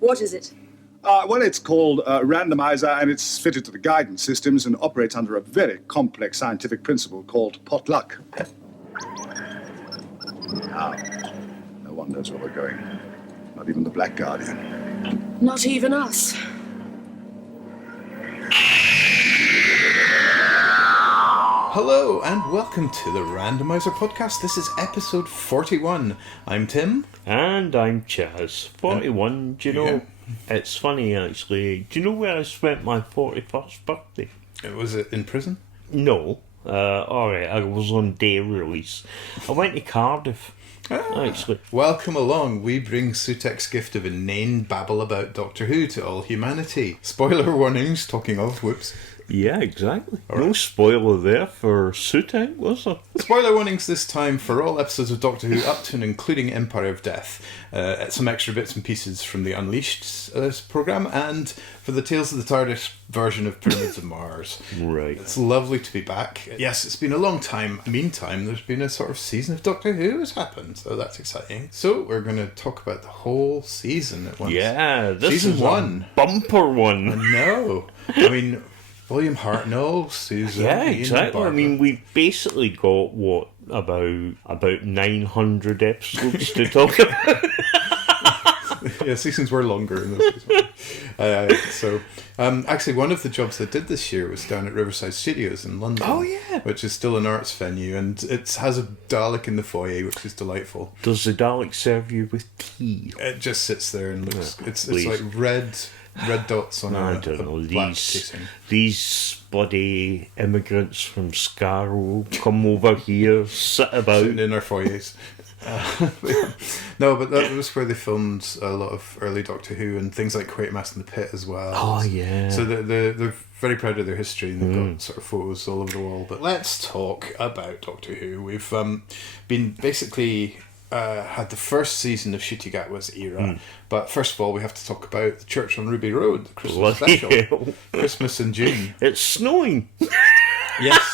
What is it? Well, it's called a randomizer, and it's fitted to the guidance systems and operates under a very complex scientific principle called potluck. Now, no one knows where we're going. Not even the Black Guardian. Not even us. Hello and welcome to the Randomizer Podcast. This is episode 41. I'm Tim. And I'm Chaz. 41, do you know, Yeah. It's funny actually. Do you know where I spent my 41st birthday? Was it in prison? No. Alright, I was on day release. I went to Cardiff, actually. Welcome along. We bring Sutek's gift of inane babble about Doctor Who to all humanity. Spoiler warnings, talking of, whoops. Yeah, exactly. No spoiler there for Sutek, was there? Spoiler warnings this time for all episodes of Doctor Who up to and including Empire of Death. Some extra bits and pieces from the Unleashed programme, and for the Tales of the TARDIS version of Pyramids of Mars. Right. It's lovely to be back. Yes, it's been a long time. Meantime, there's been a sort of season of Doctor Who has happened, so that's exciting. So we're going to talk about the whole season at once. Yeah, this Season is one. a bumper one. No. I mean, William Hartnell, Susan, Yeah, Ian, exactly. Barbara. I mean, we've basically got, what, about 900 episodes to talk about? Yeah, seasons were longer in this season. Actually, one of the jobs I did this year was down at Riverside Studios in London. Oh, yeah. Which is still an arts venue, and it has a Dalek in the foyer, which is delightful. Does the Dalek serve you with tea? It just sits there and looks. It's please. like red dots on I a don't know, black casing. these bloody immigrants from Scarrow come over here, sit about. Sitting in our foyers. No, but that was where they filmed a lot of early Doctor Who and things like Quatermass in the Pit as well. Oh, yeah. So they're very proud of their history, and they've got sort of photos all over the wall. But let's talk about Doctor Who. We've been basically had the first season of Ncuti Gatwa's era. But first of all, we have to talk about the Church on Ruby Road, the Christmas Bloody special. hell. Christmas in June. It's snowing. Yes,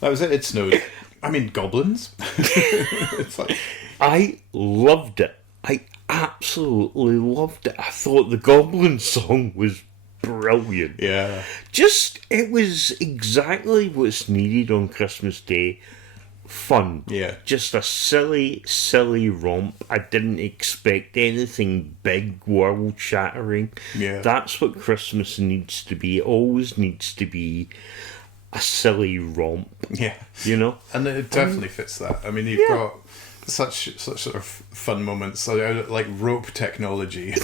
that was it. It snowed. I mean, goblins. It's like... I loved it. I absolutely loved it. I thought the Goblin song was brilliant. Yeah. It was exactly what's needed on Christmas Day. Fun. Yeah. Just a silly, silly romp. I didn't expect anything big, world-shattering. Yeah. That's what Christmas needs to be. It always needs to be a silly romp, Yeah. you know? And it definitely fits that. I mean, you've got such sort of fun moments, like rope technology.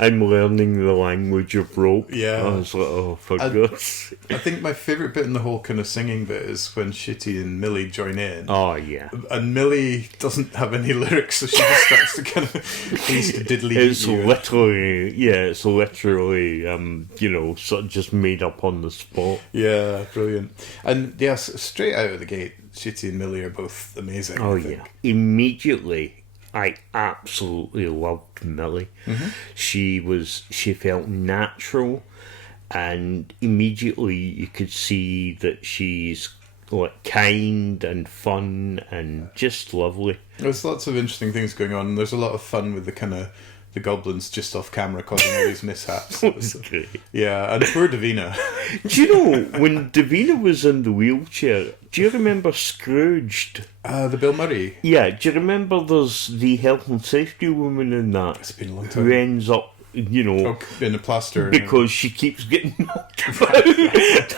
I'm learning the language of rope. Yeah. I was like, oh, for God's sake. I think my favourite bit in the whole kind of singing bit is when Ncuti and Millie join in. Oh, yeah. And Millie doesn't have any lyrics, so she just starts to kind of please to diddly It's you. literally, sort of just made up on the spot. Yeah, brilliant. And yes, straight out of the gate, Ncuti and Millie are both amazing. Oh, I think. yeah. Immediately, I absolutely loved Millie. Mm-hmm. She felt natural, and immediately you could see that she's like kind and fun and just lovely. There's lots of interesting things going on. There's a lot of fun with the kind of the goblins just off camera causing all these mishaps. That's great. Yeah, and poor Davina. Do you know, when Davina was in the wheelchair, do you remember Scrooged? The Bill Murray. Yeah, do you remember there's the health and safety woman in that? It's been a long Who time. ends up, In a plaster. because she keeps getting knocked about.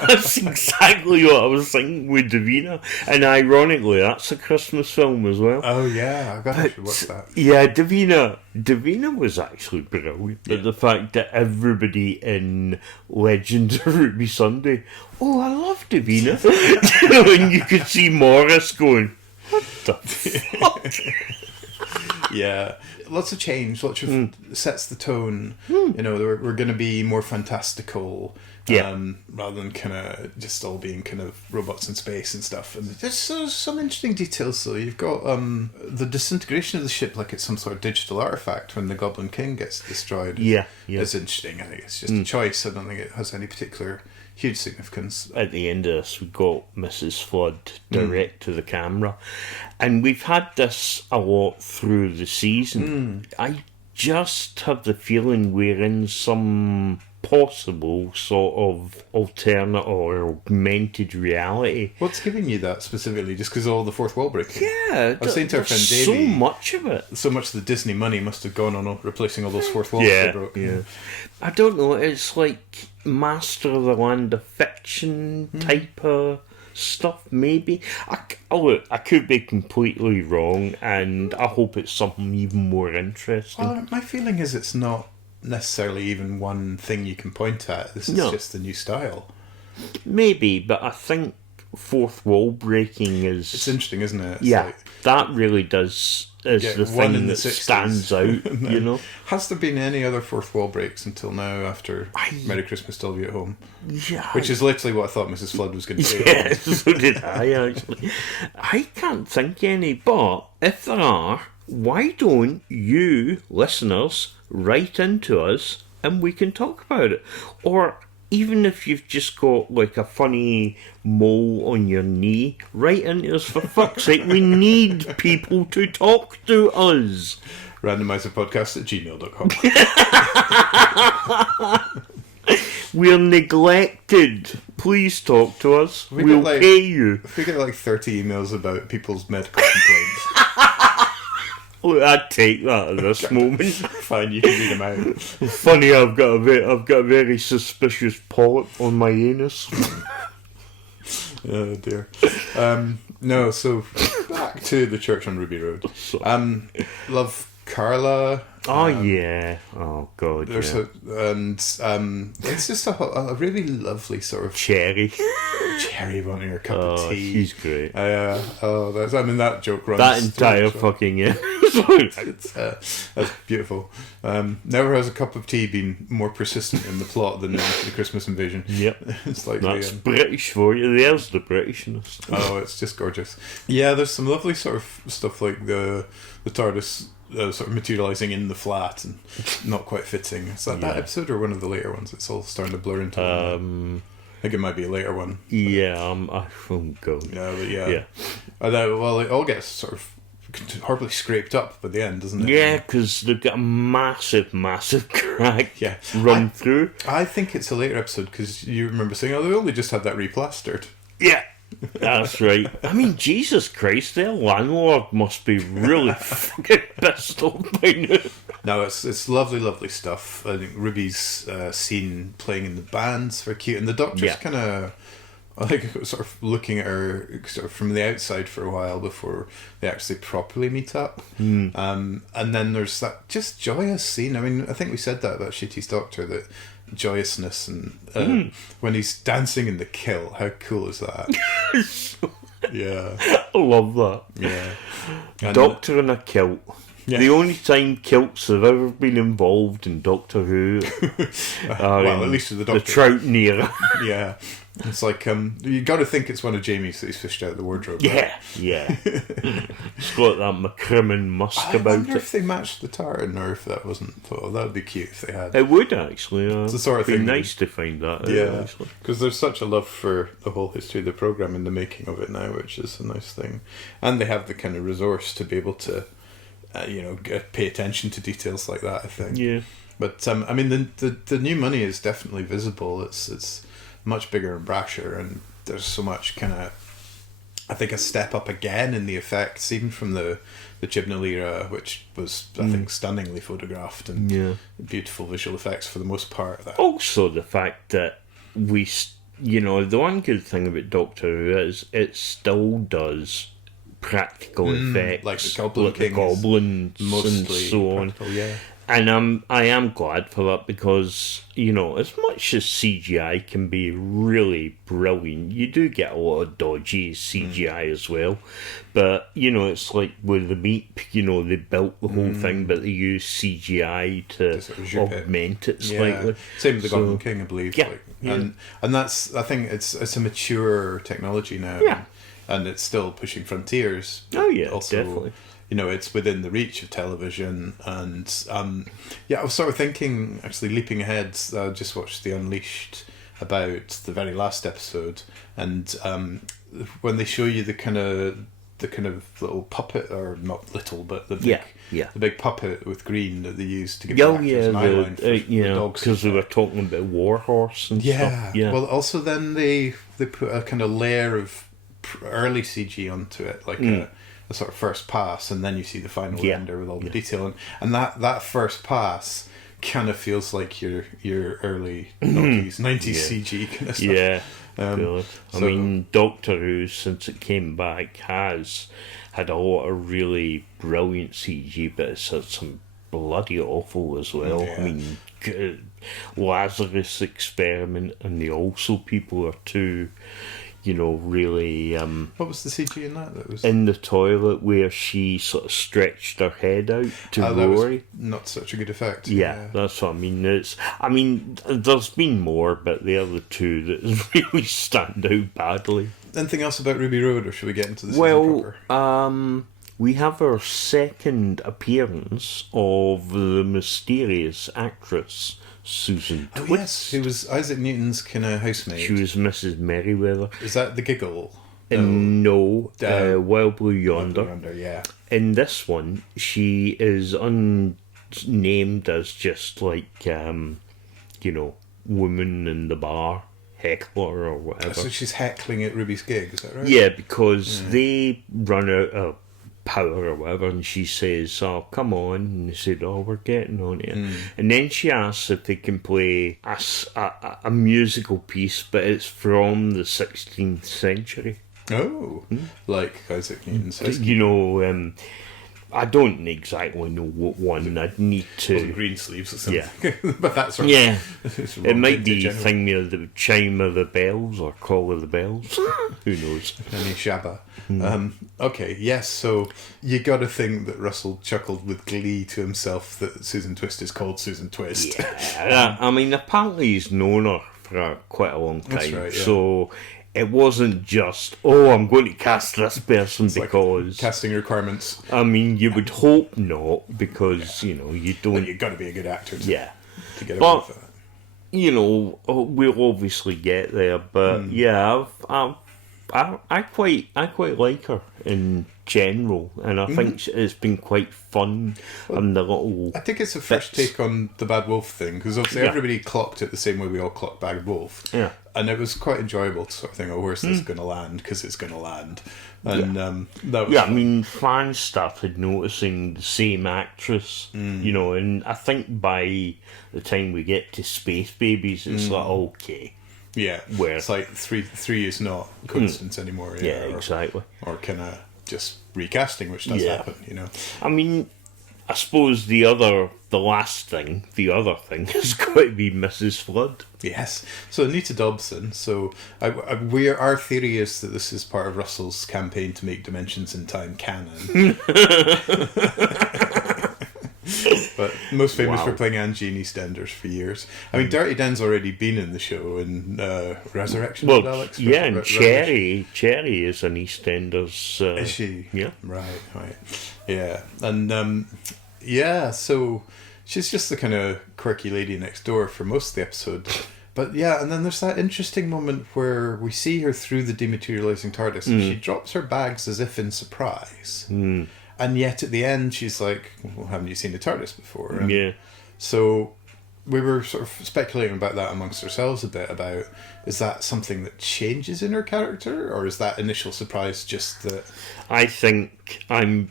That's exactly what I was thinking with Davina. And ironically, that's a Christmas film as well. Oh yeah, I've got to watch that. Yeah, Davina was actually brilliant. But the fact that everybody in Legend of Ruby Sunday, oh, I love Davina. And you could see Morris going, what the fuck? Yeah, lots of change, lots of sets the tone. You know, we're going to be more fantastical, rather than kind of just all being kind of robots in space and stuff. And there's some interesting details. So you've got the disintegration of the ship, like it's some sort of digital artifact when the Goblin King gets destroyed. Yeah. It's interesting. I think it's just a choice. I don't think it has any particular Huge significance. At the end of this, we got Mrs. Flood direct to the camera. And we've had this a lot through the season. I just have the feeling we're in some possible sort of alternate or augmented reality. What's giving you that specifically? Just because of all the fourth wall breaking? Yeah, I was saying to our friend Davey, so much of it. so much of the Disney money must have gone on replacing all those fourth walls they broke. Yeah. I don't know, it's like Master of the Land of Fiction type of stuff, maybe. Look, I could be completely wrong, and I hope it's something even more interesting. Well, my feeling is it's not necessarily even one thing you can point at. This is just the new style. Maybe, but I think fourth wall breaking is... It's interesting, isn't it? It's like, that really is the thing that stands out, you know? Has there been any other fourth wall breaks until now after Merry Christmas to All of You at Home? Yeah. Which is literally what I thought Mrs. Flood was going to do. Yeah, so did I, actually. I can't think any, but if there are, why don't you, listeners, write into us and we can talk about it? Or even if you've just got like a funny mole on your knee, write into us for fuck's sake. We need people to talk to us. Randomizerpodcast@gmail.com. We're neglected. Please talk to us. We We'll get, like, pay you. If we get like 30 emails about people's medical complaints, Look, I'd take that at this moment. fine, you can read them out. Funny, I've got a very suspicious polyp on my anus. Oh dear. No, so back to the church on Ruby Road. Love Carla. Oh yeah. Oh god. There's it's just a really lovely sort of Cherry. cherry wanting her cup of tea. She's great. That joke runs. That entire fucking That's beautiful. Never has a cup of tea been more persistent in the plot than the Christmas Invasion. Yep. It's like that's British for you. There's the Britishness. Oh, it's just gorgeous. Yeah, there's some lovely sort of stuff like the TARDIS sort of materialising in the flat and not quite fitting. Is that episode or one of the later ones? It's all starting to blur into one. I think it might be a later one. Yeah, oh god. Yeah, but yeah. Well, it all gets sort of horribly scraped up by the end, doesn't it? Yeah, because they've got a massive crack run through. I think it's a later episode because you remember saying, oh, they only just had that replastered. Yeah. That's right. I mean, Jesus Christ, their landlord must be really fucking pissed off by now. No, it's lovely stuff. I think Ruby's scene playing in the band's very cute, and the Doctor's kind of, I think, sort of looking at her sort of from the outside for a while before they actually properly meet up. And then there's that just joyous scene. I mean, I think we said that about Shitty's Doctor, that joyousness and when he's dancing in the kilt, how cool is that? Yeah, I love that. Yeah, and Doctor in a kilt. The only time kilts have ever been involved in Doctor Who well, at least with the Doctor. The Troughton era. Yeah, it's like you got to think it's one of Jamie's that he's fished out of the wardrobe. Yeah, right? It's got that McCrimmon musk about it. I wonder if they matched the tartan or if that wasn't. Oh, that would be cute if they had. It would actually. It's the sort of it'd thing. Be nice to find that. Yeah, because there's such a love for the whole history of the program in the making of it now, which is a nice thing, and they have the kind of resource to be able to. Pay attention to details like that, I think. Yeah. But I mean, the new money is definitely visible. It's much bigger and brasher, and there's so much kind of, I think, a step up again in the effects, even from the Chibnall era, which was I think stunningly photographed and beautiful visual effects for the most part. Also, the fact that the one good thing about Doctor Who is it still does practical effects, like the Goblin King and so on. And I am glad for that because, as much as CGI can be really brilliant, you do get a lot of dodgy CGI as well. But, it's like with the Meep, they built the whole thing, but they used CGI to sort of augment it slightly. Same with the Goblin King, I believe. And that's, I think it's a mature technology now. Yeah. And it's still pushing frontiers. Oh yeah, also, definitely. It's within the reach of television, and I was sort of thinking, actually leaping ahead. I just watched the Unleashed about the very last episode, and when they show you the kind of little puppet, or not little, but the big, the big puppet with green that they used to give the actors an eyeline for the dogs. Because they were talking about Warhorse and stuff. Yeah. Well, also then they put a kind of layer of early CG onto it, like a sort of first pass, and then you see the final render with all the detail, and that first pass kind of feels like your early 90s CG kind of stuff. Yeah. I mean, Doctor Who, since it came back, has had a lot of really brilliant CG, but it's had some bloody awful as well. Yeah. I mean, Lazarus Experiment and the Also People are two, really... what was the CG in that? That was in the toilet where she sort of stretched her head out to that was Rory. not such a good effect. Yeah, that's what I mean. There's been more, but the other two that really stand out badly. Anything else about Ruby Road, or should we get into the season proper? We have our second appearance of the mysterious actress Susan Twist. Oh yes, who was Isaac Newton's kind of housemaid. She was Mrs. Merriweather. Is that the Giggle? No, Wild Blue Yonder. Yeah. In this one, she is unnamed as just like, woman in the bar, heckler or whatever. So she's heckling at Ruby's gig, is that right? Yeah, because they run out of power or whatever, and she says, "Oh, come on," and they said, "Oh, we're getting on it." And then she asks if they can play a musical piece, but it's from the 16th century. Oh, like Isaac Newton's. I don't exactly know what one. I'd need to. Well, the green sleeves or something. Yeah. But that's sort of it might be thing of the chime of the bells or call of the bells. Who knows? Any Shabba. Okay, yes, so you got to think that Russell chuckled with glee to himself that Susan Twist is called Susan Twist. Yeah, I mean, apparently he's known her for quite a long time. That's right, yeah. So it wasn't just, I'm going to cast this person It's because... like casting requirements. I mean, you would hope not, because, you don't... And you've got to be a good actor to get away but, with that. We'll obviously get there, but I quite like her in general, and I think it's been quite fun. And the little I think it's a fresh take on the Bad Wolf thing, because obviously everybody clocked it the same way we all clocked Bad Wolf. Yeah. And it was quite enjoyable to sort of think, where's this going to land? Because it's going to land. And that was I mean, fans started noticing the same actress, and I think by the time we get to Space Babies, it's like, okay. Yeah, where it's like three is not coincidence anymore. Yeah, exactly. Or kind of just recasting, which does happen, I mean, I suppose the other thing is going to be Mrs. Flood. Yes. So Anita Dobson. So our theory is that this is part of Russell's campaign to make Dimensions in Time canon. But most famous for playing Angie in EastEnders for years. I mean, Dirty Dan's already been in the show in Resurrection. Well, Alex, and Cherry is an EastEnders. Is she? Yeah. Right. Yeah, and so she's just the kind of quirky lady next door for most of the episode. But yeah, and then there's that interesting moment where we see her through the dematerializing TARDIS, and she drops her bags as if in surprise. And yet at the end, she's like, well, haven't you seen the TARDIS before? And so we were sort of speculating about that amongst ourselves a bit, about, is that something that changes in her character? Or is that initial surprise just that... I think that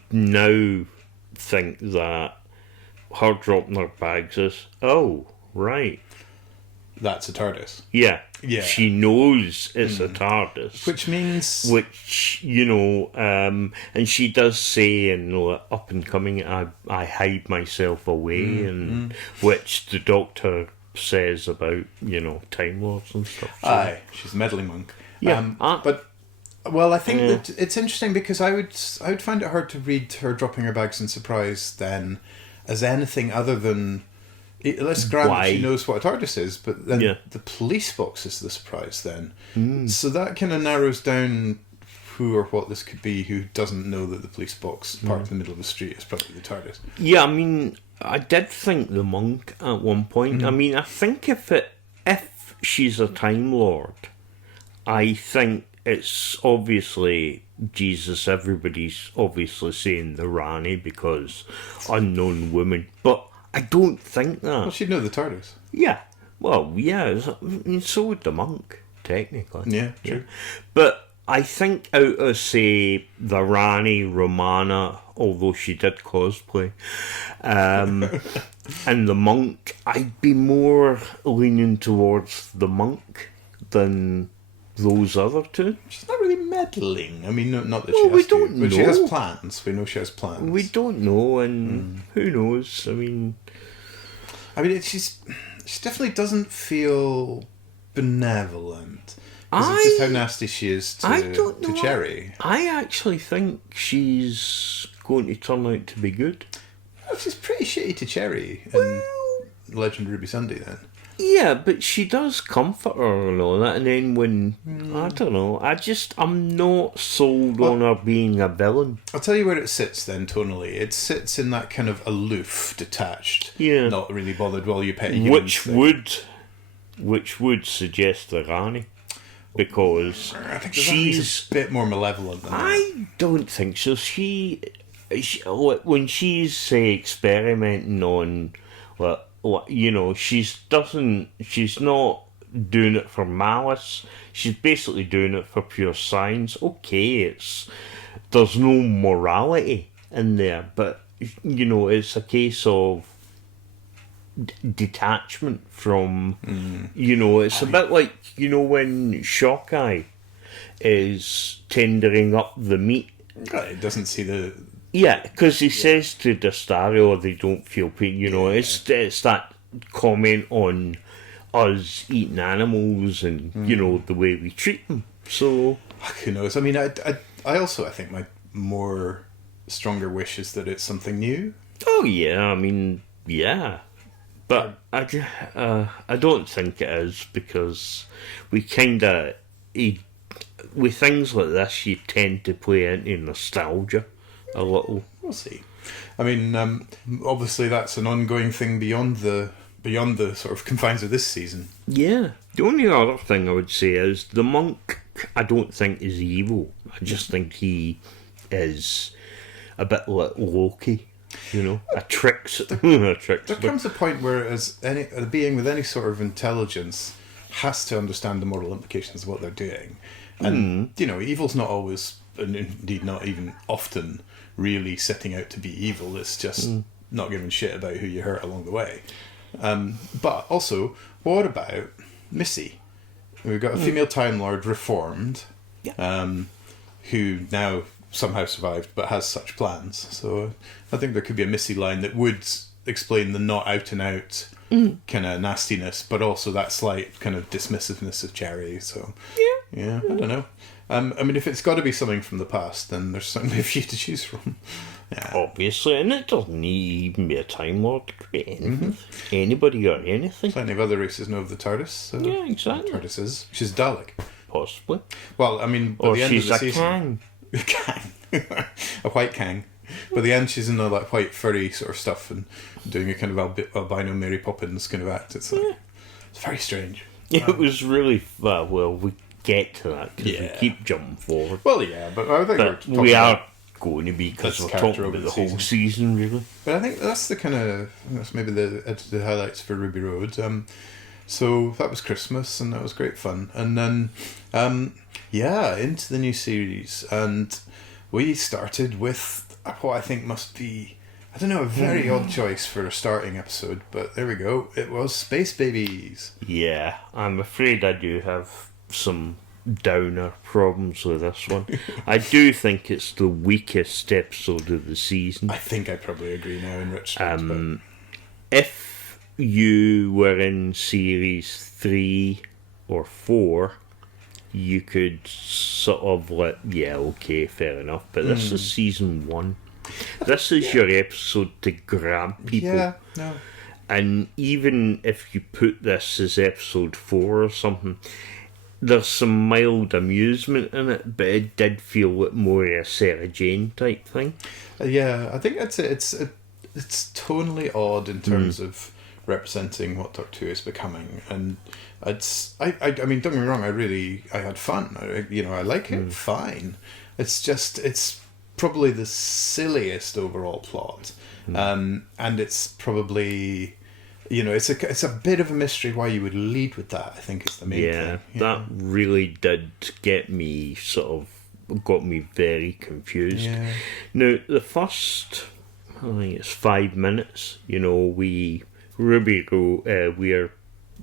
her dropping her bags is, right. That's a TARDIS. Yeah. She knows it's a TARDIS. Which means... and she does say in Up and Coming, I hide myself away, and which the Doctor says about, Time Lords and stuff. So. Aye, she's a meddling monk. Yeah. Well, I think that it's interesting, because I would find it hard to read her dropping her bags in surprise then as anything other than... Let's grant that she knows what a TARDIS is, but then the police box is the surprise then. So that kind of narrows down who or what this could be who doesn't know that the police box parked in the middle of the street is probably the TARDIS. Yeah, I mean, I did think the monk at one point. I mean, I think if she's a Time Lord. I think it's obviously Jesus. Everybody's obviously saying the Rani because unknown woman. But I don't think that. Well, she'd know the TARDIS. Yeah. Well, yeah. I mean, so would the monk, technically. Yeah, true. But I think out of, say, the Rani, Romana, although she did cosplay, and the monk, I'd be more leaning towards the monk than those other two. She's not really meddling. I mean, not that Well, she we has to, don't but she has know. plans. We know she has plans. We don't know, and who knows? I mean, she definitely doesn't feel benevolent. It's just how nasty she is to Cherry. I actually think she's going to turn out to be good. Well, she's pretty shitty to Cherry in Legend of Ruby Sunday then. Yeah, but she does comfort her and all that, and then when I don't know, I'm not sold on her being a villain. I'll tell you where it sits then tonally. It sits in that kind of aloof, detached, not really bothered while you pet humans which would suggest the Rani. Because I think she's a bit more malevolent than that. I don't think so. She when she's experimenting on she's not doing it for malice. She's basically doing it for pure science. Okay, there's no morality in there, but it's a case of detachment from it's a bit like when Shockeye is tendering up the meat. It doesn't see the because he says to Dastario they don't feel pain. It's that comment on us eating animals and the way we treat them. So who knows? I mean, I also think my more stronger wish is that it's something new. Oh yeah, I mean but I don't think it is, because we kind of with things like this you tend to play into nostalgia a little. We'll see. I mean, obviously that's an ongoing thing beyond the sort of confines of this season. Yeah. The only other thing I would say is the monk, I don't think is evil. I just think he is a bit like Loki. A trickster. There comes a point where a being with any sort of intelligence has to understand the moral implications of what they're doing. And, evil's not always, and indeed not even often, really setting out to be evil. It's just not giving shit about who you hurt along the way. But also, what about Missy? We've got a female Time Lord reformed, who now somehow survived but has such plans. So I think there could be a Missy line that would explain the not out and out kind of nastiness, but also that slight kind of dismissiveness of Cherry. So I don't know. I mean, if it's got to be something from the past, then there's certainly a few to choose from. Yeah. Obviously, and it doesn't even be a Time Lord. It could be anything. Anybody or anything. Plenty of other races know of the TARDIS. So yeah, exactly. TARDIS is. She's Dalek. Possibly. Well, I mean, by the end of the season... She's a Kang. A white Kang. By the end, she's in all that white furry sort of stuff and doing a kind of albino Mary Poppins kind of act. It's it's very strange. It was really... Well, we get to that because we keep jumping forward. Well, yeah, but I think we are going to be, because we're talking about the whole season, really. But I think that's that's maybe the highlights for Ruby Road. So that was Christmas, and that was great fun. And then, into the new series, and we started with what I think must be, I don't know, a very odd choice for a starting episode, but there we go. It was Space Babies. Yeah, I'm afraid I do have some downer problems with this one. I do think it's the weakest episode of the season. I think I probably agree now in retrospect. If you were in series 3 or 4, you could sort of okay, fair enough, but this is season 1. This is your episode to grab people. Yeah, no. And even if you put this as episode 4 or something, there's some mild amusement in it, but it did feel like more a Sarah Jane type thing. Yeah, I think that's it. It's tonally odd in terms of representing what Doctor Who is becoming. And I mean, don't get me wrong, I had fun. I like it fine. It's probably the silliest overall plot, and it's probably, it's a bit of a mystery why you would lead with that. I think is the main thing. That really did got me very confused. Yeah. Now the first, I think it's 5 minutes. We're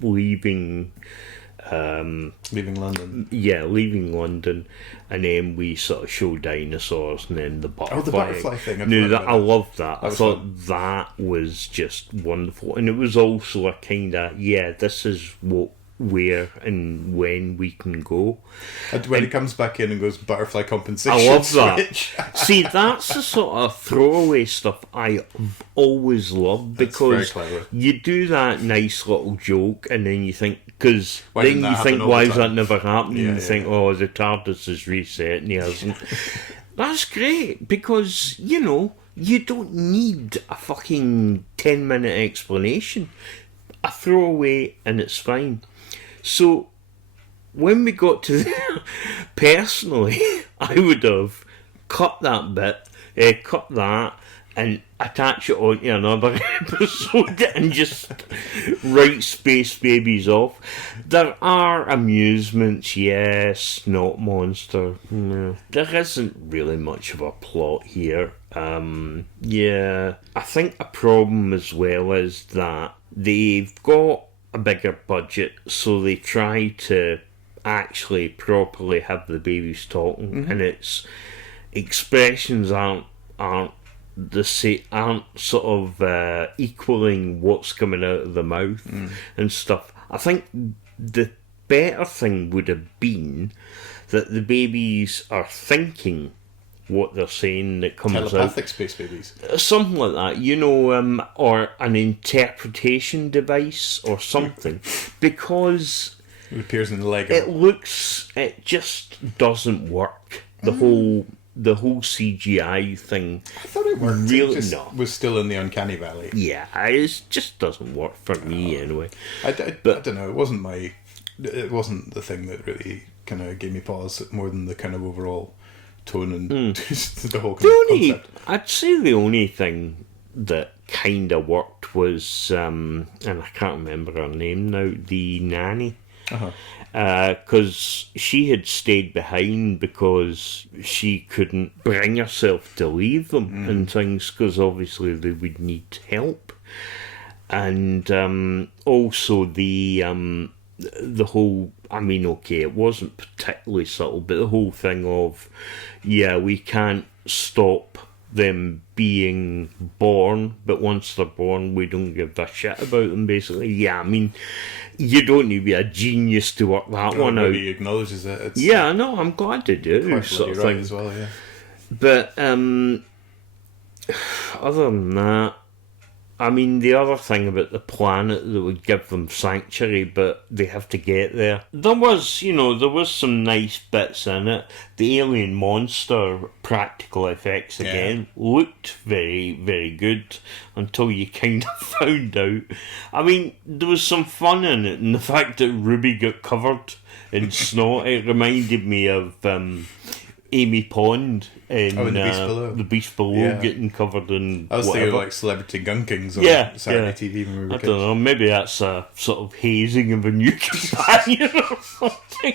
leaving. Leaving London. Yeah, leaving London, and then we sort of show dinosaurs, and then the butterfly. Oh, the butterfly thing! I loved that. I thought that was just wonderful, and it was also a kind of this is where and when we can go. And when he comes back in and goes butterfly compensation. I love that. See, that's the sort of throwaway stuff I always love, because you do that nice little joke and then you think, because then you think, why has that never happened? And you think, oh, the TARDIS is reset and he hasn't. That's great, because, you don't need a fucking 10-minute explanation. A throwaway and it's fine. So, when we got to there, personally, I would have cut that bit, cut that, and attach it onto another episode and just write Space Babies off. There are amusements, yes, not monster. No. There isn't really much of a plot here. I think a problem as well is that they've got a bigger budget, so they try to actually properly have the babies talking, and its expressions aren't sort of equaling what's coming out of the mouth and stuff. I think the better thing would have been that the babies are thinking what they're saying that comes out. Telepathic space babies. Something like that, or an interpretation device or something. Because it appears in the Lego. It just doesn't work. The whole CGI thing. I thought it worked. Really, was still in the uncanny valley. Yeah, it just doesn't work for me anyway. I don't know. It wasn't the thing that really kind of gave me pause more than the kind of overall tone and just the whole concept. I'd say the only thing that kind of worked was, and I can't remember her name now, the nanny. Because she had stayed behind because she couldn't bring herself to leave them and things, because obviously they would need help. And also the whole, it wasn't particularly subtle, but the whole thing of, we can't stop them being born, but once they're born, we don't give a shit about them, basically. You don't need to be a genius to work that one out. He acknowledges it. No, I'm glad to do sort of thing. As well, yeah. But other than that, the other thing about the planet that would give them sanctuary, but they have to get there. There was some nice bits in it. The alien monster practical effects again looked very, very good until you kind of found out. There was some fun in it, and the fact that Ruby got covered in snot, it reminded me of Amy Pond in The Beast Below getting covered in I was thinking like celebrity gunkings on Saturday TV when we were kids. I don't know, maybe that's a sort of hazing of a new companion or something.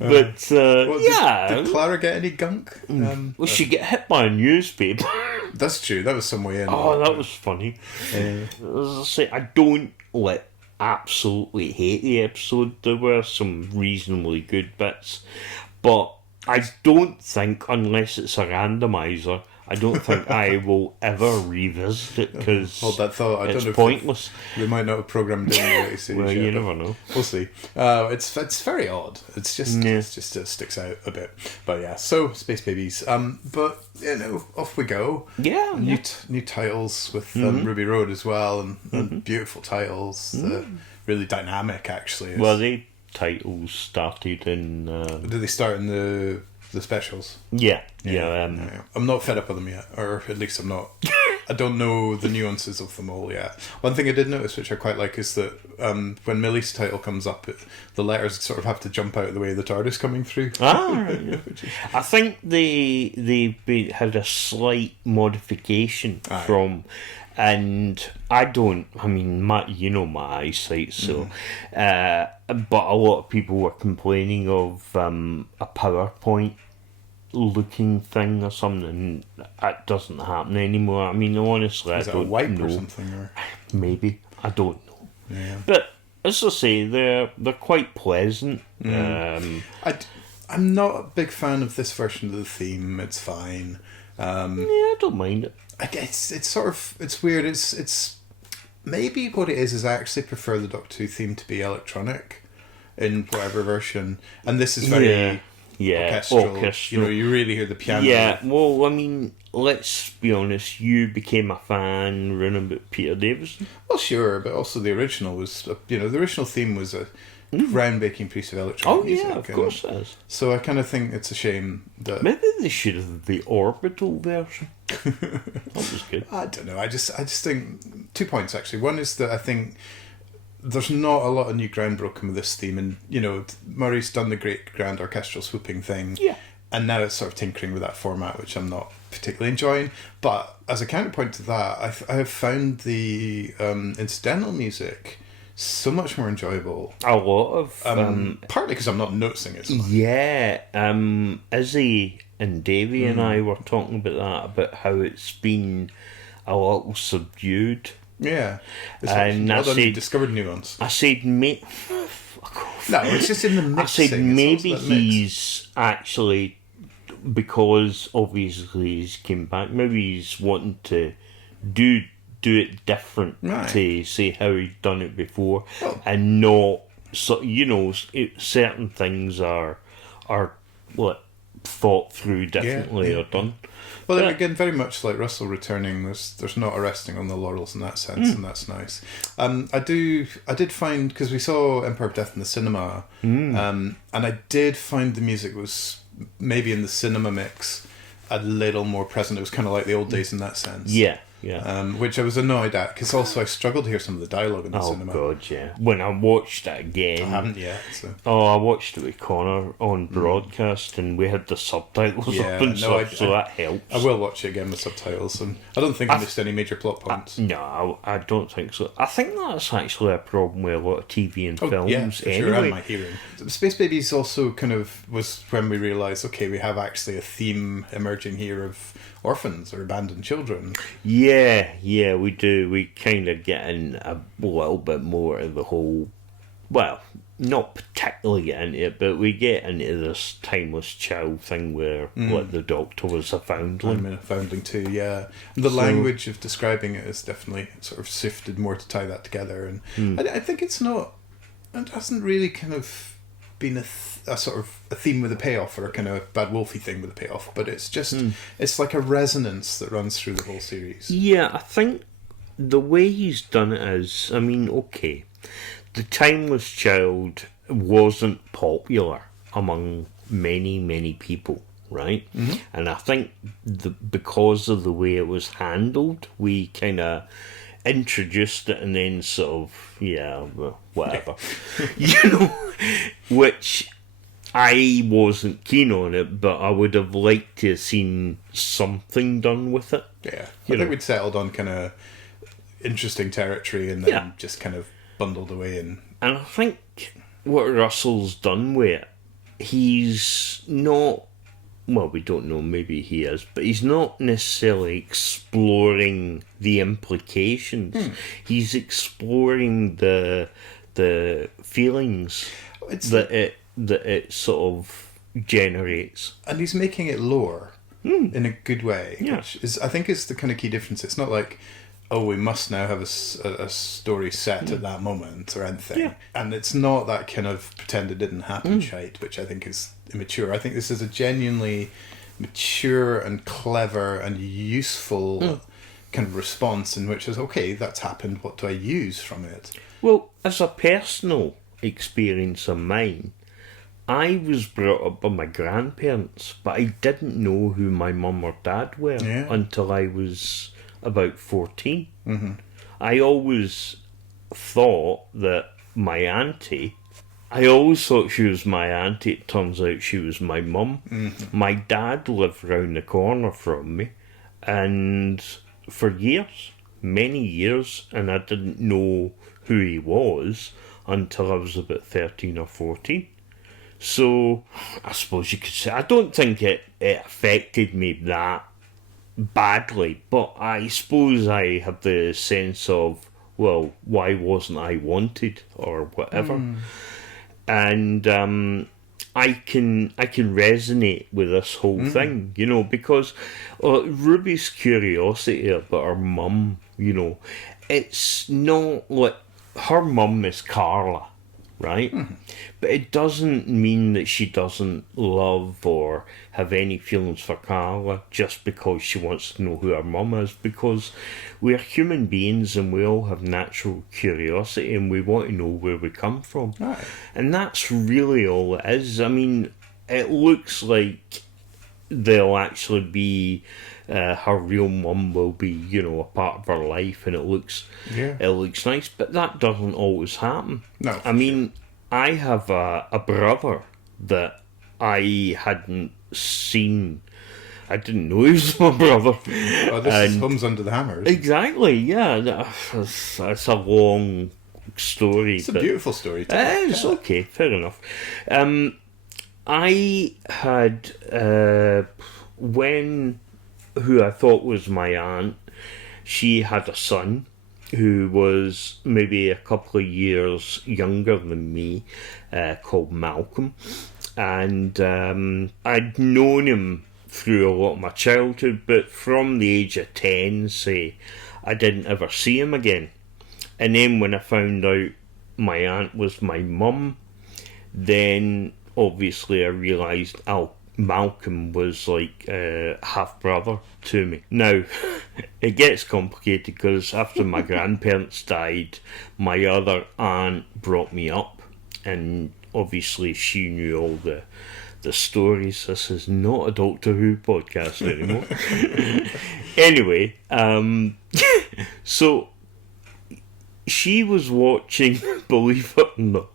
But did Clara get any gunk? She get hit by a newspaper. That's true, that was some way in. Oh, that was funny. As I say, I don't absolutely hate the episode. There were some reasonably good bits, but I don't think, unless it's a randomizer, I don't think I will ever revisit it, because hold that thought. I don't know, pointless. They might not have programmed it. Well, you never know. We'll see. It's very odd. It's just it sticks out a bit. But yeah, so Space Babies. But off we go. Yeah. New titles with Ruby Road as well, and beautiful titles. Really dynamic, actually. Well, the titles started in. Did they start in the specials? Yeah. I'm not fed up with them yet, or at least I'm not I don't know the nuances of them all yet. One thing I did notice, which I quite like, is that when Millie's title comes up, the letters sort of have to jump out of the way of the TARDIS coming through. Right, yeah. I think they had a slight modification from, and I mean, you know my eyesight, so, but a lot of people were complaining of a PowerPoint looking thing or something. That doesn't happen anymore. I mean, honestly, I don't a wipe know. Or something? Or? Maybe. I don't know. Yeah. But as I say, they're quite pleasant. I'm not a big fan of this version of the theme. It's fine. I don't mind it. It's sort of, it's weird. It's maybe what it is I actually prefer the Doctor Who theme to be electronic in whatever version, and this is very orchestral. You know, you really hear the piano. Yeah, well, I mean, let's be honest. You became a fan running about Peter Davison. Well, sure, but also the original was, the original theme was a groundbreaking piece of electronic music. Oh yeah, of course it is. So I kind of think it's a shame that maybe they should have the orbital version. That was good. I don't know. I just think 2 points actually. One is that I think there's not a lot of new ground broken with this theme, and Murray's done the great grand orchestral swooping thing, and now it's sort of tinkering with that format, which I'm not particularly enjoying. But as a counterpoint to that, I have found the incidental music so much more enjoyable. A lot of partly because I'm not noticing it so much. Yeah, Izzy and Davey and I were talking about how it's been a little subdued. Yeah, and I said, you discovered nuance. I said, mate, no, it's just in the mixing. I said maybe he's actually, because obviously he's came back, maybe he's wanting to do it different, to see how he'd done it before, and not certain things are thought through differently or done. Well, again, very much like Russell returning, there's not a resting on the laurels in that sense, and that's nice. I did find, because we saw Empire of Death in the cinema, and I did find the music was maybe in the cinema mix a little more present. It was kind of like the old days in that sense. Yeah. Which I was annoyed at, because also I struggled to hear some of the dialogue in the cinema. Oh god, yeah. When I watched it again, I haven't yet. So. I watched it with Connor on broadcast, and we had the subtitles up and stuff, so that helps. I will watch it again with subtitles, and I don't think I missed any major plot points. No, I don't think so. I think that's actually a problem with a lot of TV and films. Yeah, for anyway. sure, and my hearing. Space Babies also kind of was when we realised, okay, we have actually a theme emerging here of orphans or abandoned children. Yeah, we do. We kind of get in a little bit more of the whole, well, not particularly get into it, but we get into this timeless child thing where the Doctor was a foundling. I'm a foundling too, yeah. And the language of describing it is definitely sort of sifted more to tie that together. And I think it hasn't really kind of been a sort of a theme with a payoff, or a kind of bad wolfy thing with a payoff, but it's just it's like a resonance that runs through the whole series. Yeah, I think the way he's done it is, I mean, okay, the Timeless Child wasn't popular among many people, right? And I think because of the way it was handled, we kind of introduced it and then sort of whatever which I wasn't keen on it, but I would have liked to have seen something done with it. I think we'd settled on kind of interesting territory and then just kind of bundled away. And I think what Russell's done with it, he's not, well, we don't know, maybe he is, but he's not necessarily exploring the implications. He's exploring the feelings that it sort of generates, and he's making it lore in a good way, which is, I think, is the kind of key difference. It's not like, oh, we must now have a story set at that moment or anything, and it's not that kind of pretend it didn't happen shite, which I think is immature. I think this is a genuinely mature and clever and useful kind of response, in which is, okay, that's happened, what do I use from it? Well, as a personal experience of mine, I was brought up by my grandparents, but I didn't know who my mum or dad were until I was about 14. I always thought that my auntie, I always thought she was my auntie. It turns out she was my mum. My dad lived round the corner from me, and for years, many years, and I didn't know who he was until I was about 13 or 14. So, I suppose you could say, I don't think it affected me that badly, but I suppose I have the sense of, well, why wasn't I wanted or whatever? And I can resonate with this whole thing, you know, because Ruby's curiosity about her mum, you know, it's not like her mum is Carla, right? But it doesn't mean that she doesn't love or have any feelings for Carla just because she wants to know who her mum is, because we're human beings and we all have natural curiosity and we want to know where we come from. Right. And that's really all it is. I mean, it looks like they'll actually be her real mum will be, you know, a part of her life, and it looks nice, but that doesn't always happen. No, I mean, I have a brother that I hadn't seen. I didn't know he was my brother. Oh, this is Homes Under the Hammer. Exactly, yeah. That's a long story. It's a beautiful story. It's okay, fair enough. I had who I thought was my aunt, she had a son who was maybe a couple of years younger than me, called Malcolm, and I'd known him through a lot of my childhood, but from the age of 10, say, I didn't ever see him again. And then when I found out my aunt was my mum, then obviously I realised Malcolm was like half brother to me. Now, it gets complicated because after my grandparents died, my other aunt brought me up, and obviously she knew all the stories. This is not a Doctor Who podcast anymore. Anyway, so she was watching, believe it or not,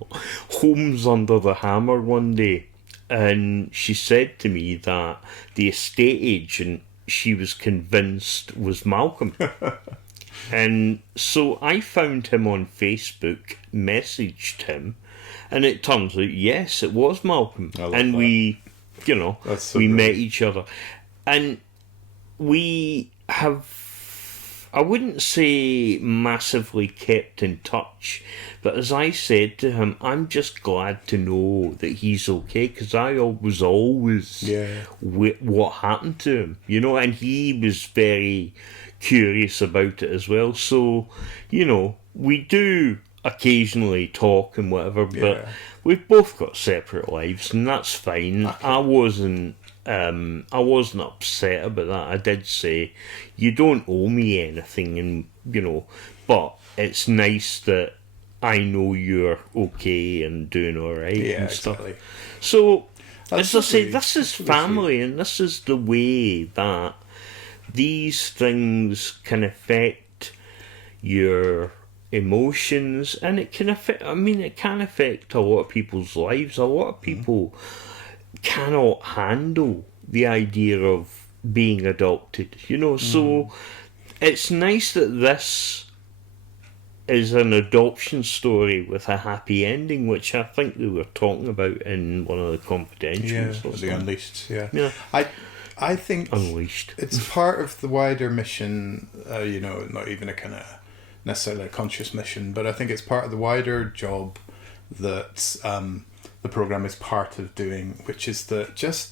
Homes Under the Hammer one day, and she said to me that the estate agent she was convinced was Malcolm. And so I found him on Facebook, messaged him, and it turns out, yes, it was Malcolm. And we, you know, we met each other. And we have, I wouldn't say massively kept in touch, but as I said to him, I'm just glad to know that he's okay, because I was always what happened to him, you know, and he was very curious about it as well. So, you know, we do occasionally talk and whatever, but we've both got separate lives, and that's fine. Okay. I wasn't upset about that. I did say, you don't owe me anything, and you know, but it's nice that I know you're okay and doing alright and stuff. Exactly. So, as I say, this is family, and this is the way that these things can affect your emotions, and it can affect, I mean, it can affect a lot of people's lives. A lot of people cannot handle the idea of being adopted, you know, so it's nice that this is an adoption story with a happy ending, which I think they were talking about in one of the confidentials. The Unleashed, yeah. I think Unleashed. It's part of the wider mission, you know, not even a kind of necessarily a conscious mission, but I think it's part of the wider job that the programme is part of doing, which is that just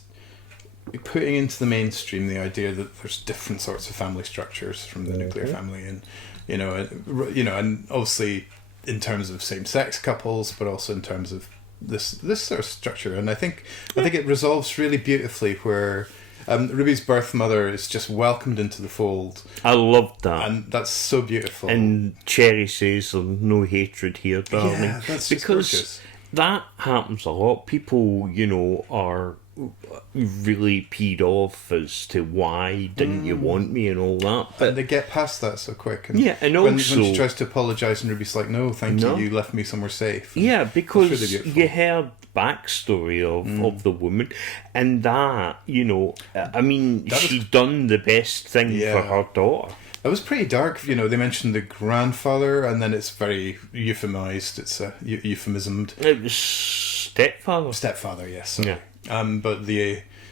putting into the mainstream the idea that there's different sorts of family structures from the nuclear family, and you know, and obviously in terms of same-sex couples, but also in terms of this sort of structure. And I think it resolves really beautifully where Ruby's birth mother is just welcomed into the fold. I loved that, and that's so beautiful. And Cherry says, "No hatred here, darling." Yeah, that's just because gorgeous. That happens a lot. People, you know, are really peed off as to why didn't you want me and all that. But And they get past that so quick. And yeah, and when also she tries to apologise and Ruby's like, no, thank you, you left me somewhere safe. yeah, It's because really beautiful. you heard backstory of the woman, and that, you know, I mean, she done the best thing for her daughter. It was pretty dark, you know. They mentioned the grandfather, and then it's very euphemised. It's euphemismed. It was stepfather. Stepfather, yes. Sorry. Yeah. But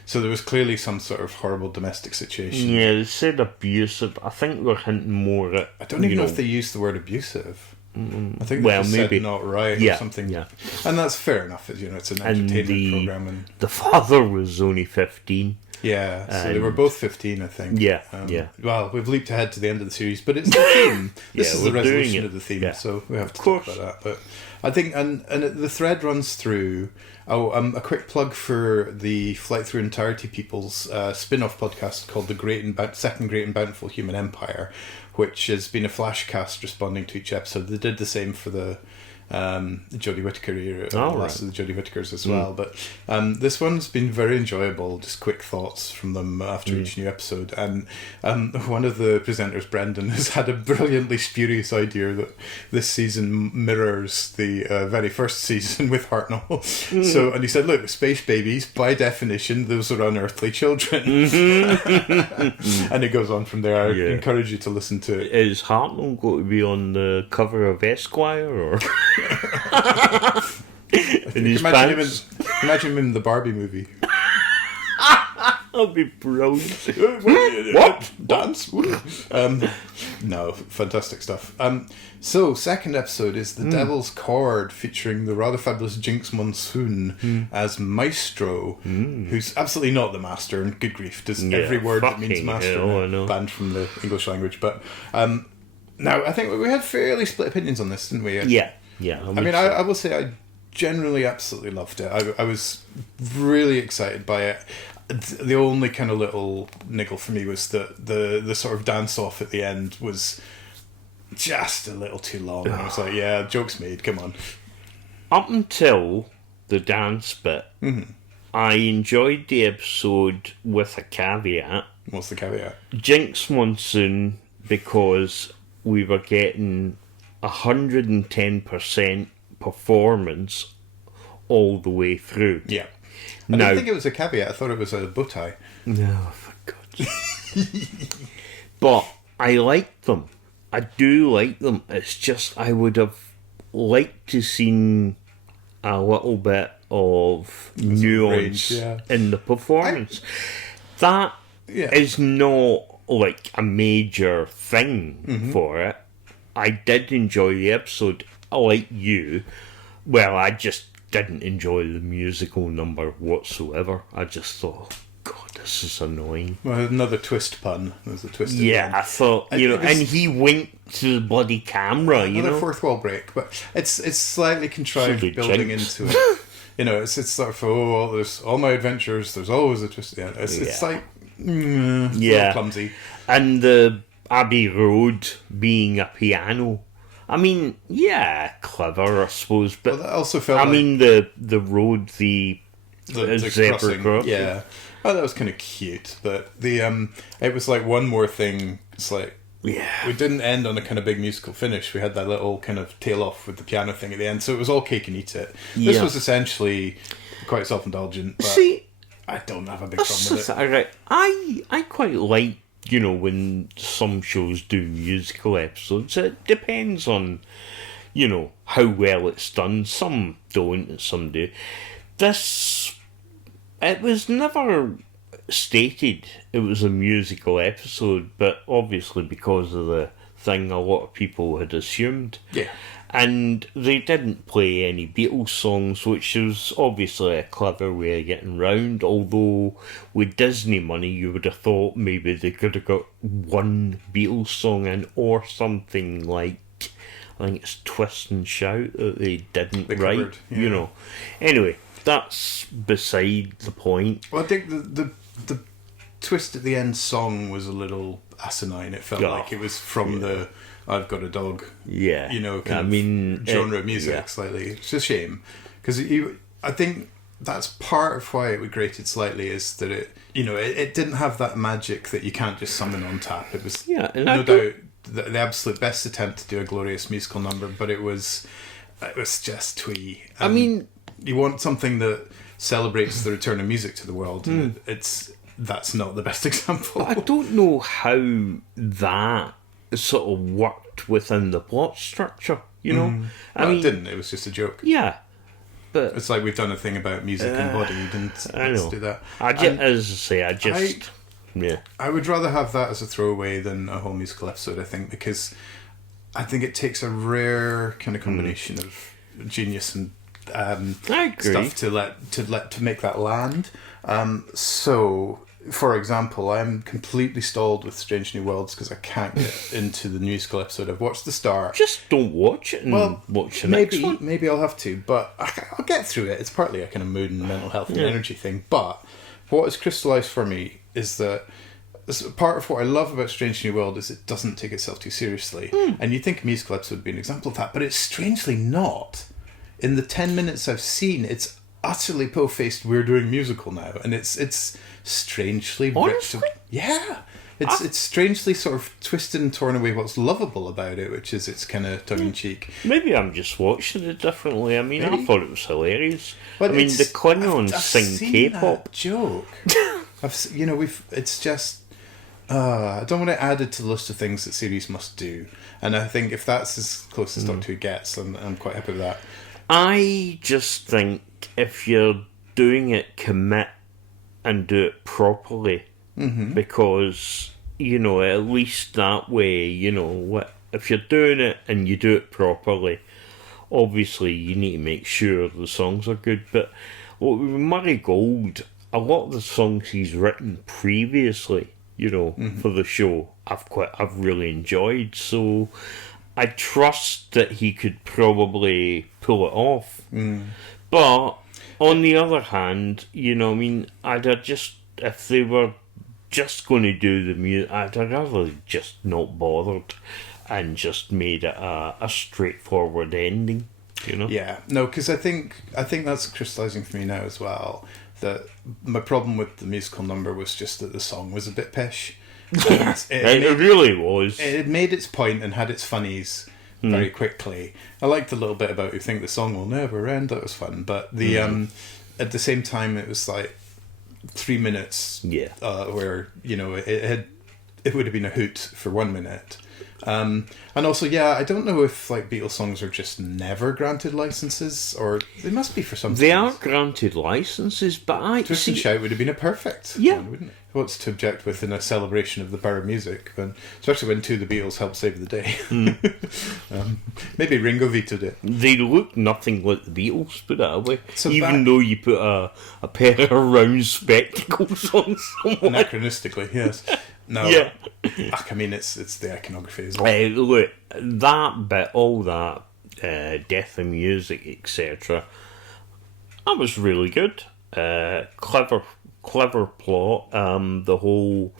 so there was clearly some sort of horrible domestic situation. Yeah, they said abusive. I think they're hinting more at. I don't even know if they used the word abusive. I think they well, just maybe said not right or something. Yeah, and that's fair enough. You know, it's an entertainment program, and the father was only 15. yeah, so they were both 15, I think. Yeah, Well, we've leaped ahead to the end of the series, but it's the theme. This is the resolution of the theme, so we have to talk about that. But I think, and the thread runs through. A quick plug for the Flight Through Entirety people's spin-off podcast called The Second Great and Bountiful Human Empire, which has been a flashcast responding to each episode. They did the same for the Jodie Whittaker era, the last of the Jodie Whittakers as well. But this one's been very enjoyable. Just quick thoughts from them after each new episode. And one of the presenters, Brendan, has had a brilliantly spurious idea that this season mirrors the very first season with Hartnell. So, and he said, "Look, space babies, by definition, those are unearthly children." And it goes on from there. I encourage you to listen to it. Is Hartnell going to be on the cover of Esquire or? Imagine him in the Barbie movie. That'll be brilliant. What? Dance? No, fantastic stuff. So, second episode is The Devil's Chord, featuring the rather fabulous Jinx Monsoon as Maestro, who's absolutely not the master, and good grief, does every word that means master banned from the English language. But now, I think we had fairly split opinions on this, didn't we? Yeah. I will say I generally absolutely loved it. I was really excited by it. The only kind of little niggle for me was that the sort of dance off at the end was just a little too long. I was like, yeah, joke's made, come on. Up until the dance bit, I enjoyed the episode with a caveat. What's the caveat? Jinx Monsoon, because we were getting 110% performance all the way through. Yeah. I didn't think it was a caveat. I thought it was a bow tie. No, for God's sake. But I like them. I do like them. It's just I would have liked to seen a little bit of nuance in the performance. That is not like a major thing for it. I did enjoy the episode. Like you, well, I just didn't enjoy the musical number whatsoever. I just thought, God, this is annoying. Well, another twist pun. There's a twist. Yeah, I thought, and he winked to the bloody camera. Another fourth wall break, but it's slightly contrived building into it. It's sort of there's all my adventures. There's always a twist at the end. It's like a little clumsy. And the Abbey Road being a piano. I mean, clever, I suppose, but that also felt the road, the zebra crossing. Yeah. Oh, that was kind of cute, but it was like one more thing. It's like we didn't end on a kind of big musical finish. We had that little kind of tail off with the piano thing at the end, so it was all cake and eat it. This was essentially quite self-indulgent, but I don't have a big problem with it. Right. I quite like, when some shows do musical episodes. It depends on, how well it's done. Some don't and some do. It was never stated it was a musical episode, but obviously because of the thing, a lot of people had assumed. Yeah. And they didn't play any Beatles songs, which was obviously a clever way of getting round, although with Disney money you would have thought maybe they could have got one Beatles song in, or something like, I think it's Twist and Shout that they didn't write, Anyway, that's beside the point. Well, I think the twist at the end song was a little asinine. It felt like it was from the I've Got a Dog, genre of music slightly. It's a shame, because I think that's part of why it grated slightly, is that it didn't have that magic that you can't just summon on tap. It was and no doubt the absolute best attempt to do a glorious musical number, but it was just twee. I mean, you want something that celebrates the return of music to the world, and that's not the best example. I don't know how that sort of worked within the plot structure, you know? I mean, it didn't. It was just a joke. Yeah, but It's like we've done a thing about music embodied, and let's do that. I would rather have that as a throwaway than a whole musical episode, I think, because I think it takes a rare kind of combination of genius and stuff to make that land. So, for example, I'm completely stalled with Strange New Worlds because I can't get into the musical episode. I've watched the start. Just don't watch it and watch the next one. Maybe I'll have to, but I'll get through it. It's partly a kind of mood and mental health and energy thing. But what has crystallised for me is that part of what I love about Strange New World is it doesn't take itself too seriously. And you'd think a musical episode would be an example of that, but it's strangely not. In the 10 minutes I've seen, it's utterly po-faced, we're doing musical now, and it's strangely Honestly? rich. Yeah. It's strangely sort of twisted and torn away what's lovable about it, which is it's kind of tongue-in-cheek. Maybe I'm just watching it differently. I mean, I thought it was hilarious. But I mean, the Klingons I've sing seen K-pop. that joke. It's just... I don't want to add it to the list of things that series must do. And I think if that's as close as Doctor Who gets, I'm quite happy with that. I just think if you're doing it, commit and do it properly. Because, at least that way, if you're doing it and you do it properly, obviously you need to make sure the songs are good. But with Murray Gold, a lot of the songs he's written previously, for the show, I've really enjoyed. So I trust that he could probably pull it off. But on the other hand, I'd have just, if they were just going to do the music, I'd rather just not bothered and just made it a straightforward ending. Yeah, no, because I think that's crystallising for me now as well. That my problem with the musical number was just that the song was a bit pish. It really was. It had made its point and had its funnies very quickly. I liked the little bit about "You think the song will never end." That was fun, but the at the same time it was like 3 minutes. Yeah. Where it would have been a hoot for 1 minute. And also, I don't know if like Beatles songs are just never granted licenses, or they must be for some. They are granted licenses, but Twist and Shout would have been a perfect one, wouldn't it? What's to object with in a celebration of the power of music, especially when two of the Beatles helped save the day. Maybe Ringo vetoed it. They look nothing like the Beatles, put that away. So even though you put a pair of round spectacles on someone. Anachronistically, yes. No, I mean it's the iconography as well. Look, that bit, all that death and music, etc. That was really good. Clever plot. The whole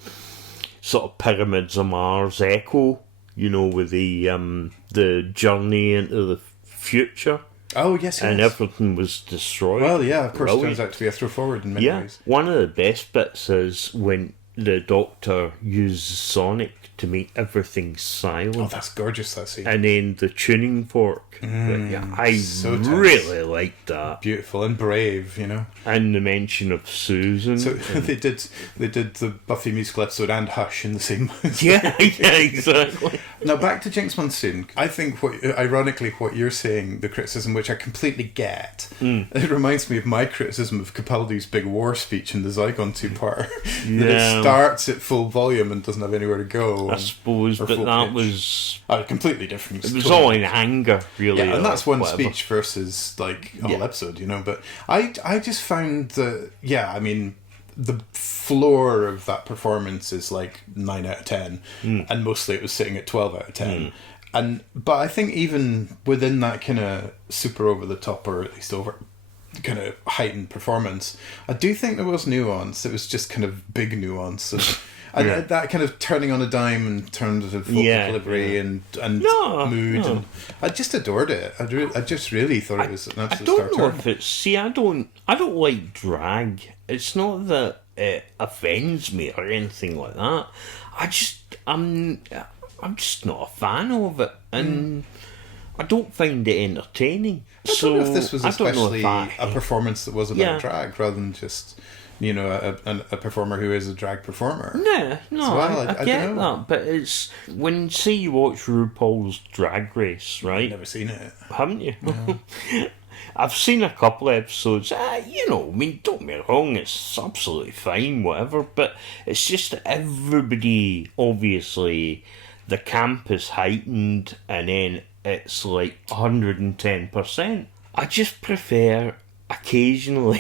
sort of Pyramids of Mars echo, with the journey into the future. Oh, yes. And everything was destroyed. Well, yeah, of course, it turns out to be a throw forward in many ways. One of the best bits is when the Doctor uses Sonic to make everything silent. Oh, that's gorgeous, that scene. And then the tuning fork. I so really liked that. Beautiful and brave, And the mention of Susan. So they did the Buffy musical episode and Hush in the same yeah, exactly. Now back to Jinx Monsoon. I think ironically what you're saying, the criticism which I completely get, it reminds me of my criticism of Capaldi's big war speech in the Zygon 2-parter. That it starts at full volume and doesn't have anywhere to go. I suppose, but that was completely different. It was all in anger, really. Yeah, and that's one speech versus like a whole episode, But I just found that, I mean, the floor of that performance is like 9 out of 10, and mostly it was sitting at 12 out of 10. But I think even within that kind of super over the top, or at least over kind of heightened performance, I do think there was nuance. It was just kind of big nuance. And that kind of turning on a dime in terms of vocal delivery and mood. And I just adored it. I just really thought it was an absolute I don't know starter. if it's... See, I don't like drag. It's not that it offends me or anything like that. I'm just not a fan of it. And I don't find it entertaining. I don't know if this was especially a performance that was about drag rather than just, a performer who is a drag performer. I get that, but it's when, say, you watch RuPaul's Drag Race, right? I've never seen it. Haven't you? No. I've seen a couple episodes. Don't get me wrong, it's absolutely fine, whatever, but it's just that everybody, obviously, the camp is heightened, and then it's like 110%. I just prefer, occasionally,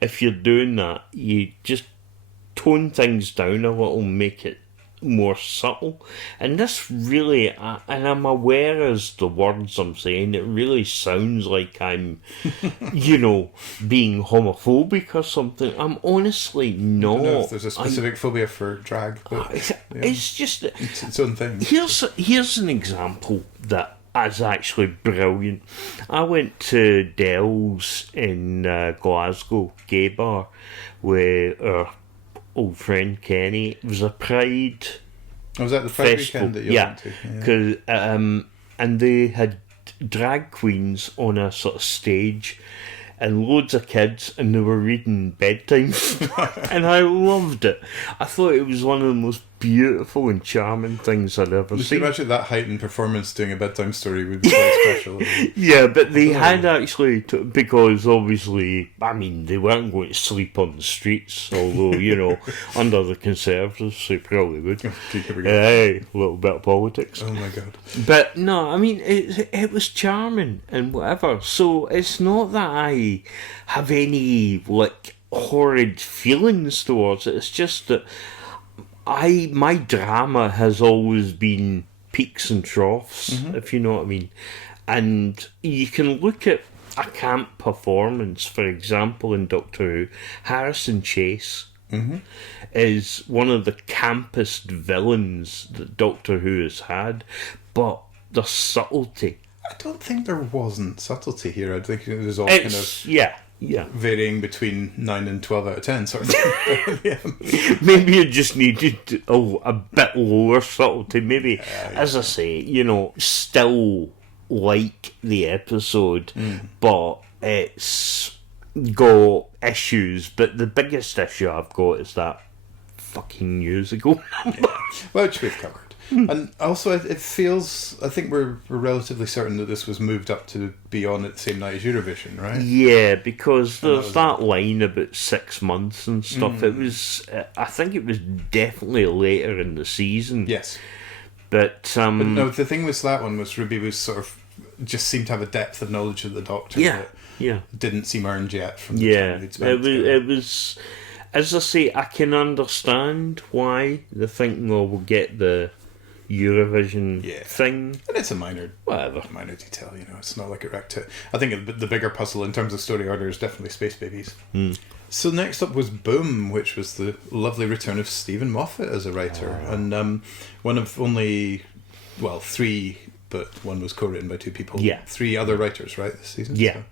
if you're doing that, you just tone things down a little, make it more subtle. And this really, and I'm aware as the words I'm saying, it really sounds like I'm, being homophobic or something. I'm honestly not. I don't know if there's a specific phobia for drag, but it's just... It's its own thing. Here's an example that is actually brilliant. I went to Dell's in Glasgow, gay bar, with our old friend Kenny. It was a Pride Was that the Pride festival. weekend that you went to? Cause, and they had drag queens on a sort of stage and loads of kids, and they were reading bedtime. And I loved it. I thought it was one of the most beautiful and charming things I'd ever Just seen. imagine that heightened performance doing a bedtime story would be quite special. Yeah, but they had actually, because obviously, they weren't going to sleep on the streets, although, under the Conservatives, they probably would. Hey, a little bit of politics. Oh my God. But no, it was charming and whatever, so it's not that I have any, horrid feelings towards it, it's just that my drama has always been peaks and troughs, if you know what I mean. And you can look at a camp performance, for example, in Doctor Who. Harrison Chase is one of the campest villains that Doctor Who has had, but the subtlety. I don't think there wasn't subtlety here. I think it was all kind of varying between 9 and 12 out of 10 sort of thing. Maybe you just needed a bit lower subtlety. Maybe, as I say, still like the episode, but it's got issues. But the biggest issue I've got is that fucking musical. Which we've covered. And also, it feels, I think we're relatively certain that this was moved up to be on at the same night as Eurovision, right? Yeah, because there's that line about 6 months and stuff. It was, I think it was definitely later in the season. Yes. But no, the thing with that one was Ruby was sort of, just seemed to have a depth of knowledge of the Doctor that didn't seem earned yet from the time they'd spent it was, as I say, I can understand why they're thinking, we'll get the Eurovision thing, and it's a minor detail. It's not like it wrecked it. I think the bigger puzzle in terms of story order is definitely Space Babies. So next up was Boom, which was the lovely return of Stephen Moffat as a writer, and one of only 3, but one was co-written by 2 people. 3 other writers, right, this season?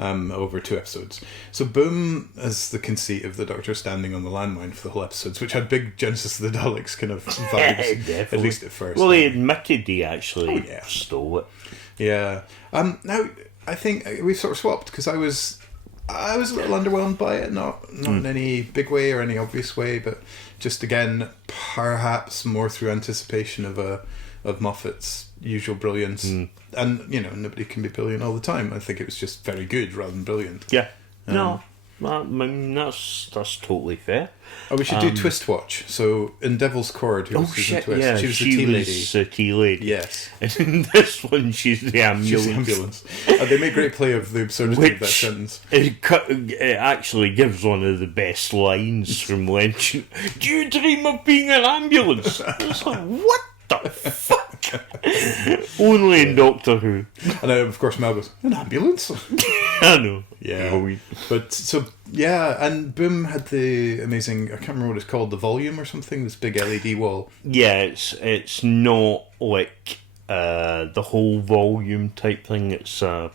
Over 2 episodes. So Boom is the conceit of the Doctor standing on the landmine for the whole episodes, which had big Genesis of the Daleks kind of vibes, at least at first. Well, he admitted he actually stole it. Yeah. Now, I think we've sort of swapped, because I was a little underwhelmed by it, not in any big way or any obvious way, but just, again, perhaps more through anticipation of Moffat's usual brilliance. And, nobody can be brilliant all the time. I think it was just very good rather than brilliant. Yeah. That's totally fair. Oh, we should do Twist Watch. So, in Devil's Cord, who was Susan Twist, she was the tea lady. Yes. And in this one, she's the ambulance. They make great play of the absurdity of that sentence. It actually gives one of the best lines from Lynch. Do you dream of being an ambulance? It's like, what the fuck? Only in Doctor Who. And then, of course, Mel goes, an ambulance? I know. Yeah. Brilliant. But so yeah, and Boom had the amazing, I can't remember what it's called, the volume or something, this big LED wall. Yeah, it's not like the whole volume type thing. It's a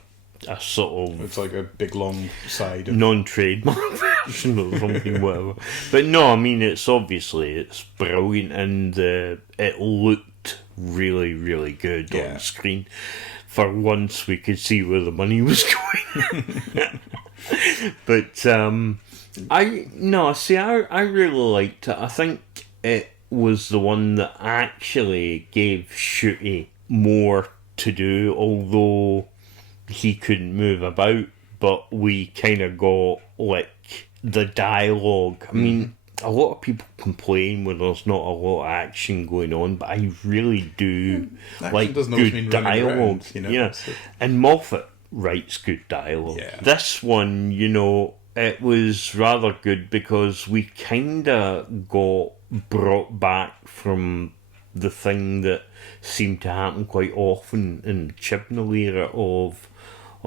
sort of It's like a big long side of non-trademark version or something, whatever. But no, I mean, it's brilliant, and it looked really, really good on screen. For once, we could see where the money was going. But I really liked it. I think it was the one that actually gave Ncuti more to do, although he couldn't move about, but we kind of got like the dialogue. I mean, a lot of people complain when there's not a lot of action going on, but I really do like good dialogue. Around, you know, yeah, so. And Moffat writes good dialogue. Yeah. This one, it was rather good because we kind of got brought back from the thing that seemed to happen quite often in the Chibnall era of,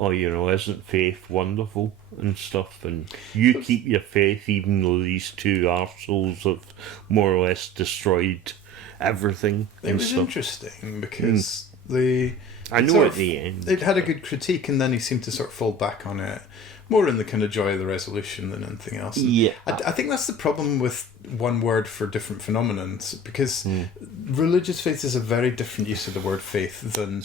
isn't faith wonderful and stuff, and you keep your faith even though these two arseholes have more or less destroyed everything. It was interesting because the end it had a good critique, and then he seemed to sort of fall back on it more in the kind of joy of the resolution than anything else. And yeah, I think that's the problem with one word for different phenomenons, because religious faith is a very different use of the word faith than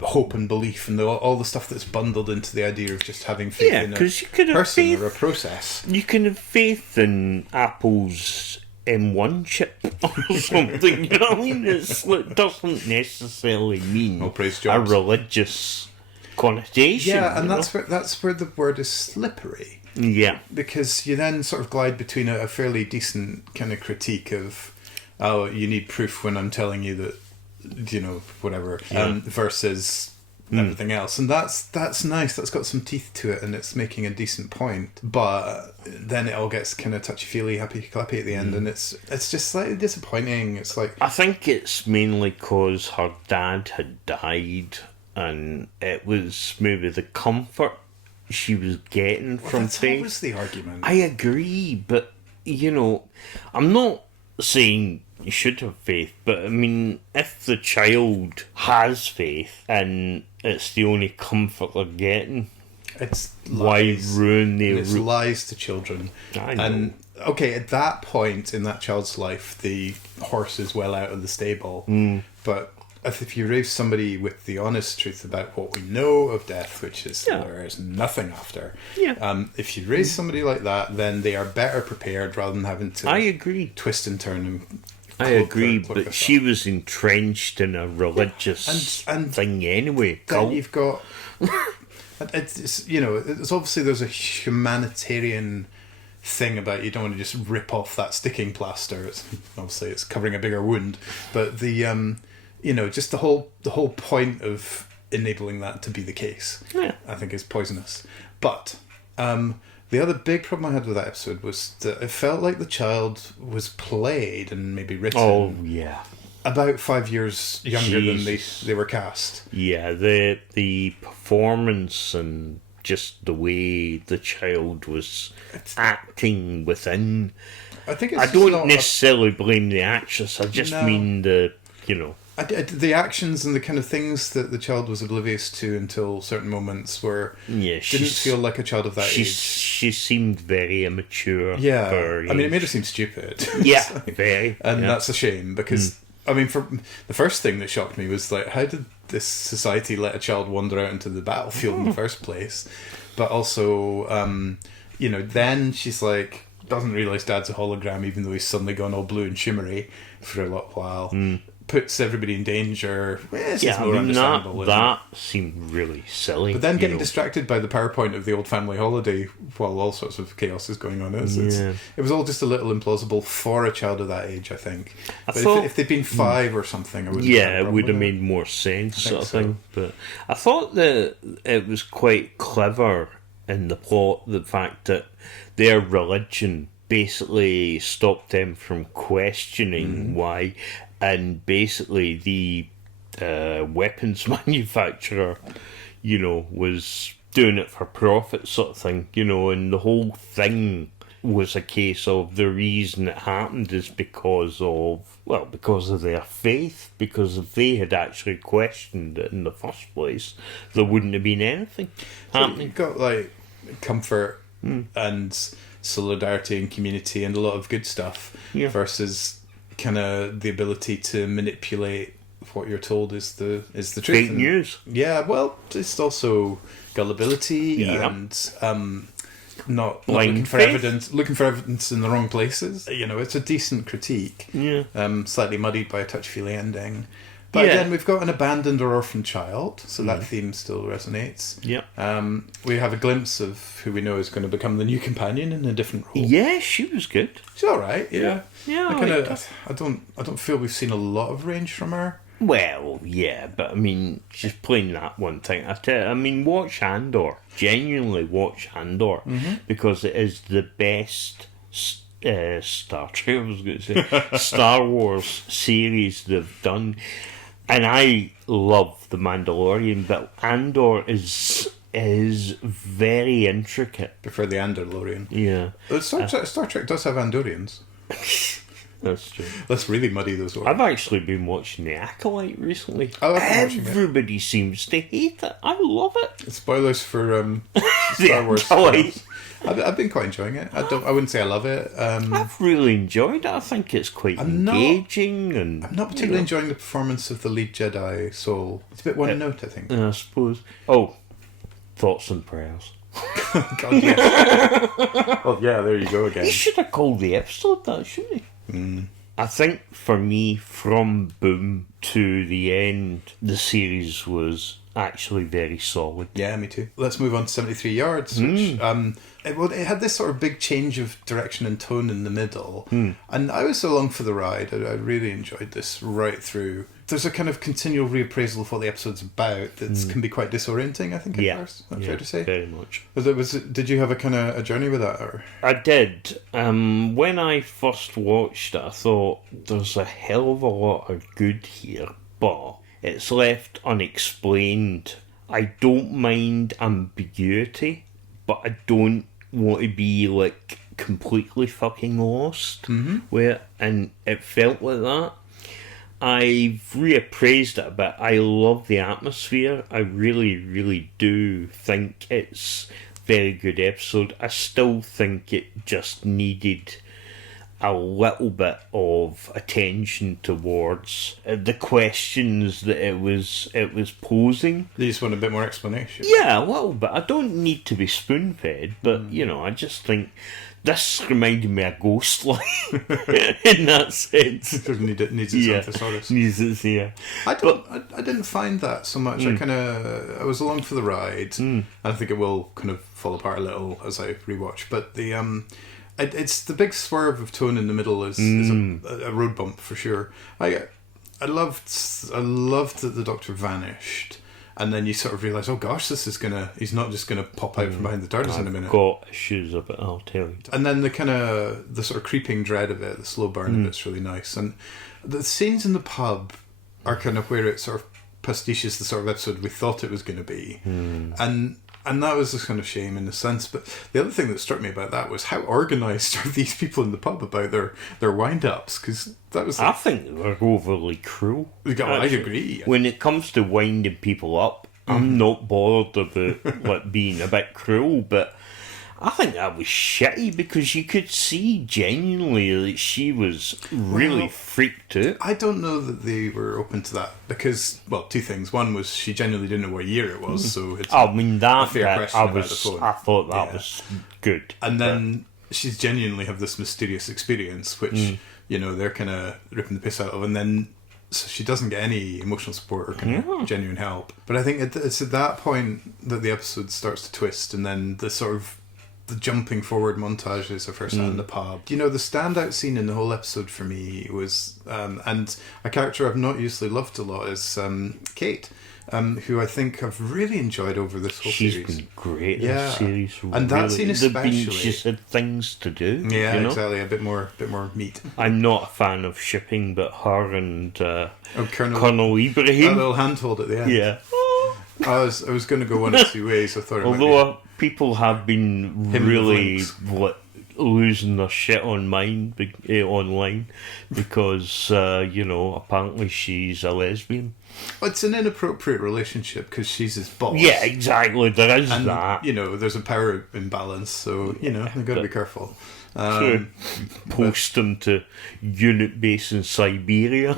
hope and belief and all the stuff that's bundled into the idea of just having faith in a person or a process. You can have faith in Apple's M1 chip or something. You know what I mean? It doesn't necessarily mean a religious connotation. Yeah, and that's where the word is slippery. Yeah, because you then sort of glide between a fairly decent kind of critique of, oh, you need proof when I'm telling you that, whatever, versus everything else, and that's nice. That's got some teeth to it, and it's making a decent point. But then it all gets kind of touchy feely, happy clappy at the end, and it's just slightly disappointing. It's like, I think it's mainly because her dad had died, and it was maybe the comfort she was getting from that's faith. always the argument. I agree, but I'm not saying you should have faith, but I mean, if the child has faith and it's the only comfort they're getting, it's lies. Why ruin the it's lies to children? I know. And okay, at that point in that child's life, the horse is well out of the stable. But if you raise somebody with the honest truth about what we know of death, which is there is nothing after, if you raise somebody like that, then they are better prepared rather than having to. I agree. Twist and turn and. I agree, but she was entrenched in a religious thing anyway. Then you've got. It's obviously there's a humanitarian thing about you don't want to just rip off that sticking plaster. It's covering a bigger wound, but the just the whole point of enabling that to be the case, I think is poisonous. But the other big problem I had with that episode was that it felt like the child was played and maybe written about 5 years younger than they were cast. Yeah, the performance and just the way the child was acting within. I think I don't necessarily blame the actress. I just mean the the actions and the kind of things that the child was oblivious to until certain moments where didn't feel like a child of that age. She seemed very immature. Yeah, for I mean, it made her seem stupid. Yeah, very. And that's a shame because, I mean, for the first thing that shocked me was like, how did this society let a child wander out into the battlefield in the first place? But also, then she's like, doesn't realise Dad's a hologram even though he's suddenly gone all blue and shimmery for a little while. Puts everybody in danger. Understandable. That seemed really silly. But then getting distracted by the PowerPoint of the old family holiday while all sorts of chaos is going on. It was all just a little implausible for a child of that age, I think. If they'd been 5 or something, I wouldn't have it would have made more sense, sort of thing. But I thought that it was quite clever in the plot, the fact that their religion basically stopped them from questioning why. And basically, the weapons manufacturer, was doing it for profit sort of thing, you know, and the whole thing was a case of the reason it happened is because of their faith, because if they had actually questioned it in the first place, there wouldn't have been anything happening. You've got, like, comfort and solidarity and community and a lot of good stuff versus kind of the ability to manipulate what you're told is the truth. Fake news. Yeah, well, it's also gullibility and not looking for evidence in the wrong places. You know, it's a decent critique. Yeah. Slightly muddied by a touchy-feely ending. But again, we've got an abandoned or orphaned child, so that theme still resonates. Yeah. We have a glimpse of who we know is going to become the new companion in a different role. Yeah, she was good. She's all right. Yeah. Yeah. I don't feel we've seen a lot of range from her. Well, yeah, but I mean, she's playing that one thing. I mean, watch Andor. Genuinely watch Andor, because it is the best Star Trek, I was going to say, Star Wars series they've done. And I love The Mandalorian, but Andor is very intricate. Prefer the Andalorian. Yeah. Star Trek does have Andorians. That's true. Let's really muddy those words. I've actually been watching The Acolyte recently. Oh, I've been watching it. Everybody seems to hate it. I love it. Spoilers for Star Wars. Acolyte. I've been quite enjoying it. I wouldn't say I love it. I've really enjoyed it. I think it's quite engaging. I'm not particularly enjoying the performance of the lead Jedi Soul. It's a bit one note, I think. I suppose. Oh, thoughts and prayers. God, yes. Well, yeah, there you go again. He should have called the episode that, shouldn't he? I think for me, from boom to the end, the series was actually very solid. Yeah, me too. Let's move on to 73 Yards, which it had this sort of big change of direction and tone in the middle. And I was along for the ride. I really enjoyed this right through. There's a kind of continual reappraisal of what the episode's about that can be quite disorienting, I think, at first. That's fair to say. Very much. Did you have a kind of a journey with that? Or? I did. When I first watched it, I thought there's a hell of a lot of good here, but it's left unexplained. I don't mind ambiguity, but I don't want to be like completely fucking lost. And it felt like that. I've reappraised it a bit. I love the atmosphere. I really, really do think it's a very good episode. I still think it just needed a little bit of attention towards the questions that it was posing. You just want a bit more explanation. Yeah, a little bit. I don't need to be spoon-fed, but you know, I just think this reminded me of Ghostlight in that sense. It needs its own thesaurus. Needs its, yeah. I didn't find that so much. I was along for the ride. I think it will kind of fall apart a little as I rewatch. But the it's the big swerve of tone in the middle is a road bump for sure. I loved that the Doctor vanished. And then you sort of realise, oh gosh, he's not just going to pop out from behind the TARDIS in a minute. I've got issues of it, I'll tell you. And then the sort of creeping dread of it, the slow burn of it's really nice. And the scenes in the pub are kind of where it sort of pastiches the sort of episode we thought it was going to be. And that was a kind of shame in a sense. But the other thing that struck me about that was how organised are these people in the pub about their wind-ups? Because that was... I think they're overly cruel. I agree. When it comes to winding people up, I'm not bothered about being a bit cruel, but I think that was shitty because you could see genuinely that she was really freaked out. I don't know that they were open to that because, well, two things. One was she genuinely didn't know what year it was, so it's I mean, that a fair question about the phone. I thought that was good. And then she's genuinely have this mysterious experience, which, you know, they're kind of ripping the piss out of, and then so she doesn't get any emotional support or kind of genuine help. But I think it's at that point that the episode starts to twist, and then the sort of the jumping forward montages of her sat in the pub. You know, the standout scene in the whole episode for me was, and a character I've not usually loved a lot is Kate, who I think I've really enjoyed over this whole series. She's been great in the series. And that scene especially. She's had things to do. Yeah, you know? Exactly. A bit more meat. I'm not a fan of shipping, but her and Colonel Ibrahim. A little handhold at the end. Yeah. I was going to go one of two ways. I thought it might Although people have been Him really with losing their shit online because, apparently she's a lesbian. Well, it's an inappropriate relationship because she's his boss. Yeah, exactly. There is And, that. there's a power imbalance, so, you've got to be careful. To post them to unit base in Siberia.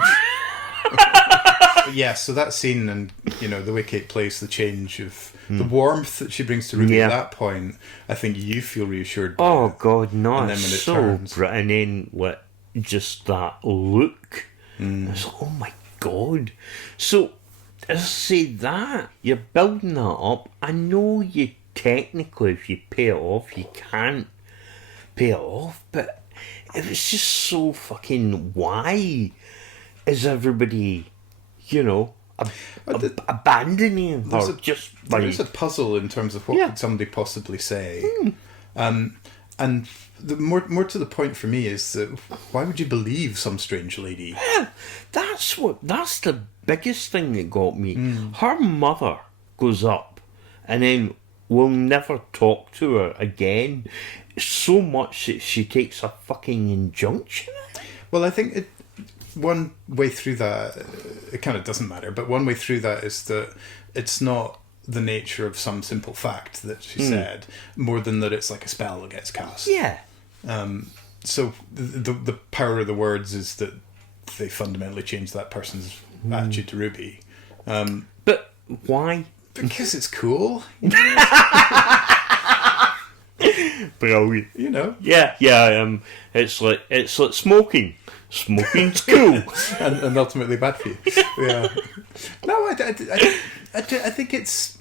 Yeah, so that scene and, the way Kate plays the change of the warmth that she brings to Ruby at that point, I think you feel reassured by Oh, it. God, no. And then It's when it so turns. and then just that look. It's like, oh my God. So, as I say that, you're building that up. I know you technically, if you pay it off, you can't pay it off, but it was just so fucking, why is everybody, abandoning her? There is a puzzle in terms of what could somebody possibly say. And more to the point for me is that why would you believe some strange lady? Yeah, that's the biggest thing that got me. Her mother goes up and then will never talk to her again, so much that she takes a fucking injunction. Well, I think one way through that, it kind of doesn't matter, but one way through that is that it's not the nature of some simple fact that she said, more than that it's like a spell that gets cast. Yeah. So the power of the words is that they fundamentally change that person's attitude to Ruby. But why? Because it's cool. Brilliant. Yeah. It's like smoking. Smoking's cool. and ultimately bad for you. Yeah. No, I think it's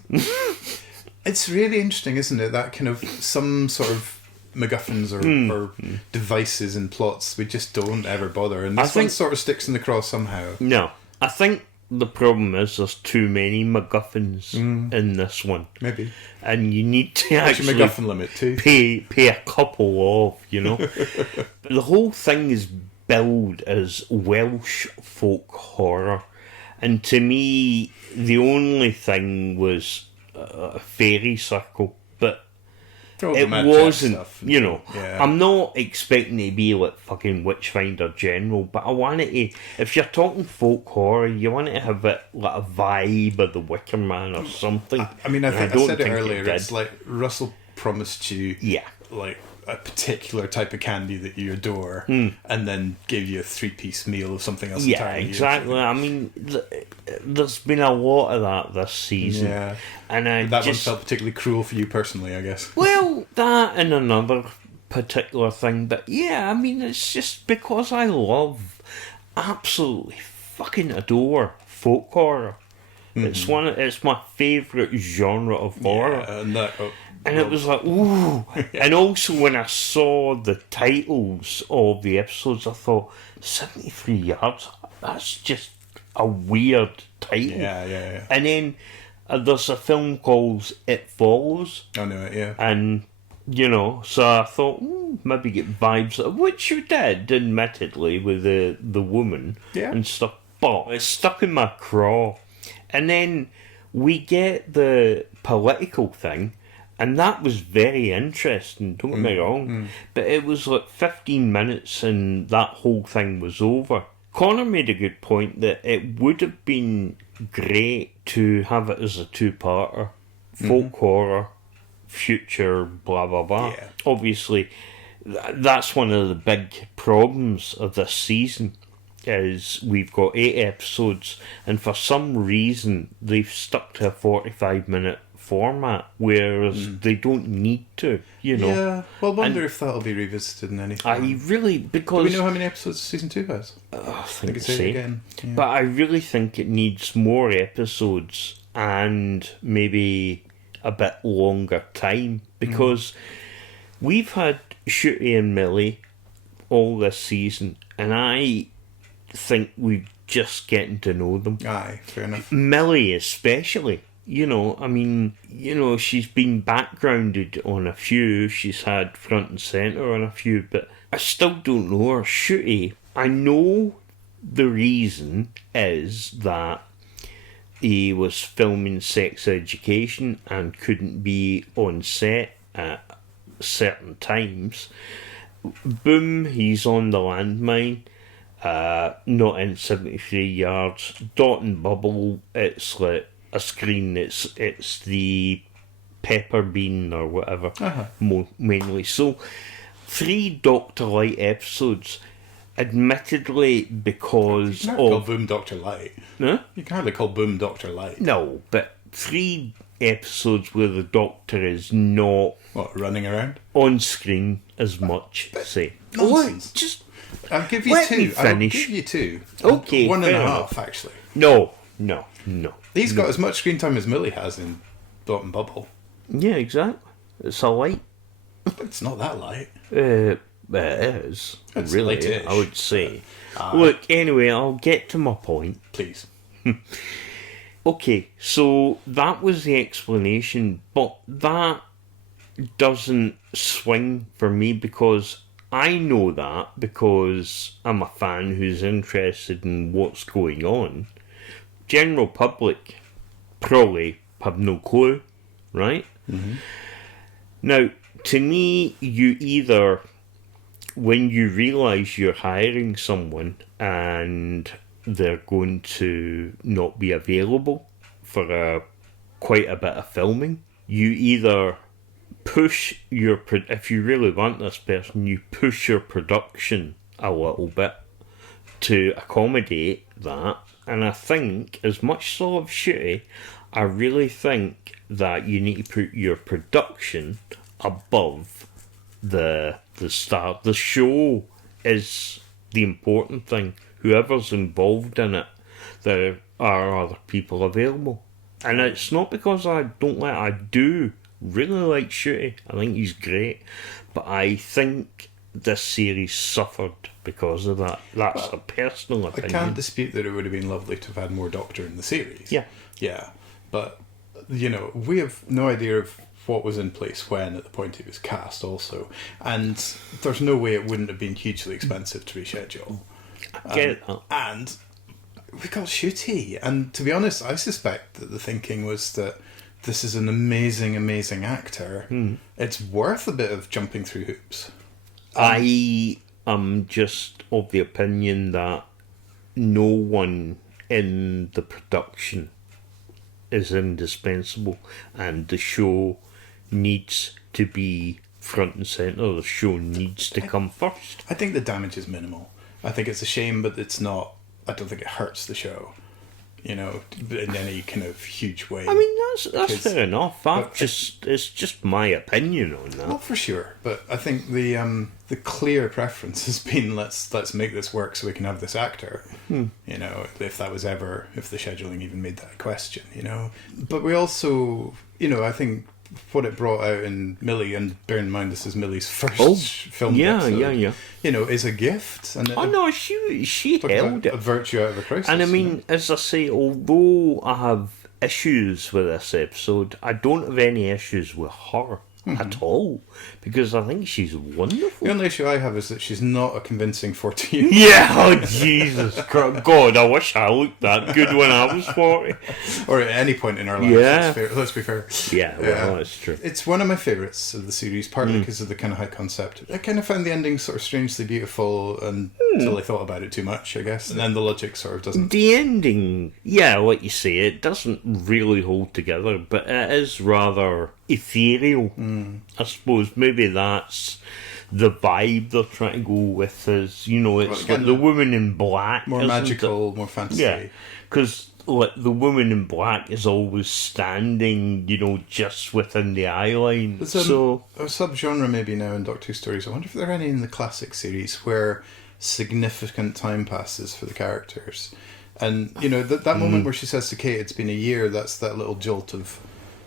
really interesting, isn't it? That kind of some sort of MacGuffins or devices and plots we just don't ever bother, and this one sort of sticks in the cross somehow. No, I think the problem is there's too many MacGuffins in this one. Maybe. And you need to What's your actually MacGuffin limit too? pay a couple off, But the whole thing is billed as Welsh folk horror, and to me the only thing was a fairy circle, but it wasn't stuff, yeah. I'm not expecting to be like fucking Witchfinder General, but I wanted to, if you're talking folk horror, you want to have it like a vibe of the Wicker Man or something. I mean, I said it earlier, it's like Russell promised you like a particular type of candy that you adore, and then gave you a 3-piece meal of something else entirely. Yeah, exactly. I mean, there's been a lot of that this season. Yeah. And that one felt particularly cruel for you personally, I guess. Well, that and another particular thing, but yeah, I mean, it's just because I absolutely fucking adore folk horror. It's my favourite genre of horror. Yeah, and it was like, ooh. And also when I saw the titles of the episodes, I thought, 73 yards? That's just a weird title. Yeah. And then there's a film called It Follows. I know it, yeah. And, so I thought, maybe get vibes, which you did, admittedly, with the woman and stuff. But it's stuck in my craw. And then we get the political thing, and that was very interesting, don't get me wrong. But it was like 15 minutes and that whole thing was over. Connor made a good point that it would have been great to have it as a two-parter. Folk horror, future, blah, blah, blah. Yeah. Obviously, that's one of the big problems of this season, is we've got 8 episodes, and for some reason they've stuck to a 45-minute format, whereas they don't need to, Yeah, well, I wonder if that'll be revisited in any form. I really, because... Do we know how many episodes season 2 has? I think it's so. again. Yeah. But I really think it needs more episodes and maybe a bit longer time, because we've had Ncuti and Millie all this season, and I think we're just getting to know them. Aye, fair enough. Millie especially. She's been backgrounded on a few, she's had front and centre on a few, but I still don't know her. Ncuti, I know the reason is that he was filming Sex Education and couldn't be on set at certain times. Boom, he's on the landmine, not in 73 yards. Dot and bubble, it's like a screen, it's the pepper bean or whatever, mainly. So, 3 Doctor Light episodes, admittedly because You can't call Boom Dr. Light. Huh? You can hardly call Boom Dr. Light. No, but 3 episodes where the Doctor is not What, running around? on screen as much, say. Nonsense. Just I'll give you let 2. me finish. I'll give you 2. Okay, 1.5, fair enough. actually. no. He's got as much screen time as Millie has in Dot and Bubble. Yeah, exactly. It's a light. But it's not that light. It is. It's really, light-ish. I would say. Look, anyway, I'll get to my point. Please. Okay, so that was the explanation, but that doesn't swing for me because I know that because I'm a fan who's interested in what's going on. General public probably have no clue, right? Mm-hmm. Now, to me, you either, when you realise you're hiring someone and they're going to not be available for quite a bit of filming, you either push your, if you really want this person, you push your production a little bit to accommodate that. And I think, as much so of Ncuti, I really think that you need to put your production above the start. The show is the important thing. Whoever's involved in it, there are other people available. And it's not because I do really like Ncuti. I think he's great. But I think this series suffered because of that. That's a personal opinion. I can't dispute that it would have been lovely to have had more Doctor in the series. Yeah. Yeah. But, we have no idea of what was in place when at the point he was cast also. And there's no way it wouldn't have been hugely expensive to reschedule. I get that. And we got Ncuti. And to be honest, I suspect that the thinking was that this is an amazing, amazing actor. It's worth a bit of jumping through hoops. I am just of the opinion that no one in the production is indispensable and the show needs to be front and centre. The show needs to come first. I think the damage is minimal. I think it's a shame, but it's not. I don't think it hurts the show, in any kind of huge way. I mean, that's fair enough. It's just my opinion on that. Well, for sure, but I think the clear preference has been let's make this work so we can have this actor. If the scheduling even made that a question, But we also, I think what it brought out in Millie, and bear in mind this is Millie's first film episode, is a gift. And she held it. A virtue out of a crisis. And I mean, as I say, although I have issues with this episode, I don't have any issues with her at all, because I think she's wonderful. The only issue I have is that she's not a convincing 14. Yeah, oh Jesus Christ. God, I wish I looked that good when I was 40. Or at any point in our lives, Yeah. let's be fair. Yeah, well, that's true. It's one of my favourites of the series, partly because of the kind of high concept. I kind of found the ending sort of strangely beautiful until I thought about it too much, I guess. And then the logic sort of doesn't... The ending, yeah, like you say, it doesn't really hold together, but it is rather ethereal. I suppose maybe that's the vibe they're trying to go with, is, it's like the woman in black. More magical, more fantasy. Yeah, because the woman in black is always standing, just within the eye line. There's so a subgenre maybe now in Doctor Who stories. I wonder if there are any in the classic series where significant time passes for the characters. And, that moment where she says to Kate, it's been a year, that's that little jolt of,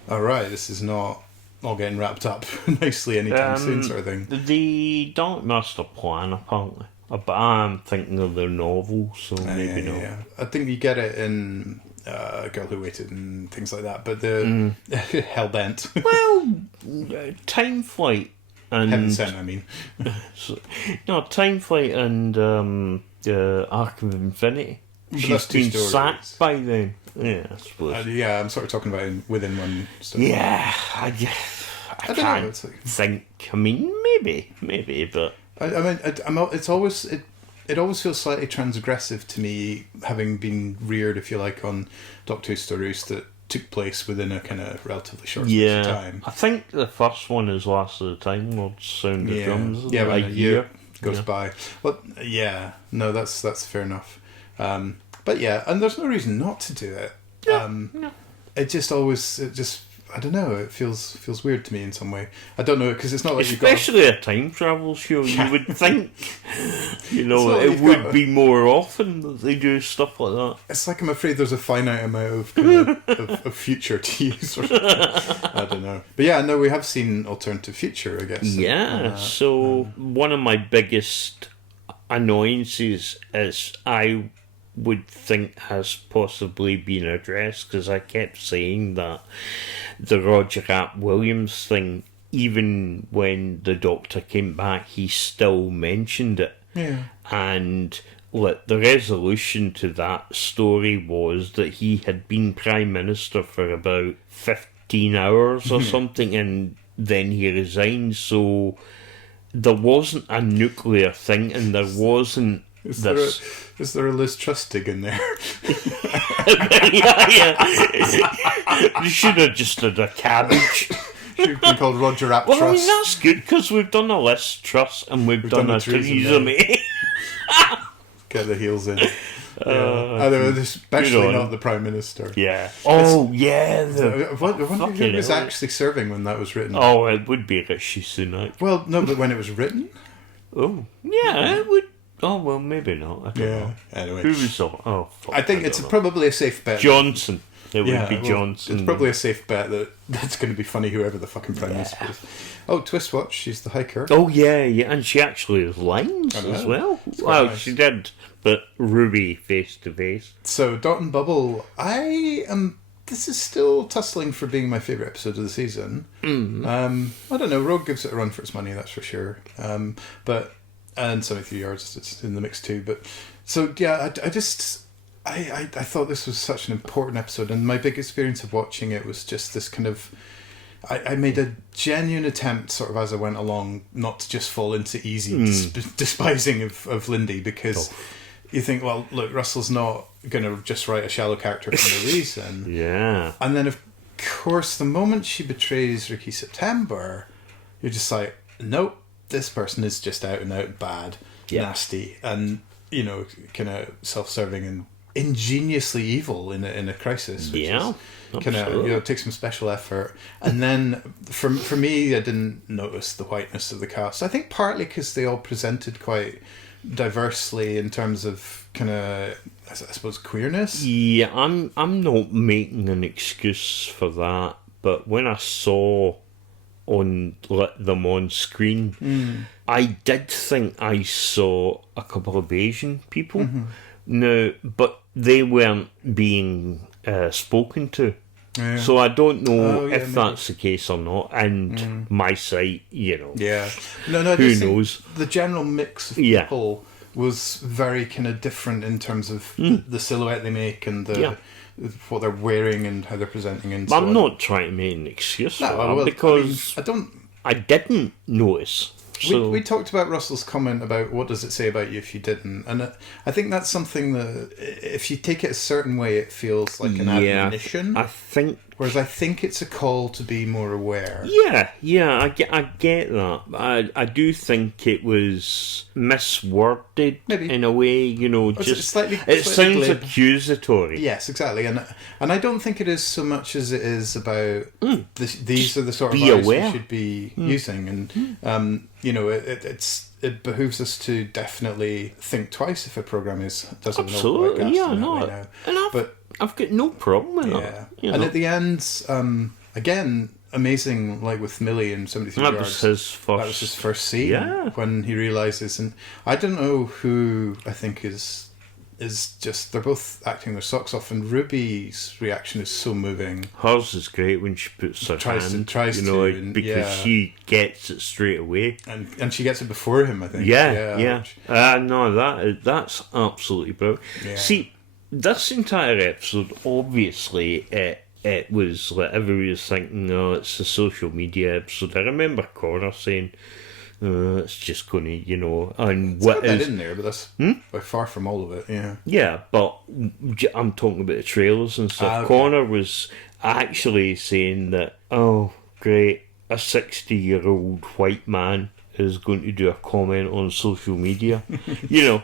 all right, this is not all getting wrapped up nicely anytime soon sort of thing. The Dark Master Plan, apparently. But I'm thinking of their novel, so maybe not. Yeah. I think you get it in Girl Who Waited and things like that, but the Hellbent. Well, Time Flight and... Heaven Sent, I mean. Time Flight and Arc of Infinity that's she's two been stories. sacked by then. Yeah, I suppose. Yeah, I'm sort of talking about within one story. Yeah, I don't know. can't It's like, think. I mean, maybe, but it's always it always feels slightly transgressive to me, having been reared, if you like, on Doctor Who stories that took place within a kind of relatively short space of time. I think the first one is Last of the Time Lords, Sound of Drums. Isn't Yeah, it? when A a year goes Yeah. by. Well, yeah, no, that's fair enough. But yeah, and there's no reason not to do it. It just I don't know. It feels weird to me in some way. I don't know, because it's not like Especially a time travel show, you would think, It's not like it you've would got- be more often that they do stuff like that. It's like I'm afraid there's a finite amount of kind of future to use. Or I don't know. But yeah, no, we have seen alternative future, I guess. Yeah, so one of my biggest annoyances is I would think has possibly been addressed, because I kept saying that the Roger App Williams thing, even when the Doctor came back, he still mentioned it. Yeah. And the resolution to that story was that he had been Prime Minister for about 15 hours or something, and then he resigned, so there wasn't a nuclear thing, and there wasn't Is this... there a Liz Trustig in there? You should have just had a cabbage. Should have been called Roger App Well, I mean, Trust. that's good, because we've done a Liz Truss and we've done done a a Theresa Theresa May. May. Get the heels in. Especially good on not him. the Prime Minister. Yeah. Oh, yeah. I wonder who fucking was hell. actually serving when that was written. Oh, it would be Rishi Sunak. Well, no, but when it was written? Oh, yeah, it would. Oh, well, maybe not. I don't know. Anyway. Who was that? Oh, fuck. I think it's don't know. probably a safe bet. Johnson. It would be well, Johnson. It's probably a safe bet that that's going to be funny, whoever the fucking Prime Minister is. Oh, Twistwatch, she's the hiker. Oh, yeah, and she actually has lines I know. as well. It's quite Well, nice. she did, but Ruby face to face. So, Dot and Bubble, this is still tussling for being my favourite episode of the season. I don't know, Rogue gives it a run for its money, that's for sure. And 73 Yards, it's in the mix too. But so yeah, I thought this was such an important episode, and my big experience of watching it was just this kind of. I made a genuine attempt, sort of as I went along, not to just fall into easy despising of Lindy, because you think, well, look, Russell's not going to just write a shallow character for no reason. Yeah. And then, of course, the moment she betrays Ricky September, you're just like, nope, this person is just out and out bad, nasty, and, kind of self-serving and ingeniously evil in a crisis. Which is kind of, takes some special effort. And then, for me, I didn't notice the whiteness of the cast. I think partly because they all presented quite diversely in terms of kind of, I suppose, queerness. Yeah, I'm not making an excuse for that, but when I saw them on screen, I did think I saw a couple of Asian people. No, but they weren't being spoken to. Yeah. So I don't know if maybe. that's the case or not. And my site, Yeah. No, I Who just think knows? the general mix of Yeah. people was very kind of different in terms of the silhouette they make and what they're wearing and how they're presenting and so I'm on. not trying to make an excuse for No, that, well, because I don't. I didn't notice. So We talked about Russell's comment about what does it say about you if you didn't, and I think that's something that if you take it a certain way, it feels like an admonition. I think. Whereas I think it's a call to be more aware. Yeah, I get that. I do think it was misworded Maybe. in a way, It's just slightly it sounds glib. accusatory. Yes, exactly, and I don't think it is so much as it is about these are the sort of be eyes aware. we should be using, and it behooves us to definitely think twice if a program doesn't know what Absolutely, broadcasting yeah, that no, way now. and I've got no problem with Yeah, that. and at the end, again, amazing, like with Millie and 73 that Yards. was his first. That was his first scene. Yeah. When he realizes, and I don't know who I think is just, they're both acting their socks off, and Ruby's reaction is so moving. Hers is great when she puts her Tries hand, to, and, because she gets it straight away. And she gets it before him, I think. Yeah. which- No, that's absolutely brilliant. Yeah. See, this entire episode, obviously, it was like everybody was thinking, oh, it's a social media episode. I remember Connor saying, it's just going to, and It's what got that is. in there, but that's by far from all of it, yeah. Yeah, but I'm talking about the trailers and stuff. Okay. Connor was actually saying that, oh, great, a 60-year-old white man is going to do a comment on social media, and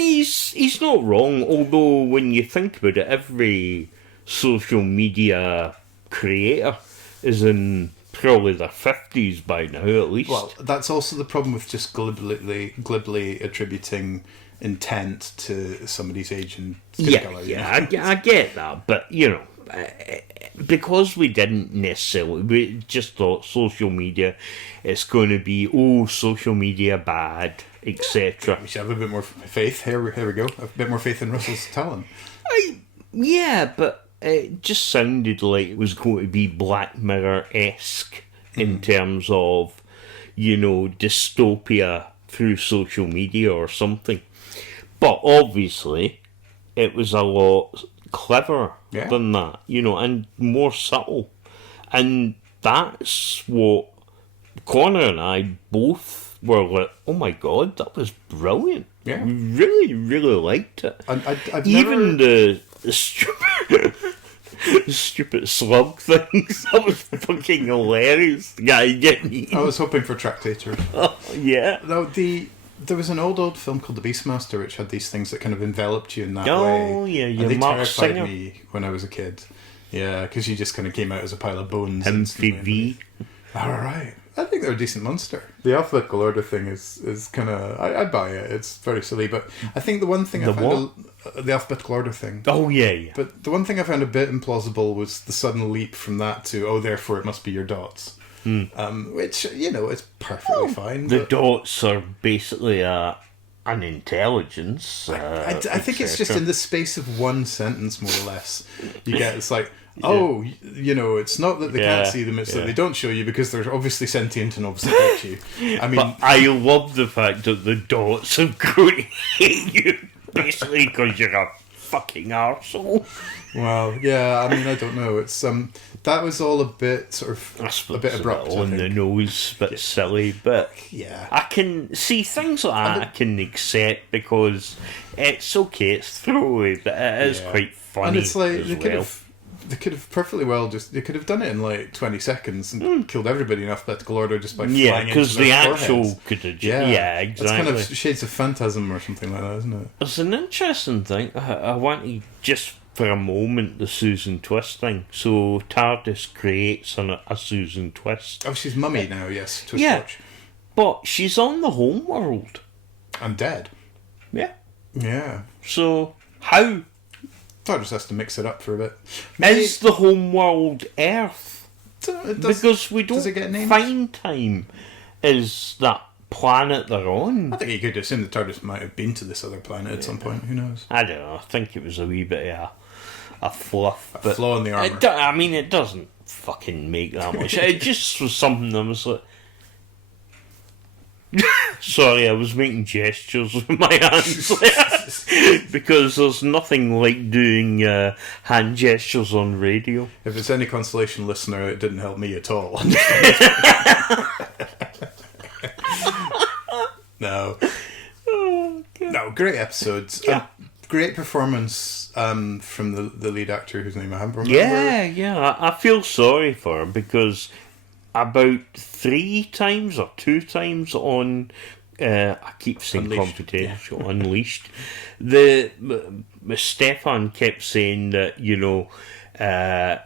he's not wrong. Although when you think about it, every social media creator is in probably their 50s by now, at least. Well, that's also the problem with just glibly attributing intent to somebody's age and skin colour. I get that, but because we didn't necessarily, we just thought social media, it's going to be, social media bad, etc. We should have a bit more faith. Here we go. A bit more faith in Russell's talent. Yeah, but it just sounded like it was going to be Black Mirror-esque in terms of, dystopia through social media or something. But obviously, it was a lot cleverer than that, and more subtle. And that's what Connor and I both were like, oh my god, that was brilliant. Yeah. We really, really liked it. And I've Even never... the stupid slug things, that was fucking hilarious. The guy getting eaten. I was hoping for tractators. Yeah. No, there was an old film called The Beastmaster which had these things that kind of enveloped you in that way. Oh, yeah, and your they Mark terrified Singer. me when I was a kid. Yeah, because you just kind of came out as a pile of bones. MTV. All right. I think they're a decent monster. The alphabetical order thing is kind of... I buy it. It's very silly, but I think the one thing I found... The alphabetical order thing. Oh, yeah. But the one thing I found a bit implausible was the sudden leap from that to, therefore it must be your dots. Which, it's perfectly fine. The dots are basically an intelligence. I think it's just in the space of one sentence, more or less. It's like, it's not that they can't see them, it's that they don't show you because they're obviously sentient and obviously hate you. I mean... But I love the fact that the dots have grown to hate you, basically because you're a fucking arsehole. Well, yeah, I mean, I don't know. It's that was all a bit sort of a bit abrupt. On the nose, a bit silly, but yeah, I can see things like that. I can accept because it's okay, it's throwaway, but it is quite funny. And it's like they could have perfectly well they could have done it in like 20 seconds and killed everybody in alphabetical order just by flying into their actual foreheads. could have exactly. It's kind of Shades of Phantasm or something like that, isn't it? It's an interesting thing. I want to just for a moment the Susan Twist thing. So TARDIS creates a Susan Twist. Oh, she's mummy now, yes. Twist watch. But she's on the homeworld. And dead. Yeah. Yeah. So how? TARDIS has to mix it up for a bit. Is the homeworld Earth? Because we does it get don't names? find time. Is that planet they're on? I think you could assume the TARDIS might have been to this other planet at some point. Who knows? I don't know. I think it was a wee bit of a fluff. A flaw in the armour. I mean, it doesn't fucking make that much. It just was something I was like... Sorry, I was making gestures with my hands because there's nothing like doing hand gestures on radio. If it's any consolation, listener, it didn't help me at all. No. Oh, No, great episodes. Yeah. Great performance from the lead actor whose name I haven't remembered. Yeah. I feel sorry for her because about 3 times or 2 times on I keep saying Unleashed. Computational Unleashed, the Stefan kept saying that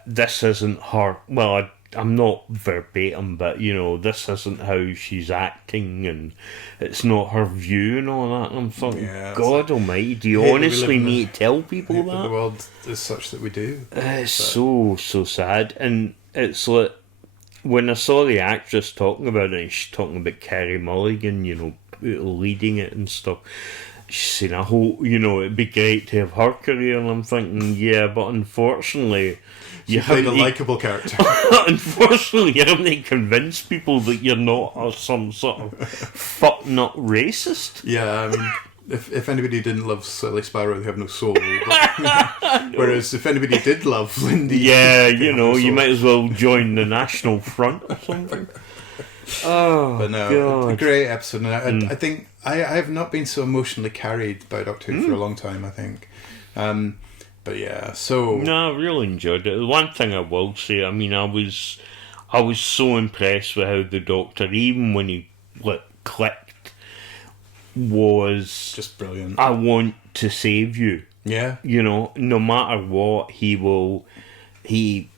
this isn't her. Well, I'm not verbatim, but this isn't how she's acting, and it's not her view and all that. And I'm thinking, God Almighty, do you honestly need to tell people that? The world is such that we do. It's so sad, and it's like when I saw the actress talking about it, and she's talking about Carey Mulligan, leading it and stuff. She's saying, I hope, it'd be great to have her career, and I'm thinking, yeah, but unfortunately, you played a likeable character. Unfortunately, you haven't to convince people that you're not some sort of fuck nut racist. Yeah, I mean, if anybody didn't love Silly Sparrow, they have no soul. Whereas if anybody did love Lindy, Yeah, they you have know, no you soul. might as well join the National Front or something. Oh, But no, God. a great episode. And I think I have not been so emotionally carried by Doctor Who for a long time, I think. But yeah, so... No, I really enjoyed it. The one thing I will say, I mean, I was so impressed with how the Doctor, even when he clicked, was Just brilliant. I want to save you. Yeah. You know, no matter what, he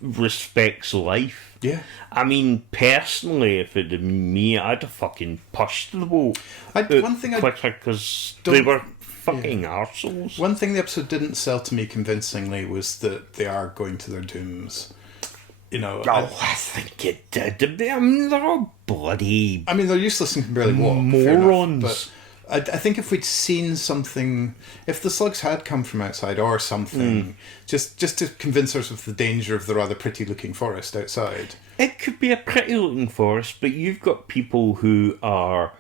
respects life. Yeah. I mean, personally, if it had been me, I'd have fucking pushed the boat One thing I quicker because don't- they were fucking arseholes. One thing the episode didn't sell to me convincingly was that they are going to their dooms. You know, I think it did. I mean, they're all bloody I mean, they're useless and can barely walk. fair enough, morons. But I think if we'd seen something, if the slugs had come from outside or something, just to convince us of the danger of the rather pretty-looking forest outside. It could be a pretty looking forest, but you've got people who are...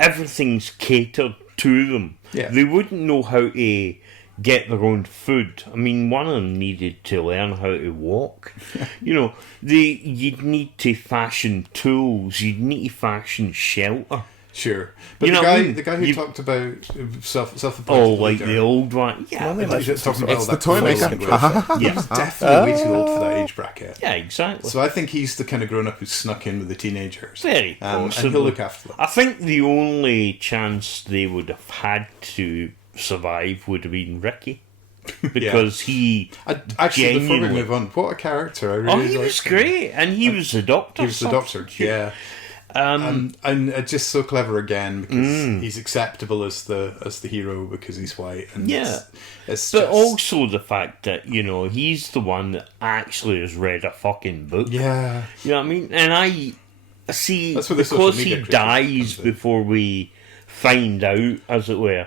Everything's catered to them. Yeah. They wouldn't know how to get their own food. I mean, one of them needed to learn how to walk. You know, you'd need to fashion tools. You'd need to fashion shelter. Sure, but You know the what guy, I mean? the guy who You- talked about self-appointed Oh, like leader, the old one. Yeah, Well, but- he's talking about It's all the that toy clothes maker. and stuff. yeah, He's definitely way too old for that age bracket. yeah, exactly. So I think he's the kind of grown-up who snuck in with the teenagers. Very and possible. he'll look after them. I think the only chance they would have had to survive would have been Ricky. Because he Actually, before we genuinely- move on, what a character! I really Oh, he liked was him. great, and he was the Doctor. He was the Doctor, yeah. And just so clever again because he's acceptable as the hero because he's white. And Yeah. it's But just, also the fact that, you know, he's the one that actually has read a fucking book. yeah. You know what I mean? And I see, That's where the social because media he critique dies comes in. before we find out, as it were,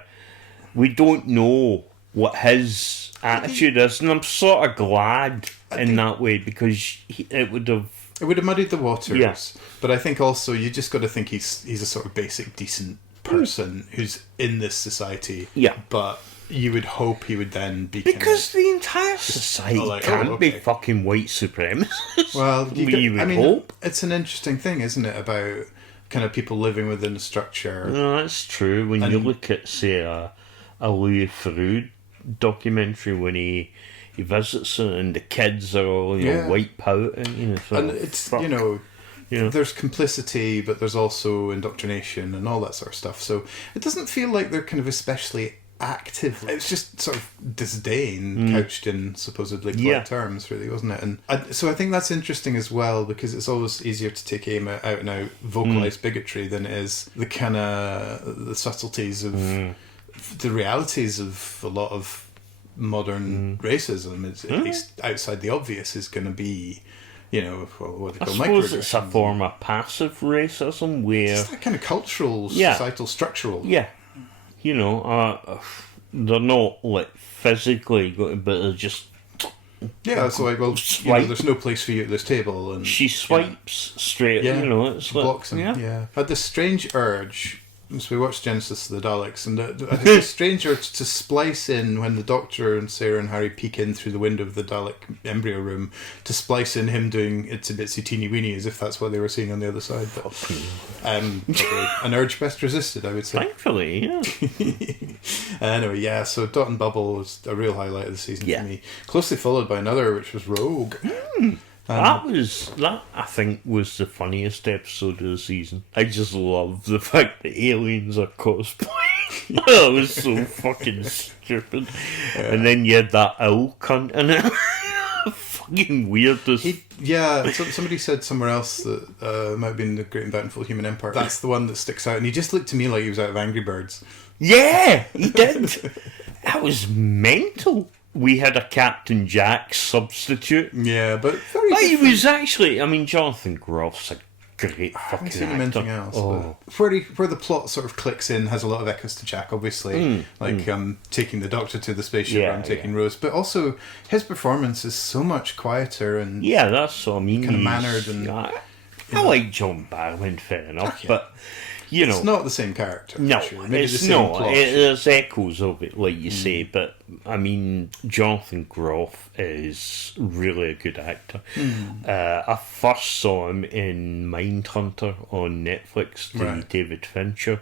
we don't know what his attitude is. And I'm sort of glad in that way because it would have... It would have muddied the waters. Yeah. But I think also you just got to think he's a sort of basic, decent person who's in this society. Yeah. But you would hope he would then be Because the entire society can't be okay. fucking white supremacists. Well, you would hope. it's an interesting thing, isn't it, about kind of people living within a structure. No, that's true. When you look at, say, a Louis Theroux documentary when he visits it and the kids are all, you know, white pouting, you know. So And it's, fuck. you know, Yeah. there's complicity, but there's also indoctrination and all that sort of stuff. So it doesn't feel like they're kind of especially active. It's just sort of disdain couched in supposedly polite Yeah. terms, really, wasn't it? And so I think that's interesting as well because it's always easier to take aim at out and out vocalized bigotry than it is the kind of the subtleties of the realities of a lot of modern racism. Is at least outside the obvious is going to be, you know, what they I call suppose it's a microaggressions. form of passive racism where, It's that kind of cultural, Yeah. societal, structural. yeah, you know, they're not like physically, but they're just... Yeah, so like, well, you know, Swipe. there's no place for you at this table, and She swipes straight, Yeah. you know, it's like... blocks him. Yeah. Yeah. I had this strange urge. So we watched Genesis of the Daleks, and I had this strange urge to splice in when the Doctor and Sarah and Harry peek in through the window of the Dalek embryo room, to splice in him doing Itsy Bitsy Teeny Weeny as if that's what they were seeing on the other side. But probably an urge best resisted, I would say. Thankfully, yeah. Anyway, yeah, so Dot and Bubble was a real highlight of the season Yeah. for me. Closely followed by another, which was Rogue. That I think was the funniest episode of the season. I just love the fact that aliens are cosplaying. That was so fucking stupid. And then you had that owl cunt in it. Fucking weirdest. Somebody said somewhere else that it might have been the Great and Bountiful Human Empire. That's the one that sticks out, and he just looked to me like he was out of Angry Birds. Yeah, he did. That was mental. We had a Captain Jack substitute. Yeah, but very But he different. was actually, I mean, Jonathan Groff's a great I fucking haven't seen him actor. anything else. Oh. But where the plot sort of clicks in has a lot of echoes to Jack, obviously. Taking the Doctor to the spaceship Yeah, and taking yeah. Rose. But also, his performance is so much quieter and... Yeah, that's what I mean. Kinda He's- mannered and- I like John Barrowman, fair enough, yeah. but you know, it's not the same character. no, for sure. Maybe the it's same not. plot. There's echoes of it, like you say, but I mean, Jonathan Groff is really a good actor. I first saw him in Mindhunter on Netflix, the Right. David Fincher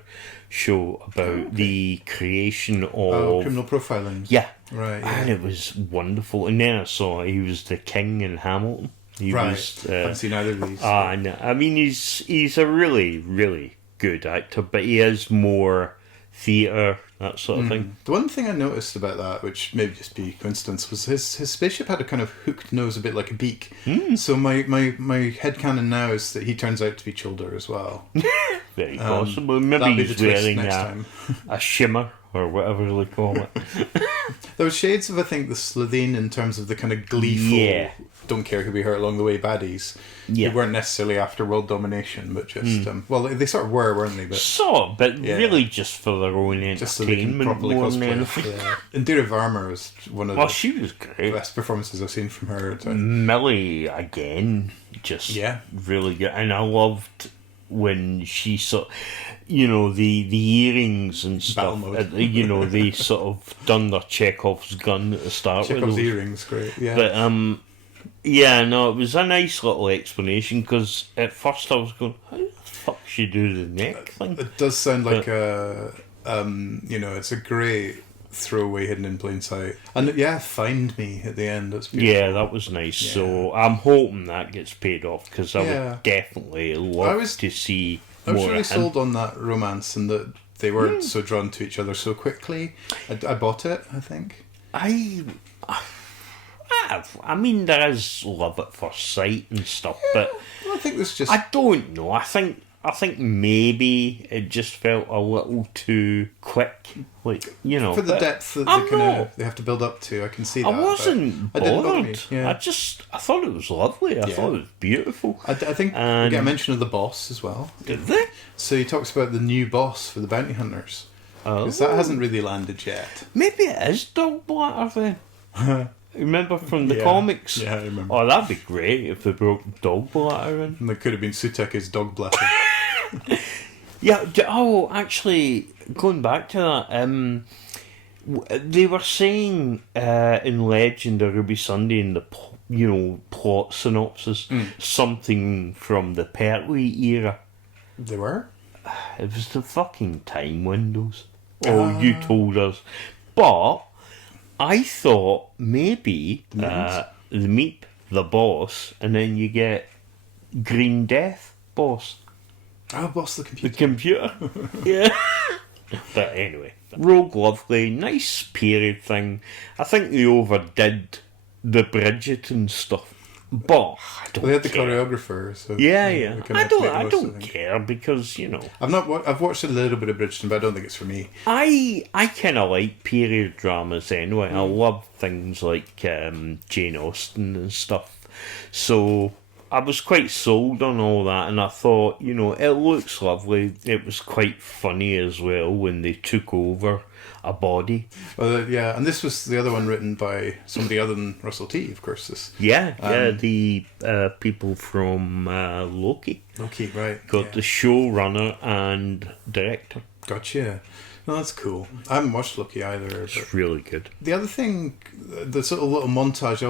show about the creation of criminal profiling. yeah, Right. and Yeah. it was wonderful. And then I saw he was the king in Hamilton. He Right. was. Haven't seen either of these. And I mean, he's a really, really good actor, but he is more theatre, that sort of thing. The one thing I noticed about that, which maybe just be coincidence, was his spaceship had a kind of hooked nose, a bit like a beak. So my headcanon now is that he turns out to be Chulder as well. Very possible. Maybe that'll be he's the twist wearing next time. a shimmer or whatever they call it. There was shades of, I think, the Slitheen in terms of the kind of gleeful, Yeah. don't care who we hurt along the way baddies. Yeah. They weren't necessarily after world domination, but just, well, they sort of were, weren't they? But Sort of, but Yeah. really just for their own just so they can entertainment properly more than cosplay. anything. Yeah. Indira Varma was one of Well, the she was great. best performances I've seen from her. Millie, again, just Yeah. really good. And I loved when she sort you know, the earrings and stuff. Battle mode. You know, they sort of done their Chekhov's gun at the start. Chekhov's with earrings, great. Yeah. But, yeah, no, it was a nice little explanation, because at first I was going, how the fuck she do the neck thing? It does sound like a, you know, it's a great throwaway hidden in plain sight. And yeah, find me at the end. That's beautiful. Yeah, that was nice. So I'm hoping that gets paid off, because I Yeah. would definitely love to see I was more really of him. sold on that romance and that they weren't so drawn to each other so quickly. I bought it, I think. I mean, there is love at first sight and stuff, but Well, I think there's just... I don't know. I think maybe it just felt a little too quick, like, you know. for the but depth that I'm they, kind not- of, they have to build up to, I can see that. I wasn't but it didn't bother me. bothered. Yeah. I thought it was lovely. I thought it was beautiful. I think we And- get a mention of the boss as well. Did they? So he talks about the new boss for the bounty hunters. Oh. Because that hasn't really landed yet. Maybe it is Dog Blatter then. Remember from the Yeah. comics? Yeah, I remember. Oh, that'd be great if they broke Dog Blatter in. And there could have been Sutek's dog blaster. Yeah. Oh, actually, going back to that, they were saying in Legend of Ruby Sunday in the plot synopsis something from the Pertwee era. They were? It was the fucking time windows. Oh, you told us. But I thought maybe the Meep, the boss, and then you get Green Death boss. Oh, boss the The computer. computer. Yeah. But anyway. Rogue Lovely, nice period thing. I think they overdid the Bridgerton stuff. But I don't They had the care. choreographer, so Yeah. we can I make the don't most of it. care, because, you know, I've watched a little bit of Bridgerton, but I don't think it's for me. I kind of like period dramas anyway. I love things like Jane Austen and stuff. So I was quite sold on all that, and I thought, you know, it looks lovely. It was quite funny as well when they took over a body. Well, yeah, and this was the other one written by somebody other than Russell T, of course. This Yeah, the people from Loki. Loki, right? Got the showrunner and director. Gotcha. No, that's cool. I haven't watched Loki either. But It's really good. the other thing, the sort of little montage,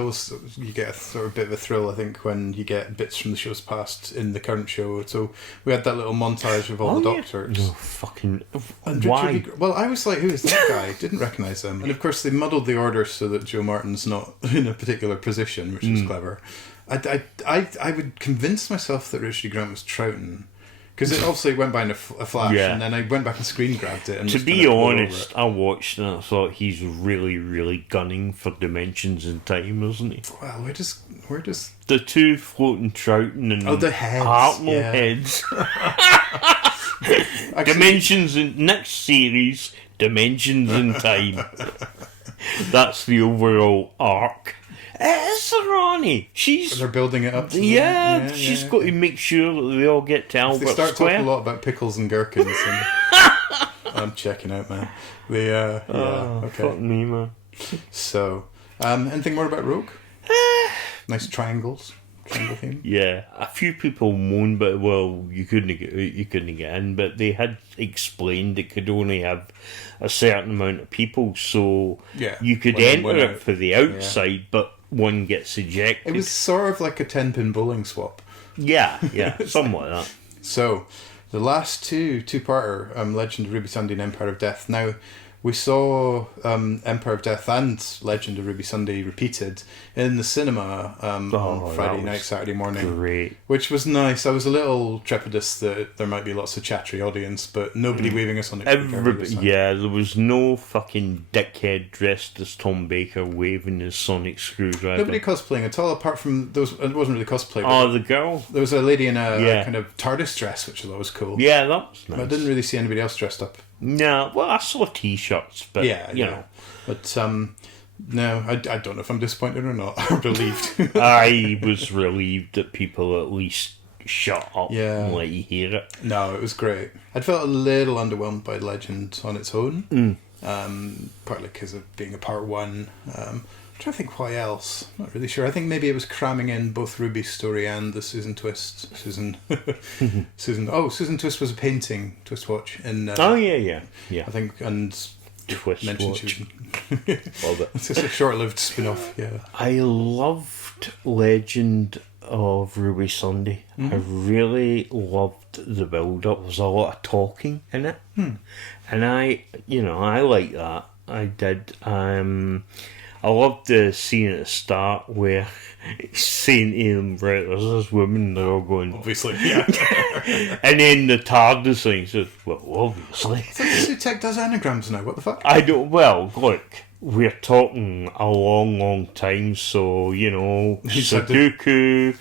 you get a sort of bit of a thrill, I think, when you get bits from the shows past in the current show. So we had that little montage of all the doctors. No, fucking... And Why? Richard E. Well, I was like, who is that guy? Didn't recognise him. And of course, they muddled the order so that Joe Martin's not in a particular position, which is clever. I would convince myself that Richard E. Grant was Troughton. Because it obviously went by in a flash, Yeah. and then I went back and screen grabbed it. And To just be kind of poured over honest, it. I watched and I thought he's really, really gunning for dimensions and time, isn't he? Well, where does The two floating Troughton and the heads, Hartnell yeah. heads. Actually, Dimensions in next series, Dimensions in Time. That's the overall arc. It is Ronnie. She's they're building it up. To she's got to make sure that they all get to They Albert start Square. talking a lot about pickles and gherkins. And I'm checking out, man. Okay. Fuck me, man. So, anything more about Rogue? Nice triangles. jungle theme. Yeah, a few people moaned, but well, you couldn't get in. But they had explained it could only have a certain amount of people, so Yeah, you could when in, enter when it out. for the outside, but one gets ejected. It was sort of like a 10-pin bowling swap. yeah, something like that. So, the last two-parter, Legend of Ruby Sunday and Empire of Death. Now, we saw Empire of Death and Legend of Ruby Sunday repeated in the cinema on Friday that night, was Saturday morning. Great. Which was nice. I was a little trepidous that there might be lots of chattery audience, but nobody waving us on the Everybody, yeah, there was no fucking dickhead dressed as Tom Baker waving his sonic screwdriver. Nobody cosplaying at all, apart from those. It wasn't really cosplay. Oh, the girl. There was a lady in a Yeah. kind of TARDIS dress, which was always cool. Yeah, that was But I nice. didn't really see anybody else dressed up. No, well, I saw t-shirts, but you know. But no, I don't know if I'm disappointed or not, or relieved. I was relieved that people at least shut up Yeah. and let you hear it. No, it was great. I'd felt a little underwhelmed by Legend on its own, partly because of being a part one. I'm trying to think why else. Not really sure. I think maybe it was cramming in both Ruby's story and the Susan Twist. Susan. Oh, Susan Twist was a painting, Twist Watch. In, Oh, yeah. I think, and Twist mentioned Watch. she Love it. it's just a short-lived spin-off, yeah. I loved Legend of Ruby Sunday. I really loved the build-up. There was a lot of talking in it. And I like that. I did. I loved the scene at the start where he's saying to them, right, there's this woman, they're all going, Obviously, yeah. and then the TARDIS thing says, well, obviously. Sutek does anagrams now, what the fuck? I don't, well, look, we're talking a long time, so, He's had to- Sudoku,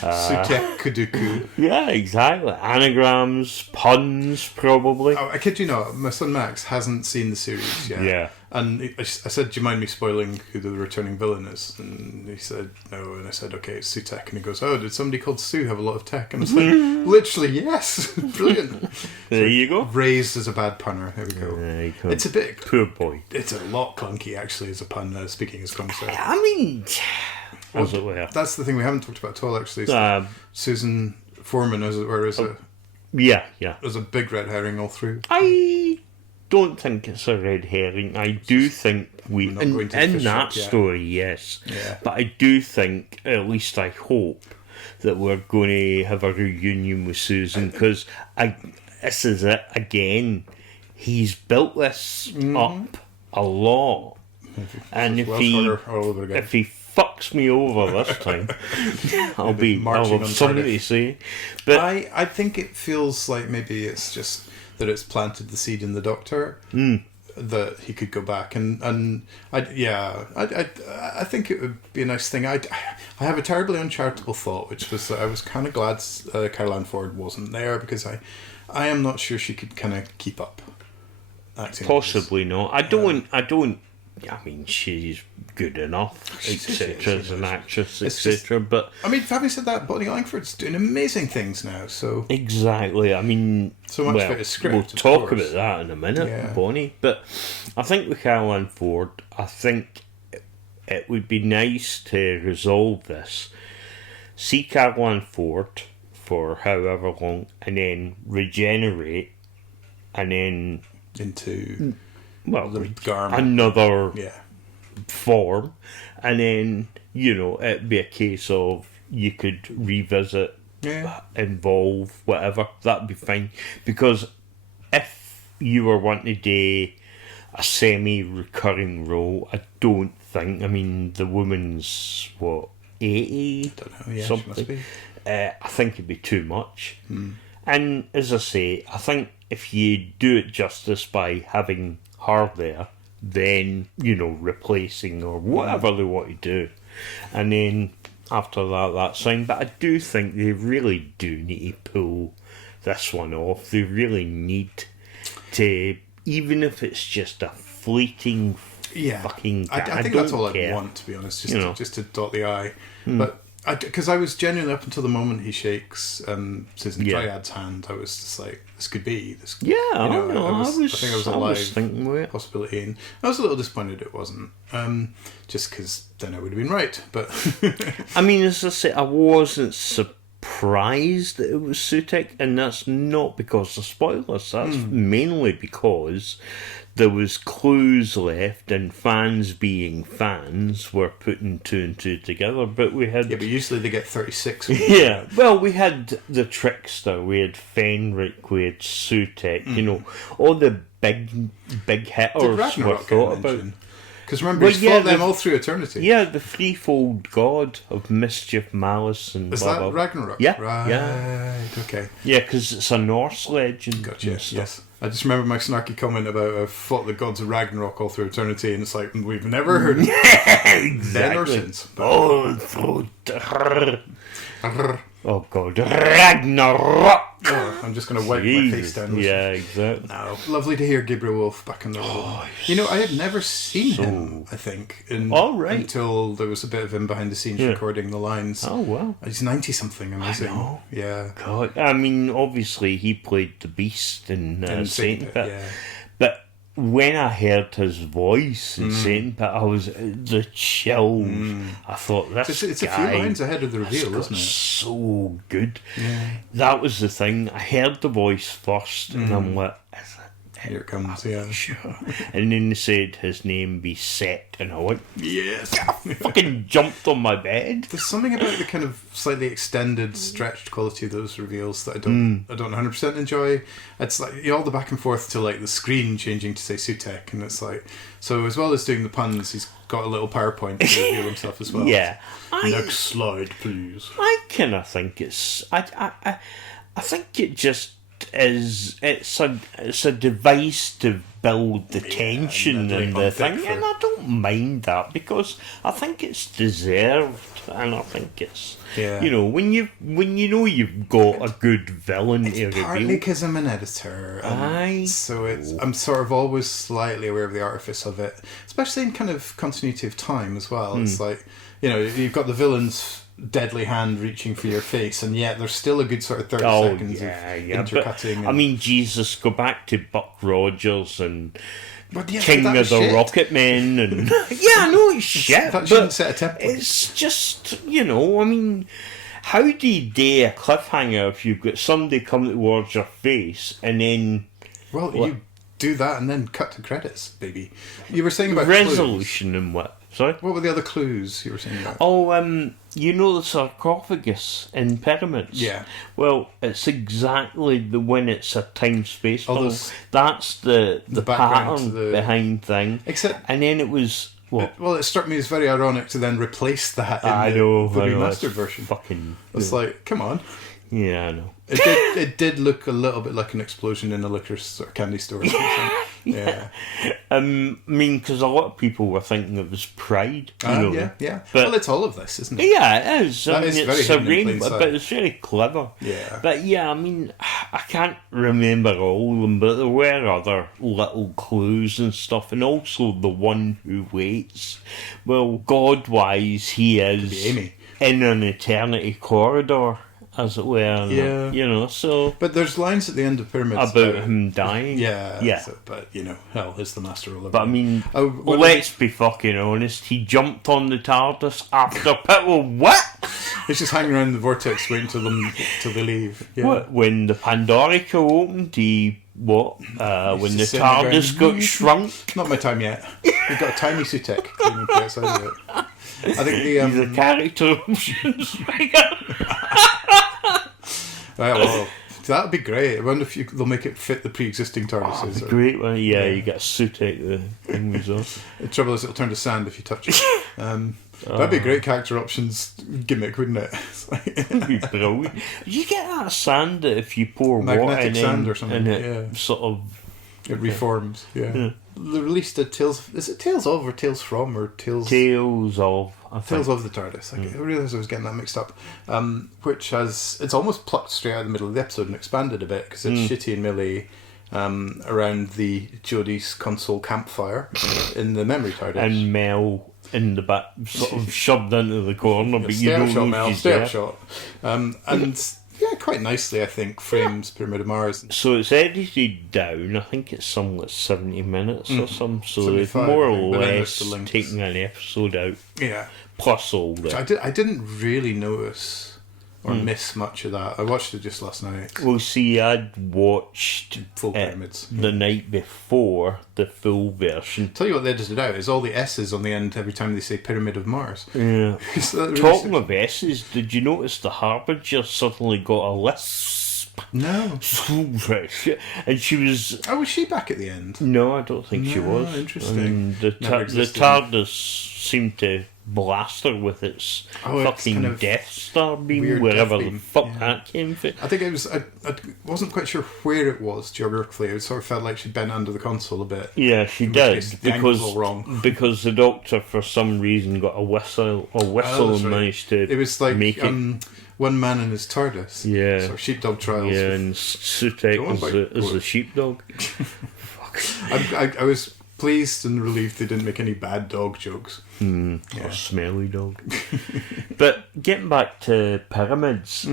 Sutek Kuduku. yeah, exactly, anagrams, puns, probably. Oh, I kid you not, my son Max hasn't seen the series yet. Yeah. And I said, do you mind me spoiling who the returning villain is? And he said, no. And I said, okay, it's Sutek. And he goes, oh, did somebody called Sue have a lot of tech? And I was like, literally, yes. Brilliant. There you go. Raised as a bad punner. There we go. There you go. It's a bit... Poor boy. It's a lot clunky, actually, as a pun, speaking as concept. I mean, as it were. That's the thing we haven't talked about at all, actually. Is Susan Foreman, as it were, is Yeah. a big red herring all through. I don't think it's a red herring. I do think We're not going to the in fish that shop yet. story, yes. Yeah. But I do think, at least I hope, that we're going to have a reunion with Susan, because this is it again. He's built this up a lot, and if Welsh he order all over again. fucks me over this time, I'll marching have on something Cardiff. to say. But I think it feels like maybe it's just that it's planted the seed in the Doctor that he could go back and I think it would be a nice thing. I have a terribly uncharitable thought, which was that I was kind of glad Caroline Ford wasn't there, because I am not sure she could kind of keep up acting. possibly not. I don't. I mean, she's good enough, etc. as an actress, It's just- etc. But I mean, having said that, Bonnie Langford's doing amazing things now, so exactly. I mean, So much well, for his script, we'll of talk course. about that in a minute, Yeah. Bonnie. But I think with Caroline Ford, I think it would be nice to resolve this. See Caroline Ford for however long, and then regenerate, and then into well, the garment. another Yeah. form, and then it'd be a case of you could revisit, Yeah. involve whatever, that'd be fine, because if you were wanting to do a semi-recurring role, I don't think, I mean, the woman's 80 Don't know. Yeah, she something. must be. I think it'd be too much. And as I say, I think if you do it justice by having her there, then replacing or whatever they want to do, and then after that, that's fine. But I do think they really do need to pull this one off. They really need to, even if it's just a fleeting Yeah, fucking. I think don't that's all care. I'd want, to be honest, You know. just to dot the I. But Because I was genuinely, up until the moment he shakes Susan Yeah. Dryad's hand, I was just like, this could be. This, Yeah, you know, I think I was a live thinking it. possibility, and I was a little disappointed it wasn't. Just because then I would have been right. But I mean, as I say, I wasn't surprised that it was Sutek, and that's not because of spoilers. That's mainly because there was clues left, and fans being fans were putting 2 and 2 together. But we had but usually they get 36. yeah, well, we had the Trickster, we had Fenric, we had Sutek. You know, all the big Did hitters were Ragnarok thought get about. mentioned? Because remember, he's fought them all through eternity. Yeah, the threefold god of mischief, malice, and Is blah, that blah, blah. Ragnarok? Yeah, Right. yeah. Okay. Yeah, because it's a Norse legend. Gotcha. and stuff. Yes. I just remember my snarky comment about I've fought the gods of Ragnarok all through eternity, and it's like, we've never heard of it then or since. But... All through oh god, Ragnarok! Oh, I'm just going to wipe my face down. Yeah, exactly. No. Lovely to hear Gabriel Wolf back in the role. You know, I had never seen him, I think, until there was a bit of him behind the scenes recording the lines. Oh, wow. He's 90-something, amazing. I know. Yeah. God, I mean, obviously he played the Beast in Satan Pit. Yeah. But when I heard his voice in Satan Pit, I was the chills. I thought, this It's guy, a few lines ahead of the reveal, isn't it? so good. Yeah. That was the thing. I heard the voice first, and I'm like, is it? Here it comes, yeah. Sure. And then they said his name be Set, and I went, Yes. fucking jumped on my bed. There's something about the kind of slightly extended, stretched quality of those reveals that I don't 100% enjoy. It's like, you know, all the back and forth to like the screen changing to say Sutek, and it's like, so as well as doing the puns, he's got a little PowerPoint to reveal himself as well. Yeah. Next slide, please. I kind of think it's. I think it just is. It's a device to build the tension really and the thing, unfit for- and I don't mind that because I think it's deserved, and I think it's. Yeah. You know, when you know you've got a good villain to Partly reveal. because I'm an editor. Aye. So I'm sort of always slightly aware of the artifice of it, especially in kind of continuity of time as well. It's like, you know, you've got the villain's deadly hand reaching for your face, and yet there's still a good sort of 30 seconds of intercutting. But, I mean, Jesus, go back to Buck Rogers and But yeah, King that of was the shit. Rocket Men, and yeah, I know it's shit, That shouldn't but set a template. it's just, you know, I mean, how do you do a cliffhanger if you've got somebody come towards your face and then Well, you do that and then cut to credits, baby. You were saying about clues. resolution and what? Sorry? What were the other clues you were saying about? Oh, you know the sarcophagus in pyramids? Yeah. Well, it's exactly when it's a time-space All bubble. those- That's the background to pattern the- behind thing. Except, And then it was... What? well, it struck me as very ironic to then replace that in I the know, remastered it's version. Fucking... It's like, come on. Yeah, I know. It did look a little bit like an explosion in a liquor sort of candy store. Or something. Yeah. I mean, because a lot of people were thinking it was Pride. You know? Yeah. But- Well, it's all of this, isn't it? Yeah, it is. That I mean, is very it's a hidden in plain rainbow, sight. but it's very clever. Yeah. But yeah, I mean, I can't remember all of them, but there were other little clues and stuff, and also the one who waits. Well, God-wise, he is Amy. in an eternity corridor, as it were. and, Yeah. You know, so But there's lines at the end of Pyramids about him dying. Yeah. Yeah. So, but, you know, hell is the master of But I mean, what let's be fucking honest. He jumped on the TARDIS after Pitwell. What? It's just hanging around the vortex waiting till they leave. Yeah. What? When the Pandorica opened, he what? When the just sitting there TARDIS going, got shrunk. Not my time yet. We've got a tiny Sutek cleaning the outside of it. I think the He's a character options right, well, that would be great. I wonder if they'll make it fit the pre-existing TARDISes. or- Great one. Yeah, you get a suit out the thing was on. The trouble is, it'll turn to sand if you touch it. That'd be a great character options gimmick, wouldn't it? It's like- That'd be brilliant. You get that sand that if you pour water Magnetic in sand or something, and it yeah. sort of It reforms. Yeah. They released a Tales. Is it Tales of or Tales from or Tales? tales of. I think. Tales of the TARDIS. I realised I was getting that mixed up. Which it's almost plucked straight out of the middle of the episode and expanded a bit because it's Shitty and Millie around the Jodie's console campfire in the memory TARDIS. And Mel in the back, sort of shoved into the corner, but you don't know Mel, she's stay there. up shot. And yeah, quite nicely, I think, frames Pyramid of Mars. So it's edited down. I think it's somewhat 70 minutes or something. So they've 75, more I or think, but then there's less the links. taken an episode out. Yeah. Plus all the... I didn't really notice or miss much of that. I watched it just last night. Well, see, I'd watched Full Pyramids. the night before the full version. Tell you what they edited out is all the S's on the end every time they say Pyramid of Mars. Yeah. So that really Talking of S's, did you notice the Harbinger suddenly got a lisp? No. And she was... Oh, was she back at the end? No, I don't think she No, was. interesting. And the Never the existed. TARDIS seemed to blast her with its Oh, it's fucking kind of Death Star beam, weird wherever death the beam, fuck yeah. that came from. I think it was. I wasn't quite sure where it was geographically. It sort of felt like she bent under the console a bit. Yeah, she In which did case the angle's because all wrong. because the Doctor for some reason got a whistle Oh, that's and right. managed to It was like make it. one man in his TARDIS. Yeah. So sheepdog trials. Yeah, with- and Sutek Go on, as the boy. sheepdog. I was pleased and relieved they didn't make any bad dog jokes. Or smelly dog. But getting back to Pyramids,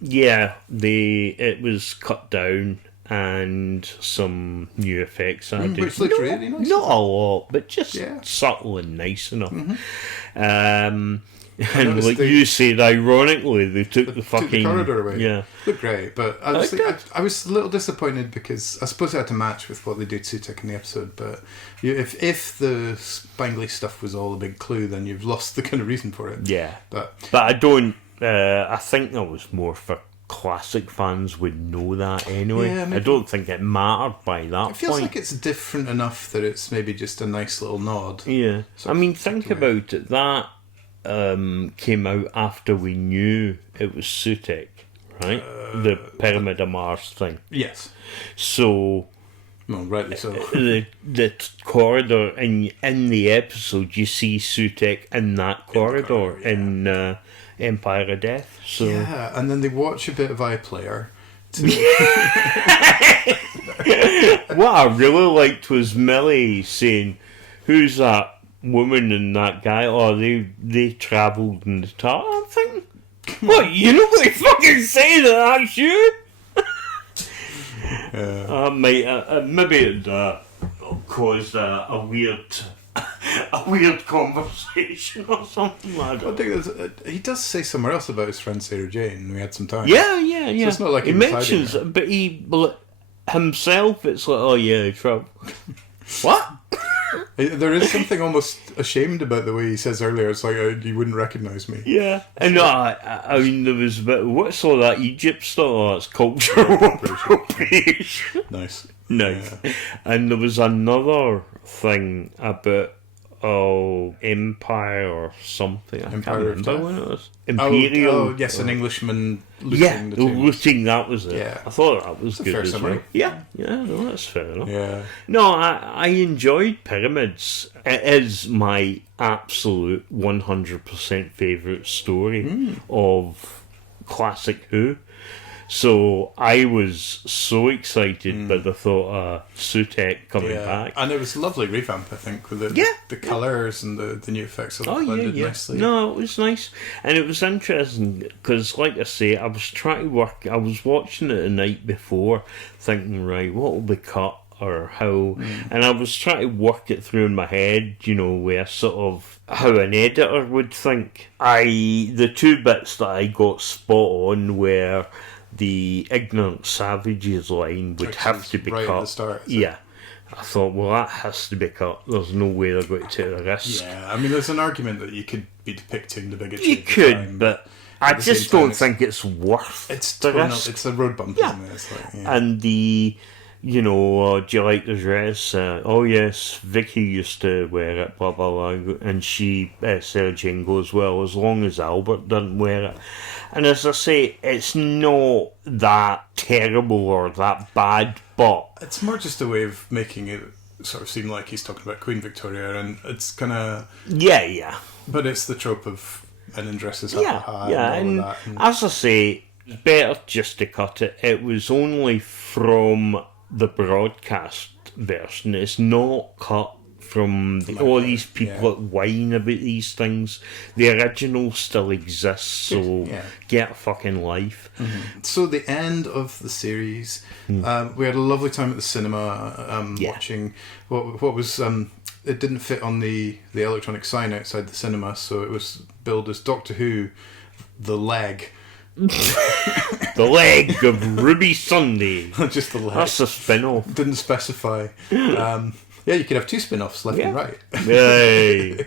it was cut down and some new effects added. Which looks really nice. Not a lot, but just Yeah. subtle and nice enough. And noticed like they- you said, ironically, they took the Took fucking the corridor away. Yeah. Looked great, but I was a little disappointed because I suppose it had to match with what they did to Sutek in the episode. But if the spangly stuff was all a big clue, then you've lost the kind of reason for it. Yeah. But I don't. I think that was more for classic fans would know that anyway. Yeah, I maybe. don't think it mattered by that it feels point. like it's different enough that it's maybe just a nice little nod. Yeah, So I mean, it's think tucked away. about it. That came out after we knew it was Sutek, right? The Pyramid of Mars thing. Yes. So Well, rightly so. the corridor in the episode, you see Sutek in that corridor yeah. in Empire of Death. So Yeah, and then they watch a bit of iPlayer. what I really liked was Millie saying, "Who's that woman and that guy? Oh, they travelled in the TARDIS." I'm thinking, what? You know what they fucking say that? That's you. Maybe it caused a weird conversation or something like I that. think he does say somewhere else about his friend Sarah Jane. We had some time. Yeah. So it's not like he he was mentions, hiding but himself, it's like, oh yeah, trouble. What? There is something almost ashamed about the way he says earlier. It's like, you wouldn't recognise me. Yeah, and I mean, there was a bit. What's all that Egypt stuff? Oh, it's cultural appropriation. Nice. Nice. Yeah. And there was another thing about Empire or something. I Empire can't of remember Death? when it was. Imperial. Oh, yes, an Englishman looting the tombs. looting. That was it. Yeah. I thought that was a good fair as summary. well. Yeah, no, that's fair enough. Yeah. No, I enjoyed Pyramids. It is my absolute 100% favourite story of classic Who. So I was so excited by the thought of Sutek coming back. And it was a lovely revamp, I think, with the colours and the new effects all blended nicely. No, it was nice. And it was interesting because, like I say, I was watching it the night before thinking, right, what will be cut or how, and I was trying to work it through in my head, where sort of how an editor would think. The two bits that I got spot on were the ignorant savages line would Which have is to be right cut. at the start, is it? Yeah. I thought, well, that has to be cut. There's no way they're going to take the risk. Yeah, I mean, there's an argument that you could be depicting the bigotry. You of the could, time, but I at the same just time, don't think it's worth it's the tonal, risk. it's a road bump, Yeah. isn't it? It's like, yeah. And do you like the dress? Oh yes, Vicky used to wear it, blah blah blah, and Sarah Jane goes, well, as long as Albert doesn't wear it. And as I say, it's not that terrible or that bad, but It's more just a way of making it sort of seem like he's talking about Queen Victoria, and it's kind of... yeah. But it's the trope of men in dresses half a hat Yeah, and all and of that. And as I say, it's better just to cut it. It was only from the broadcast version. It's not cut from all these people that whine about these things. The original still exists, so get a fucking life. So the end of the series, we had a lovely time at the cinema watching what was... it didn't fit on the electronic sign outside the cinema, so it was billed as Doctor Who, The Leg. The leg of Ruby Sunday. Just the leg. That's a spin-off. Didn't specify. Yeah, you could have 2 spin-offs, left and right. Yay.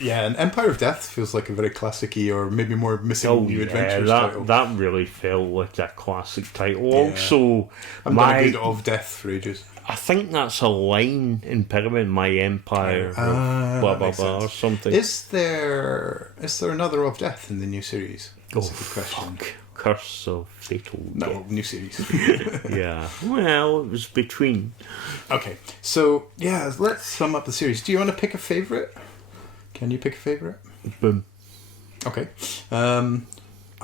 Yeah, and Empire of Death feels like a very classic-y or maybe more Missing New Adventures title. That really felt like a classic title. Yeah. Also, I'm done a good of Death for ages. I think that's a line in Pyramid, My Empire, blah blah blah, or something. Is there another of Death in the new series? That's a good question. Fuck. Curse of Fatal Death. New series. Yeah. Well, it was between. Okay, so yeah, let's sum up the series. Do you want to pick a favourite? Can you pick a favourite? Boom. Okay.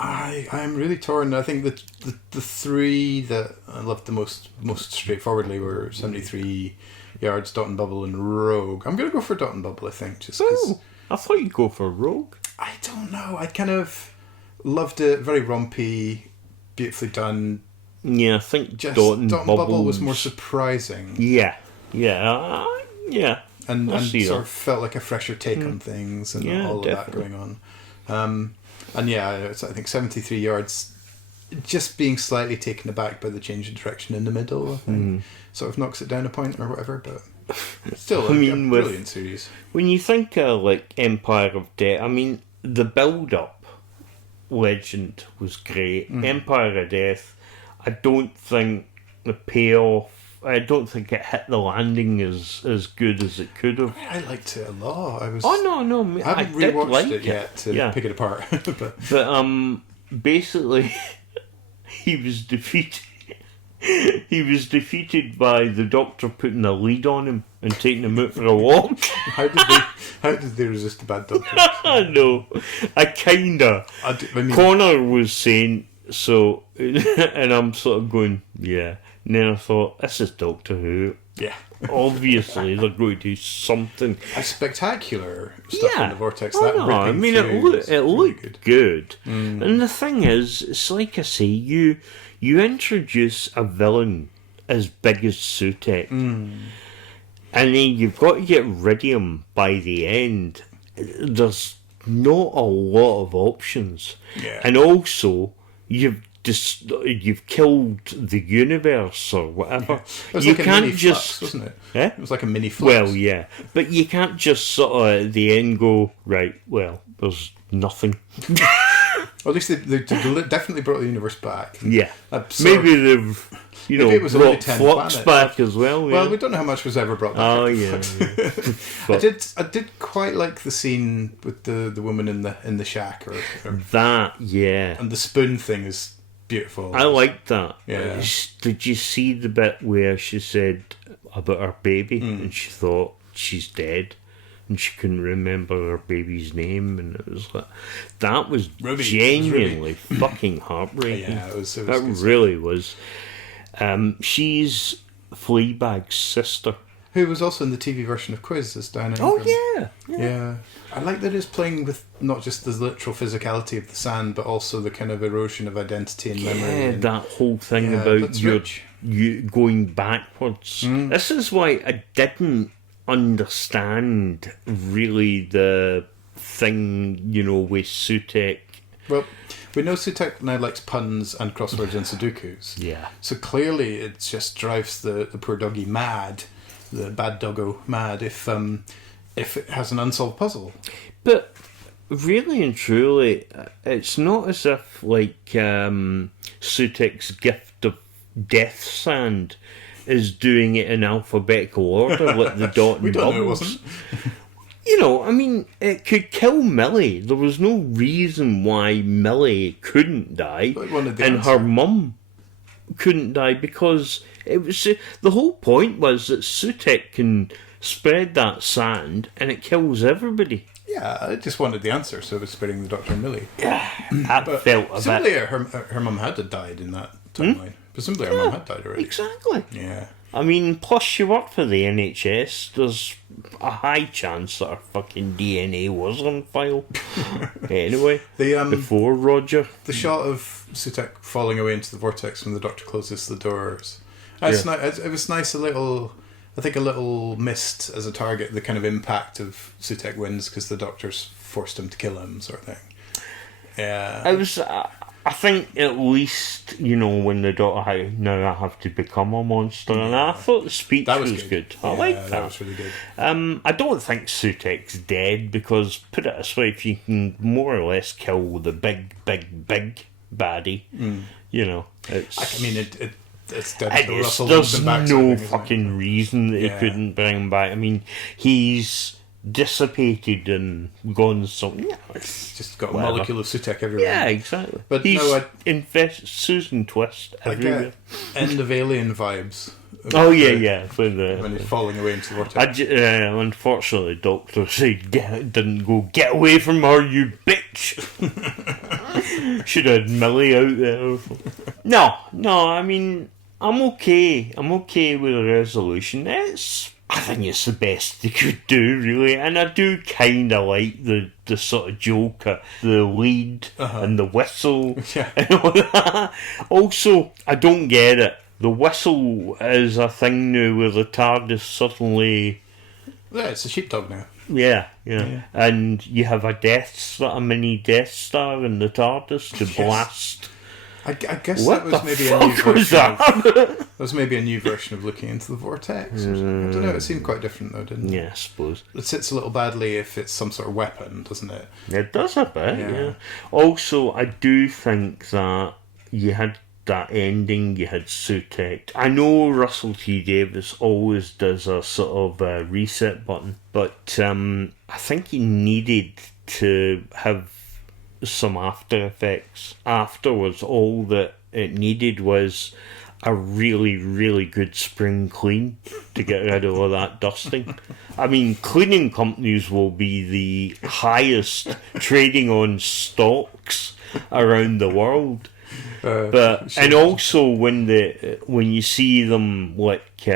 I'm really torn. I think the 3 that I loved the most straightforwardly were 73 Yards, Dot and Bubble, and Rogue. I'm going to go for Dot and Bubble, I think. Just cause I thought you'd go for Rogue. I don't know. I kind of loved it. Very rompy, beautifully done. Yeah, I think just Dot and Bubble was more surprising. Yeah. And sort of felt like a fresher take on things and all of that going on. And I think 73 Yards, just being slightly taken aback by the change of direction in the middle, I think, sort of knocks it down a point or whatever, but still a brilliant series. When you think of like Empire of Death, I mean, the build-up Legend was great. Empire of Death, I don't think the payoff, I don't think it hit the landing as good as it could have. I liked it a lot. I haven't rewatched it yet to pick it apart. but basically, he was defeated. He was defeated by the Doctor putting a lead on him and taking him out for a walk. How did they resist the bad Doctor? No, I kinda. Connor was saying so, and I'm sort of going, yeah. And then I thought, this is Doctor Who. Yeah. Obviously, they're going to do something. A spectacular stuff in the Vortex. It looked good. And the thing is, it's like I say, you introduce a villain as big as Sutek, and then you've got to get rid of him by the end. There's not a lot of options. Yeah. And also, you've killed the universe or whatever. Yeah. It was you like can't a mini just, flux, wasn't it? Eh? It was like a mini flux. Well, yeah, but you can't just sort of at the end go, right, well, there's nothing. Or at least they definitely brought the universe back. Yeah, maybe they've brought Flux back as well. Yeah. Well, we don't know how much was ever brought back. Oh yeah. I did quite like the scene with the woman in the shack or that. Yeah, and the spoon thing is beautiful. I liked that. Yeah. Did you see the bit where she said about her baby and she thought she's dead and she couldn't remember her baby's name, and it was like that was Ruby. Genuinely fucking heartbreaking. Yeah, it was that really was. She's Fleabag's sister, who was also in the TV version of Quiz as Diana Ingram. Yeah. I like that it's playing with not just the literal physicality of the sand, but also the kind of erosion of identity and memory. Yeah, that whole thing about you going backwards. This is why I didn't understand really the thing, with Sutek. Well, we know Sutek now likes puns and crosswords and Sudokus. Yeah. So clearly it just drives the poor doggy mad, the bad doggo mad, if it has an unsolved puzzle. But really and truly, it's not as if like Sutek's gift of death sand is doing it in alphabetical order like the dot and bubbles. Know it wasn't. I mean, it could kill Millie. There was no reason why Millie couldn't die, and her mum couldn't die, because it was the whole point was that Sutek can spread that sand and it kills everybody. Yeah, I just wanted the answer, so it was sparing the Doctor and Millie. Yeah, that felt a bit. Similarly, her mum had died in that timeline. Presumably her mum had died already. Exactly. Yeah. I mean, plus she worked for the NHS. There's a high chance that her fucking DNA was on file. Anyway, before Roger. The shot of Sutek falling away into the vortex when the Doctor closes the doors. It was nice, a little missed as a target, the kind of impact of Sutek wins because the Doctor's forced him to kill him, sort of thing. Yeah. It was... I think at least, when the Doctor had, now I have to become a monster, and I thought the speech was good. I like that. That was really good. I don't think Sutek's dead, because, put it this way, if you can more or less kill the big baddie, it's... It's dead. There's no fucking reason that he couldn't bring him back. I mean, he's dissipated and gone something. Yeah, it's just got a molecule of Sutek everywhere. Yeah, exactly. But he's Susan Twist everywhere. End of Alien vibes. Oh yeah. When he's falling away into the vortex. Unfortunately, Doctor said didn't go, "Get away from her, you bitch." Should have had Millie out there. No. I mean, I'm okay. I'm okay with the resolution. I think it's the best they could do, really, and I do kind of like the sort of joke, the lead and the whistle and all that. Also, I don't get it. The whistle is a thing now where the TARDIS suddenly... Yeah, it's a sheepdog now. Yeah. And you have a mini Death Star in the TARDIS to blast... I guess that was maybe a new version. That was maybe a new version of looking into the vortex. I don't know. It seemed quite different though, didn't it? Yeah, I suppose It sits a little badly if it's some sort of weapon, doesn't it? It does a bit. Yeah. Also, I do think that you had that ending. You had Sutek. I know Russell T Davies always does a sort of reset button, but I think he needed to have some after effects afterwards. All that it needed was a really, really good spring clean to get rid of all that dusting. I mean, cleaning companies will be the highest trading on stocks around the world. And also when you see them like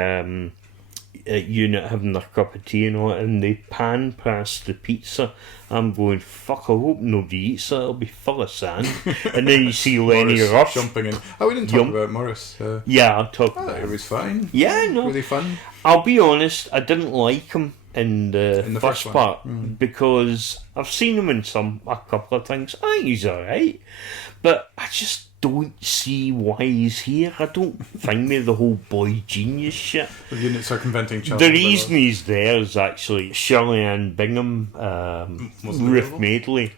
at unit having their cup of tea and all, and they pan past the pizza, I'm going, fuck, I hope nobody eats it, it'll be full of sand. And then you see Lenny Ruff jumping in. Oh, we didn't talk about Morris. Yeah, I'll talk about him. It was fine. Yeah, no. Really fun. I'll be honest, I didn't like him in the first part because I've seen him in a couple of things. I think he's alright, but I just don't see why he's here. I don't think the whole boy genius shit. The units are conventing Charles. The reason he's there is actually Shirley Ann Bingham, Ruth Madeley,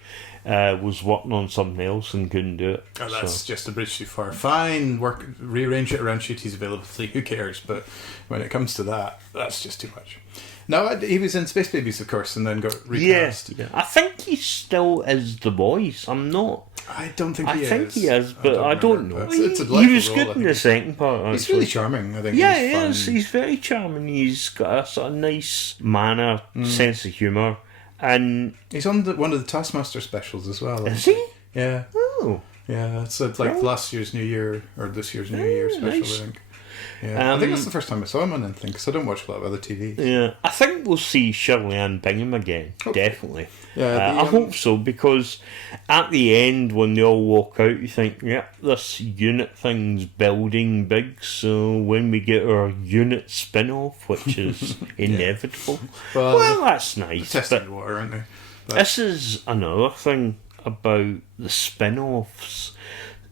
was working on something else and couldn't do it. Oh, that's just a bridge too far. Fine, rearrange it around Ncuti's availability, who cares? But when it comes to that, that's just too much. No, he was in Space Babies, of course, and then got recast. Yeah. I think he still is the voice. I'm not... I don't think he is. I think he is, but I don't know. It's a he was role, good in the second part, actually. He's really charming, I think. Yeah, he is. He's very charming. He's got a sort of nice manner, sense of humour. And he's on one of the Taskmaster specials as well. Is he? Yeah. Oh. Yeah, it's like last year's New Year, or this year's New Year special, nice. I think. Yeah, I think that's the first time I saw him on anything, because I don't watch a lot of other TV. Yeah, I think we'll see Shirley Ann Bingham again, definitely. Yeah, I hope so, because at the end, when they all walk out, you think, this unit thing's building big, so when we get our unit spin-off, which is inevitable, well, that's nice. Testing the water, aren't they? This is another thing about the spin-offs.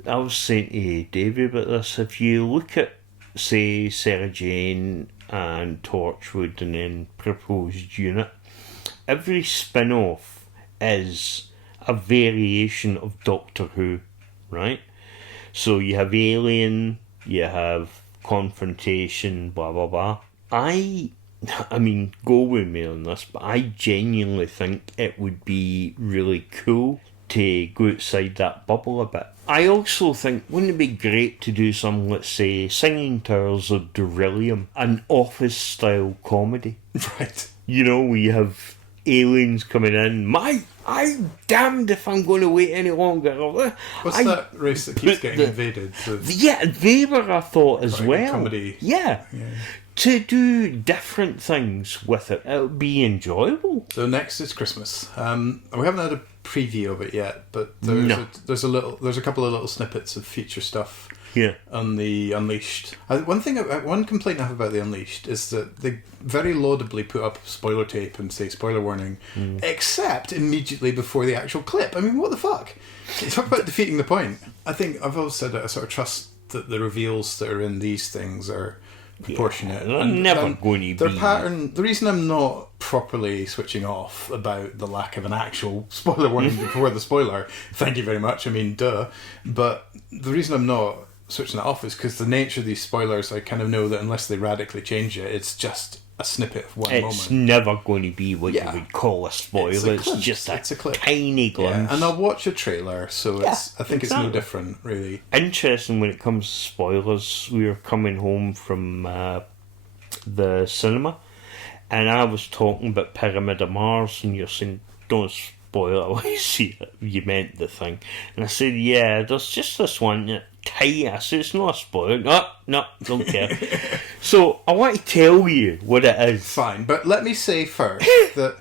I was saying to Davey about this. If you look at, say, Sarah Jane and Torchwood and then Proposed Unit, every spin-off is a variation of Doctor Who, right? So you have Alien, you have Confrontation, blah blah blah. I mean, go with me on this, but I genuinely think it would be really cool to go outside that bubble a bit. I also think, wouldn't it be great to do some, let's say, Singing Towers of Beryllium, an office-style comedy? Right. You know, we have aliens coming in, my I'm damned if I'm going to wait any longer. What's that race that keeps getting invaded? Yeah, they were a thought as Quite a good well. comedy. Yeah. To do different things with it, it'll be enjoyable. So next is Christmas. We haven't had a preview of it yet, but there's a couple of little snippets of feature stuff. Yeah. On the Unleashed. One complaint I have about the Unleashed is that they very laudably put up spoiler tape and say spoiler warning, except immediately before the actual clip. I mean, what the fuck? Talk about defeating the point. I think I've always said that I sort of trust that the reveals that are in these things are proportionate. They're never going to their be. pattern. The reason I'm not properly switching off about the lack of an actual spoiler warning before the spoiler, thank you very much. I mean, duh. But the reason I'm not switching that off is because the nature of these spoilers, I kind of know that unless they radically change it, it's just a snippet of one moment. It's never going to be what you would call a spoiler. It's just a tiny glimpse. Yeah, and I'll watch a trailer, so I think it's no different, really. Interesting when it comes to spoilers. We were coming home from the cinema, and I was talking about Pyramid of Mars, and you're saying, don't spoil it. I see it. You meant the thing. And I said, yeah, there's just this one tight. I said, it's not a spoiler. No, don't care. So I want to tell you what it is. Fine, but let me say first that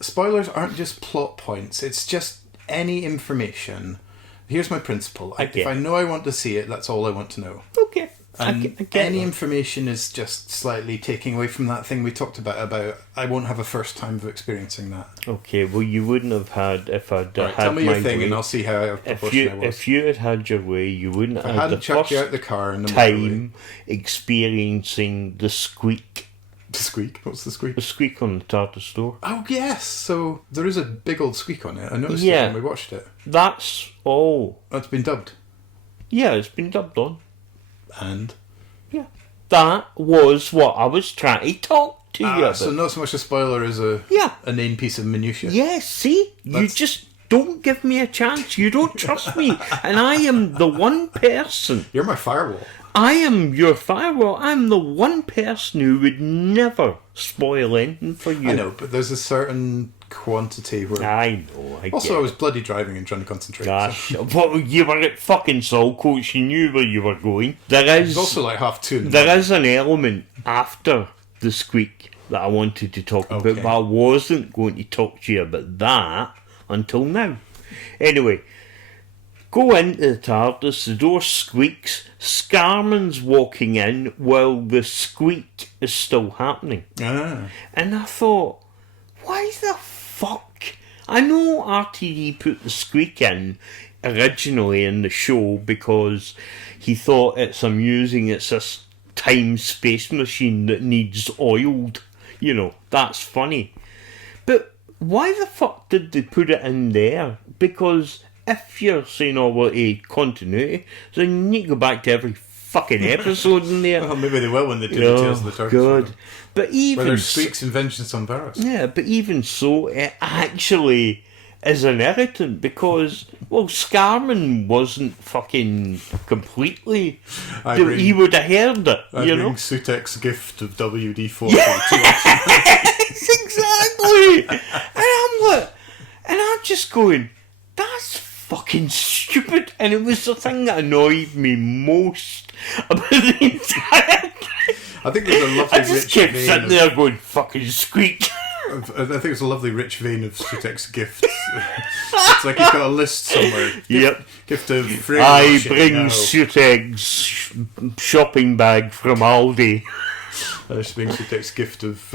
spoilers aren't just plot points. It's just any information. Here's my principle. If I know I want to see it, that's all I want to know. Okay. And any information is just slightly taking away from that thing we talked about I won't have a first time of experiencing that. Okay, well, you wouldn't have had if I'd had tell me my your thing way. And I'll see how proportionate I was. If you had your way, you wouldn't have had the chucked you first out the car in the time experiencing the squeak. The squeak? What's the squeak? The squeak on the TARDIS door. Oh, yes. So there is a big old squeak on it. I noticed it when we watched it. That's all. Oh, it's been dubbed? Yeah, it's been dubbed on. And? Yeah. That was what I was trying to talk to you about. So not so much a spoiler as a inane piece of minutiae. Yeah, see? You just don't give me a chance. You don't trust me. And I am the one person. You're my firewall. I am your firewall. I'm the one person who would never spoil anything for you. I know, but there's a certain quantity where... I know, I Also, I was bloody driving and trying to concentrate. Gosh, well, you were at fucking Saltcoats, you knew where you were going. It's also like 2:30. There is an element after the squeak that I wanted to talk about, but I wasn't going to talk to you about that until now. Anyway, go into the TARDIS, the door squeaks, Scarman's walking in while the squeak is still happening. And I thought, why the fuck? I know RTD put the squeak in originally in the show because he thought it's amusing, it's this time-space machine that needs oiled. You know, that's funny. But why the fuck did they put it in there? Because if you're saying, continuity, then you need to go back to every fucking episode in there. Well, maybe they will when they do the Tales of the TARDIS. God. But even... Where there's squeaks and vengeance on Varys. Yeah, but even so, it actually is an irritant because, Scarman wasn't fucking completely... he would have heard it, you know? Sutek's gift of WD-40. Exactly! And I'm just going, that's fucking stupid. And it was the thing that annoyed me most about the entire thing. I think there's a lovely I just kept sitting there going, fucking squeak. I think it's a lovely rich vein of Sutek's gifts. It's like he's got a list somewhere. Gift of free I bring Sutek's shopping bag from Aldi. This being Sutek's gift of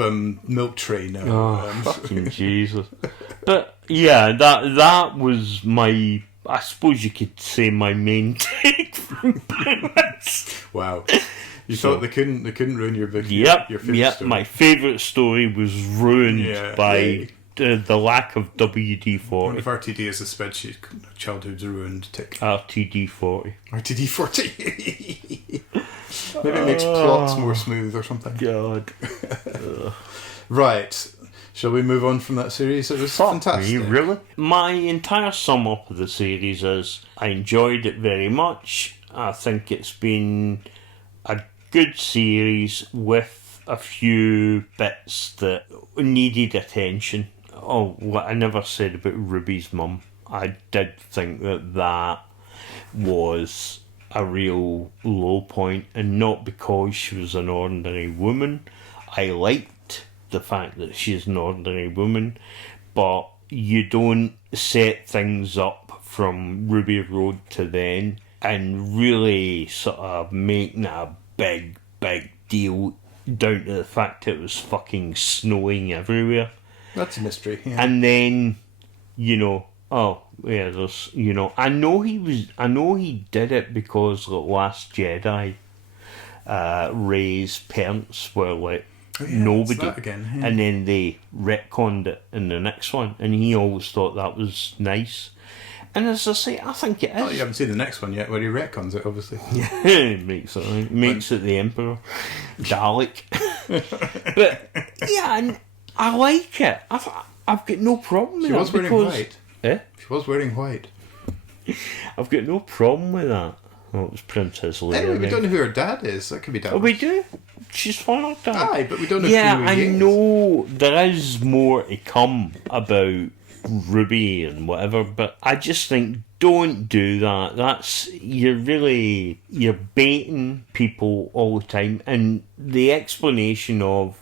milk tray now. Oh, fucking Jesus. But yeah, that was my, I suppose you could say, my main take from Pirates. Wow. You thought they couldn't ruin your big your favourite story. My favourite story was ruined by the lack of WD-40. One of RTD is a spreadsheet. Childhood's ruined. Tick. RTD-40. RTD-40. Maybe it makes plots more smooth or something. God. Right. Shall we move on from that series? It was fantastic. Really? My entire sum up of the series is I enjoyed it very much. I think it's been a good series with a few bits that needed attention. what I never said about Ruby's mum. I did think that was a real low point, and not because she was an ordinary woman. I liked the fact that she's an ordinary woman, but you don't set things up from Ruby Road to then and really sort of making a big deal down to the fact it was fucking snowing everywhere. That's a mystery. Yeah. And then, there's, I know he did it because the Last Jedi, Rey's parents were like, nobody. It's that again, yeah. And then they retconned it in the next one, and he always thought that was nice. And as I say, I think it is. Oh, you haven't seen the next one yet, where he retcons it, obviously. Yeah, makes it the Emperor. Dalek. But, yeah, and I like it. I've got no problem with She that. was wearing white. Eh? She was wearing white. I've got no problem with that. Oh, it was Princess Leia. Anyway, we don't know who her dad is. That could be dad. Oh, we do? She's fine like that. Aye, but we don't know yeah, who he I is. know there is more to come about Ruby and whatever, but I just think don't do that. You're baiting people all the time, and the explanation of,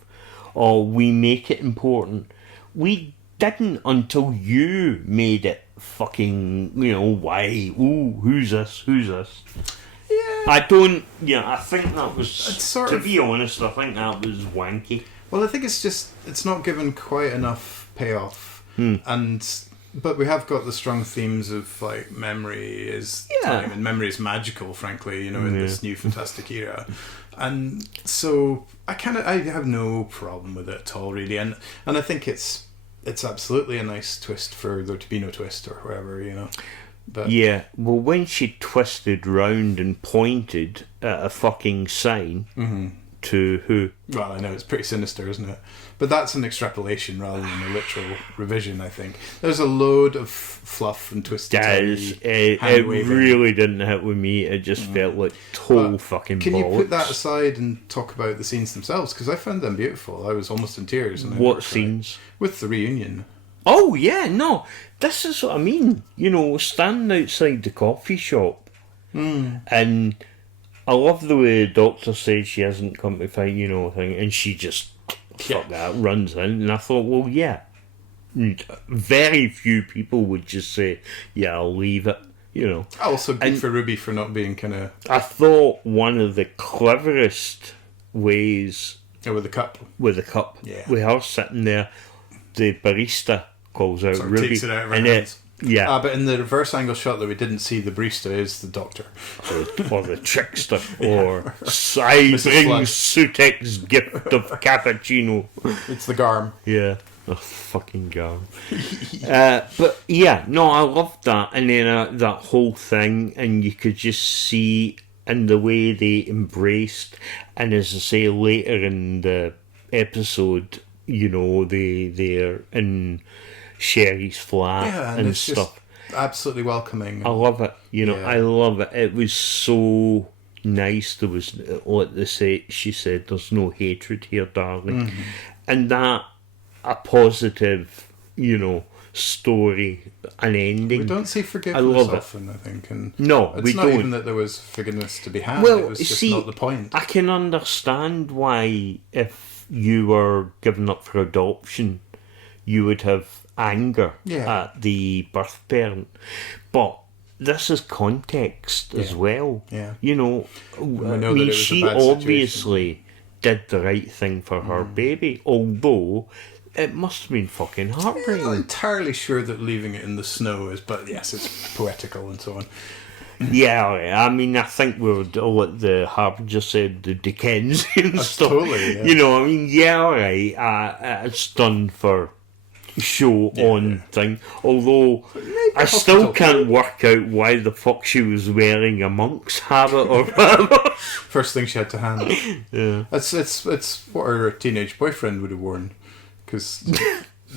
we make it important. We didn't until you made it fucking, why? Ooh, who's this? Yeah. I think that was, be honest, I think that was wanky. Well, I think it's not given quite enough payoff. But we have got the strong themes of like memory is time, and memory is magical, frankly, in this new fantastic era. And so I have no problem with it at all, really. And I think it's absolutely a nice twist for there to be no twist or whatever, But yeah, well, when she twisted round and pointed at a fucking sign to who? Well, I know it's pretty sinister, isn't it? But that's an extrapolation rather than a literal revision, I think. There's a load of fluff and twisted. It really didn't hit with me. It just felt like total fucking Can bollocks. you put that aside and talk about the scenes themselves? Because I found them beautiful. I was almost in tears. And what scenes? With the reunion. Oh, yeah, no. This is what I mean. Standing outside the coffee shop. And I love the way the doctor says she hasn't come to find, thing, and she just, fuck that, runs in. And I thought, well, yeah. Very few people would just say, yeah, I'll leave it, Also good for Ruby for not being kind of... I thought one of the cleverest ways... with the cup. With the cup. Yeah. With her sitting there, the barista calls out Ruby. Takes it out of her and hands. Yeah. But in the reverse angle shot that we didn't see, the barista is the doctor. Or the trickster. Or I bring Sutek's gift of cappuccino. It's the Garm. Yeah. Oh, fucking Garm. But yeah, no, I loved that. And then that whole thing, and you could just see in the way they embraced. And as I say, later in the episode, they're in Sherry's flat and stuff. Just absolutely welcoming. I love it. I love it. It was so nice. There was, what they say, she said, there's no hatred here, darling. And that, a positive, story, an ending. We don't see forgiveness often, I think. And no, it's not even that there was forgiveness to be had. Well, it was just not the point. I can understand why, if you were given up for adoption, you would have anger at the birth parent. But this is context as well. Yeah. She obviously did the right thing for her baby, although it must have been fucking heartbreaking. I'm not entirely sure that leaving it in the snow is, but yes, it's poetical and so on. Yeah, I mean, I think we were what the Harbinger said, the Dickensian stuff. Totally, yeah. All right, it's done for show on thing. Although I still can't work out why the fuck she was wearing a monk's habit or whatever. First thing she had to hand. Yeah, it's what her teenage boyfriend would have worn, because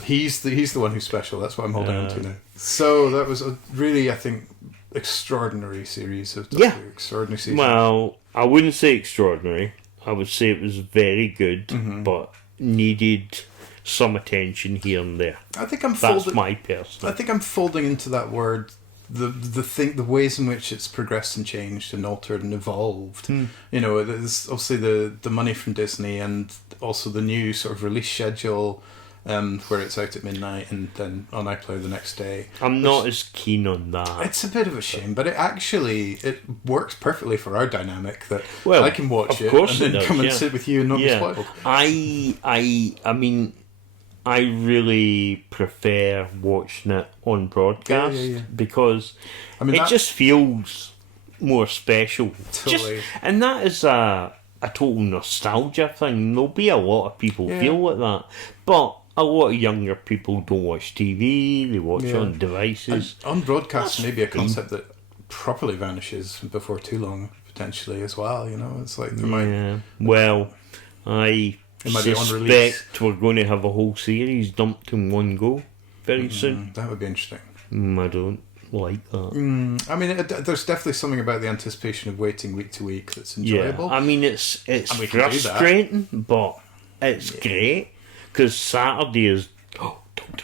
he's the one who's special. That's what I'm holding on to now. So that was a really, I think, extraordinary series of extraordinary season. Well, I wouldn't say extraordinary. I would say it was very good, but needed some attention here and there. I think I'm That's my personal. I think I'm folding into that word the ways in which it's progressed and changed and altered and evolved. You know, there's obviously the money from Disney and also the new sort of release schedule, where it's out at midnight and then on iPlayer the next day. I'm not as keen on that. It's a bit of a shame, but it works perfectly for our dynamic that Well, I can watch of it course and then it does, come and yeah. sit with you and not be spoiled. I mean, I really prefer watching it on broadcast Yeah. because I mean, it just feels more special. Totally. And that is a total nostalgia thing. There'll be a lot of people feel like that, but a lot of younger people don't watch TV. They watch it on devices. And on broadcast, That's maybe a fine. concept that properly vanishes before too long, potentially as well. You know, it's like there might. Yeah. Well, I It might be on release. suspect we're going to have a whole series dumped in one go very soon. That would be interesting. I don't like that. I mean, there's definitely something about the anticipation of waiting week to week that's enjoyable. Yeah, I mean it's And we can do that. frustrating, but it's great because Saturday is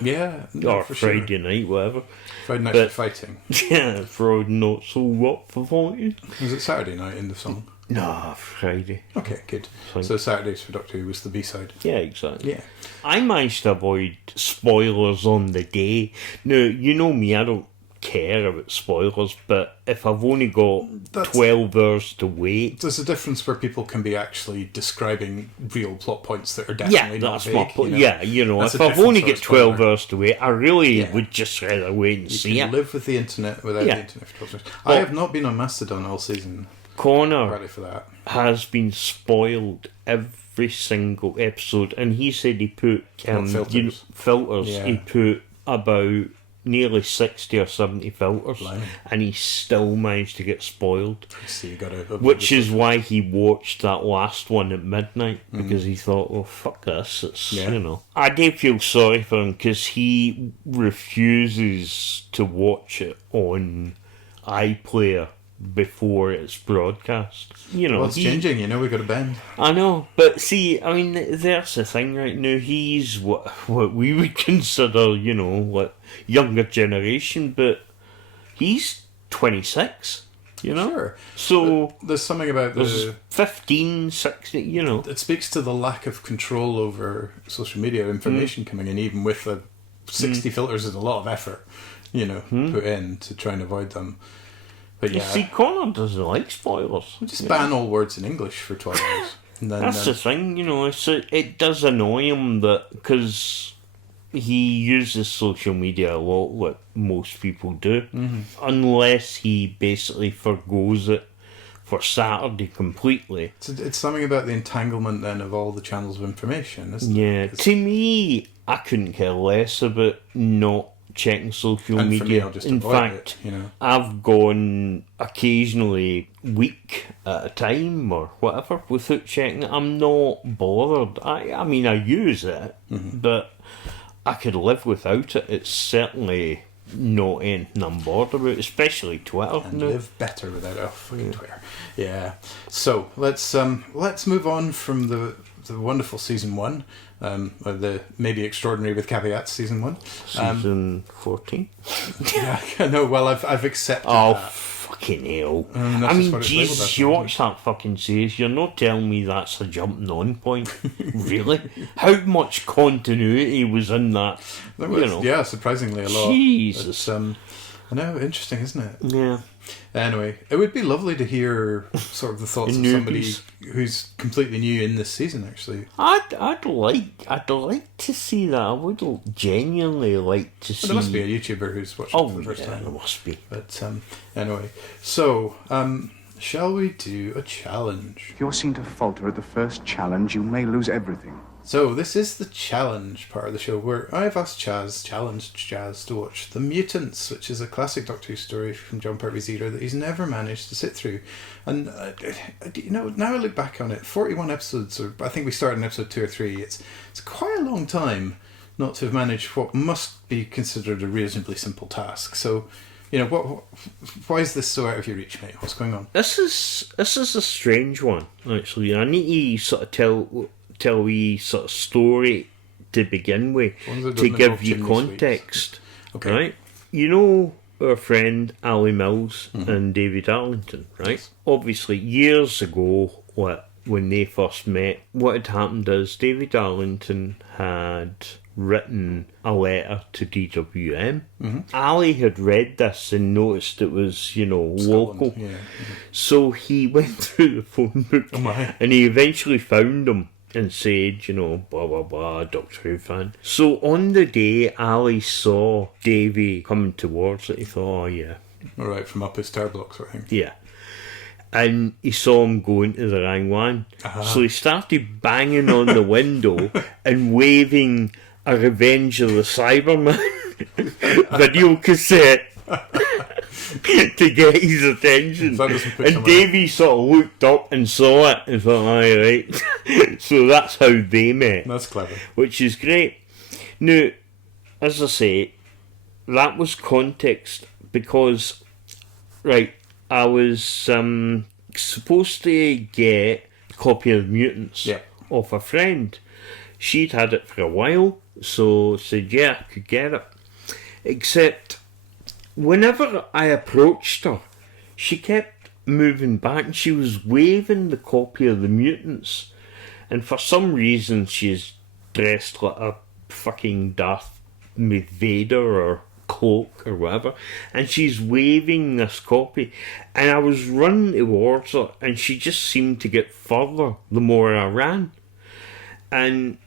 Yeah, or for Friday sure. night, whatever. Friday night But- for fighting. Yeah, for not so up for fighting. Was it Saturday night in the song? No, Friday. Okay, good. Fine. So Saturdays for Doctor Who was the B-side. Yeah, exactly. Yeah. I managed to avoid spoilers on the day. Now, you know me, I don't care about spoilers, but if I've only got That's- 12 hours to wait, There's a difference where people can be actually describing real plot points that are yeah, definitely not that's vague. my point. You know? Yeah, you know, That's if a I've different only sort got of 12 spoiler. hours to wait, I really Yeah. would just rather wait and You see can it. live with the internet without Yeah. the internet for 12 hours. Well- I have not been on Mastodon all season. Connor Ready for that. has been spoiled every single episode, and he said he put filters? filters. Yeah. He put about nearly 60 or 70 filters, Blimey. and he still managed to get spoiled. So you got to. Which is why he watched that last one at midnight, because he thought, "Oh fuck this!" It's Yeah. you know. I do feel sorry for him because he refuses to watch it on iPlayer before it's broadcast. You know, Well, it's changing. You know, we got to bend. I know, but see, I mean, there's the thing right now. He's what we would consider, you know, like younger generation, but he's 26. You know, Sure. so There's something about there's the. 15, 16, you know. It speaks to the lack of control over social media information coming in, even with the 60 filters is a lot of effort, you know, put in to try and avoid them. But You yeah, see, Connor doesn't like spoilers. just ban all words in English for 12 hours. And then, That's the thing, you know. It does annoy him that because he uses social media a lot, like most people do, unless he basically forgoes it for Saturday completely. it's something about the entanglement then of all the channels of information, isn't Yeah, it? 'Cause- to me, I couldn't care less about not checking social and for me, media. I'll just In avoid fact, it, you know. I've gone occasionally week at a time or whatever without checking it. I'm not bothered. I mean, I use it, but I could live without it. It's certainly not anything I'm bothered about, especially Twitter. And now. live better without fucking Twitter. Yeah. So let's move on from the wonderful season one, or the maybe extraordinary with caveats season one. Season 14. Yeah, I know. Well, I've accepted Oh, that. fucking hell. that's I just mean, what it's labelled Jesus, as, you isn't watch that fucking series, you're not telling me that's a jumping on point. Really? How much continuity was in that? There You was- know. yeah, surprisingly a lot. Jesus. It's, I know, interesting, isn't it? Yeah. Anyway, it would be lovely to hear sort of the thoughts of somebody Newbies. who's completely new in this season. Actually, I'd like to see that. I would genuinely like to see. there must be a YouTuber who's watching Oh, it for the first yeah, time. there must be. But anyway, so shall we do a challenge? If you're seen to falter at the first challenge, you may lose everything. So this is the challenge part of the show where I've asked challenged Chaz to watch The Mutants, which is a classic Doctor Who story from John Pertwee's era that he's never managed to sit through. And you know, now I look back on it, 41 episodes, or I think we started in episode 2 or 3. It's quite a long time not to have managed what must be considered a reasonably simple task. So, you know, why is this so out of your reach, mate? What's going on? This is a strange one, actually. I need to sort of tell a wee sort of story to begin with, long as it to doesn't give involve you chimney context. Okay. Right? You know our friend Ali Mills and David Arlington, right? Yes. Obviously, years ago, when they first met, what had happened is David Arlington had written a letter to DWM. Ali had read this and noticed it was, local. Yeah. So he went through the phone book and he eventually found him and said, blah, blah, blah, Doctor Who fan. So on the day Ali saw Davy coming towards it, he thought, oh, yeah. All right, from up his tower block sort of thing. Yeah. And he saw him go into the Rangwan. So he started banging on the window and waving a Revenge of the Cyberman video cassette to get his attention. And Davey sort of looked up and saw it and thought, aye, right. So that's how they met. That's clever. Which is great. Now, as I say, that was context because, right, I was supposed to get a copy of Mutants off a friend. She'd had it for a while, so said, yeah, I could get it. Except, whenever I approached her, she kept moving back and she was waving the copy of the Mutants. And for some reason, she's dressed like a fucking Darth Vader or cloak or whatever, and she's waving this copy. And I was running towards her, and she just seemed to get further the more I ran. And,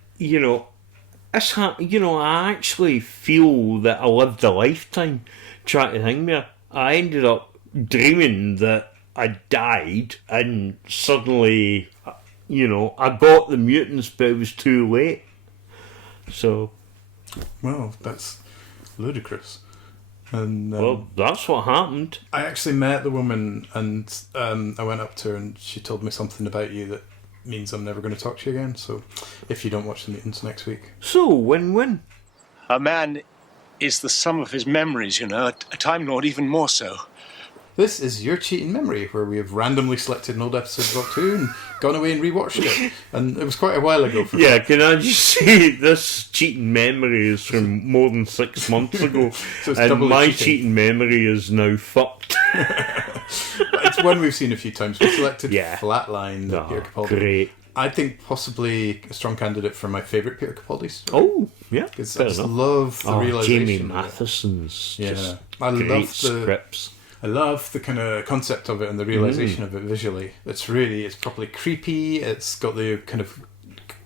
I actually feel that I lived a lifetime trying to hang me. I ended up dreaming that I died, and suddenly, I got the Mutants, but it was too late. So, Well, that's ludicrous. And well, that's what happened. I actually met the woman, and I went up to her, and she told me something about you that means I'm never going to talk to you again. So, if you don't watch the Mutants next week, So, win-win. A man is the sum of his memories, a Time Lord even more so. this is Your Cheating Memory, where we have randomly selected an old episode of Doctor Who and gone away and rewatched it. And it was quite a while ago for Yeah, can I just say this cheating memory is from more than 6 months ago, So it's and doubly my cheating. cheating memory is now fucked. It's one we've seen a few times. We selected Yeah. Flatline, Oh, Peter Capaldi. great. I think possibly a strong candidate for my favourite Peter Capaldi story. Oh, yeah, Because I fair just enough. love the Oh, realisation. Jamie of it. Matheson's Yeah. just I great love the- scripts. I love the kind of concept of it and the realisation of it visually. It's properly creepy. It's got the kind of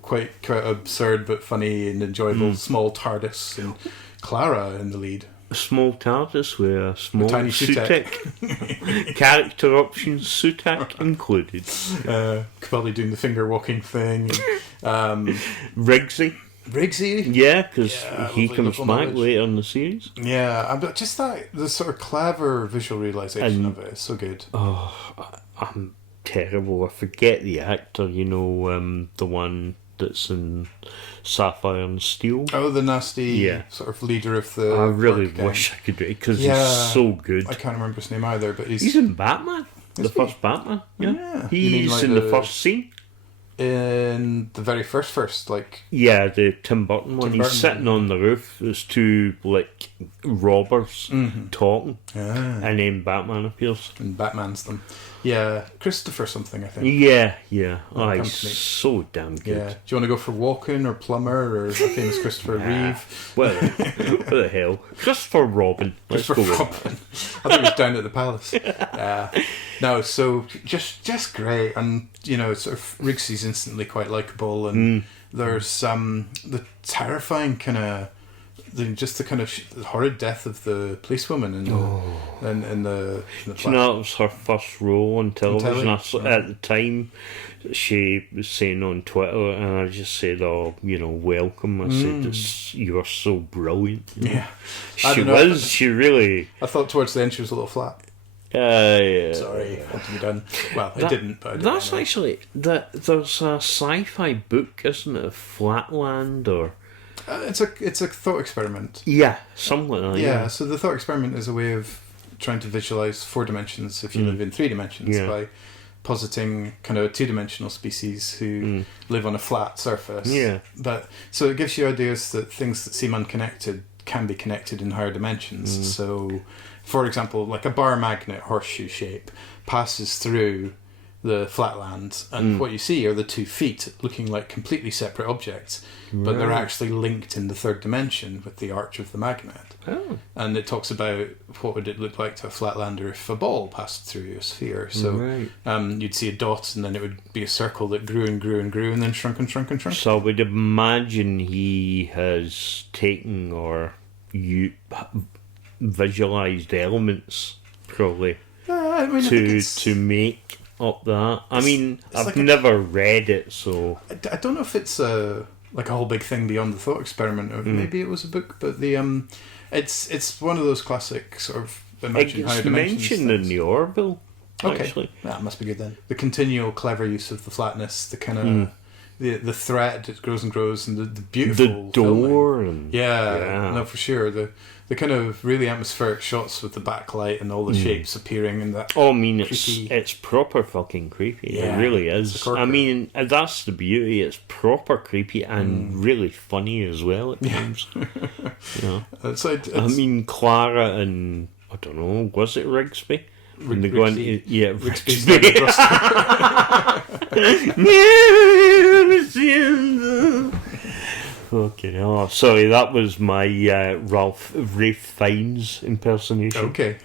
quite absurd but funny and enjoyable small TARDIS and Clara in the lead. A small TARDIS with a small tiny Sutek. Character options, Sutek included. Capaldi doing the finger walking thing. Riggsy. Riggsy. Yeah, because Yeah, he lovely comes little back knowledge. later in the series. Yeah, but just the sort of clever visual realisation And- of it is so good. I'm terrible. I forget the actor, the one that's in Sapphire and Steel. Oh, the nasty Yeah. sort of leader of the. I really work gang. wish I could read because Yeah. he's so good. I can't remember his name either, but He's in Batman. The Is he? first Batman. Yeah. Yeah. You mean He's like in the the- first scene. in the very first, like. Yeah, the Tim Burton one. Tim He's Burton sitting on the roof. There's two, robbers talking. Ah, And then Batman appears. and Batman's them. Yeah, Christopher something, I think. Yeah. Oh, comes he's to me. so damn good. Yeah. Do you want to go for Walken or Plumber or I think it's Christopher Reeve? What the hell? Christopher Robin. Let's Christopher go with Robin. I think he was down at the palace. No, so just great, and sort of Riggsy's instantly quite likable, and there's the terrifying kind of. The kind of horrid death of the policewoman in the Do you flat. know, it was her first role on television. telly? At the time, she was saying on Twitter, and I just said, "Oh, welcome." I said, "You are so brilliant." Yeah, I She don't know. was. She really. I thought towards the end she was a little flat. Yeah. Sorry, it had to be done. Well, it That- didn't, but I did That's anyway. actually there's a sci-fi book, isn't it? Flatland or It's a thought experiment. something like that. Yeah, so the thought experiment is a way of trying to visualize 4 dimensions if you live in 3 dimensions Yeah. by positing kind of a two-dimensional species who live on a flat surface. Yeah. But so it gives you ideas that things that seem unconnected can be connected in higher dimensions. So, for example, like a bar magnet horseshoe shape passes through the flatland, and what you see are the 2 feet looking like completely separate objects, but they're actually linked in the third dimension with the arch of the magnet. And it talks about what would it look like to a flatlander if a ball passed through a sphere. So you'd see a dot, and then it would be a circle that grew and grew and grew, and then shrunk and shrunk and shrunk. So I would imagine he has taken or visualized elements, probably, I mean, to make up that. I mean, I've like never read it, so I don't know if it's like a whole big thing beyond the thought experiment, or maybe it was a book, but it's one of those classic sort of imagine higher it's dimensions mentioned in things. the Orville. Okay, Actually, that must be good then. The continual clever use of the flatness, the kind of the thread that grows and grows, and the beautiful the door, and yeah, no, for sure. The kind of really atmospheric shots with the backlight and all the shapes appearing in that. Oh, I mean, creepy... it's proper fucking creepy. Yeah, it really it's is. a corker. I mean, that's the beauty. It's proper creepy and really funny as well at times. You know? I mean, Clara and I don't know, was it Rigsby? When they go into, yeah, Rigsby's Rigsby. Okay, oh, sorry, that was my Rafe Fiennes impersonation. Okay.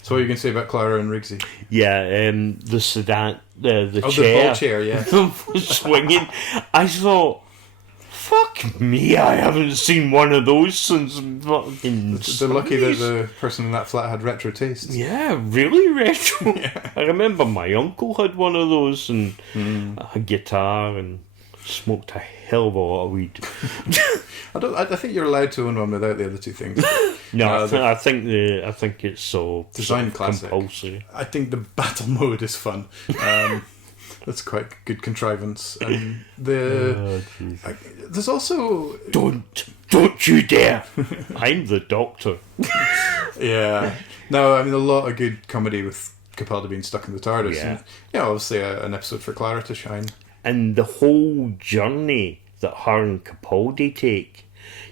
So what are you going to say about Clara and Rigsy? Yeah, the sedan, the Oh, chair. the ball chair, yeah. Swinging. I thought, fuck me, I haven't seen one of those since fucking They're lucky that 70s. the person in that flat had retro tastes. Yeah, really retro. I remember my uncle had one of those, and a guitar, and smoked a hell of a lot of weed. I think you're allowed to own one without the other two things. No, I think it's so Design sort of classic. compulsory. I think the battle mode is fun. That's quite good contrivance. And there's also Don't you dare! I'm the doctor. yeah. No, I mean a lot of good comedy with Capaldi being stuck in the TARDIS. Yeah. And, obviously an episode for Clara to shine. And the whole journey that her and Capaldi take,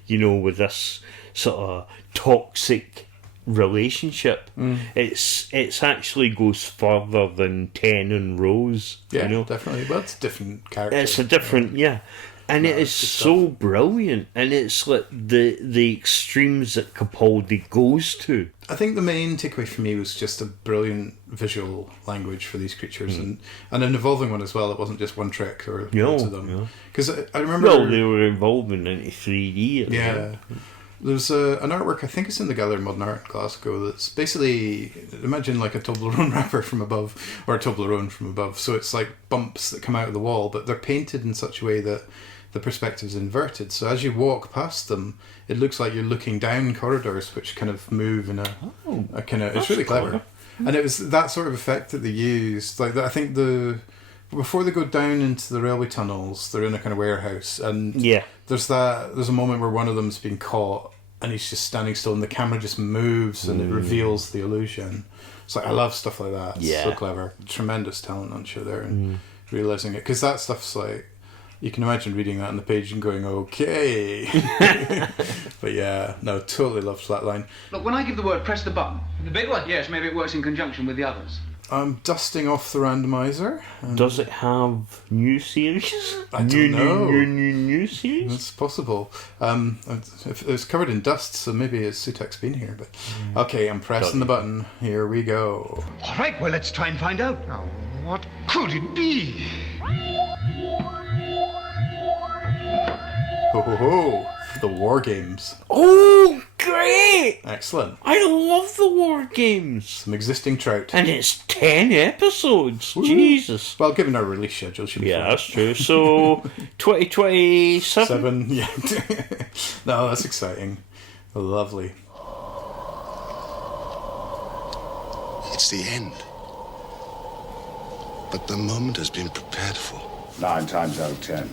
with this sort of toxic relationship, it's actually goes further than Ten and Rose. Yeah, definitely. Well, it's a different character. It's a different, and it is so brilliant, and it's like the extremes that Capaldi goes to. I think the main takeaway for me was just a brilliant visual language for these creatures, and an evolving one as well. It wasn't just one trick or loads of them. Because I remember... Well, they were evolving into 3D. Yeah. There's an artwork, I think it's in the Gallery of Modern Art in Glasgow, that's basically, imagine like a Toblerone wrapper from above, or a Toblerone from above. So it's like bumps that come out of the wall, but they're painted in such a way that the perspective's inverted. So as you walk past them, it looks like you're looking down corridors which kind of move in a kind of... It's really clever. And it was that sort of effect that they used. Like I think before they go down into the railway tunnels, they're in a kind of warehouse, and there's a moment where one of them's been caught and he's just standing still and the camera just moves and it reveals the illusion. It's like, I love stuff like that. It's so clever. Tremendous talent on show there, and realising it, because that stuff's like, you can imagine reading that on the page and going, okay. But yeah, no, totally love Flatline. Look, when I give the word, press the button. The big one? Yes, maybe it works in conjunction with the others. I'm dusting off the randomizer. Does it have new series? I don't know. New series? It's possible. If it's covered in dust, so maybe Sutek's been here. But okay, I'm pressing the button. Here we go. All right, well, let's try and find out. Now, what could it be? Ho ho ho! The War Games. Oh, great! Excellent. I love the War Games. Some existing trout. And it's 10 episodes. Woo. Jesus. Well, given our release schedule, should be fine. That's true. So, 2027? 7, yeah. No, that's exciting. Lovely. It's the end. But the moment has been prepared for. 9 times out of 10.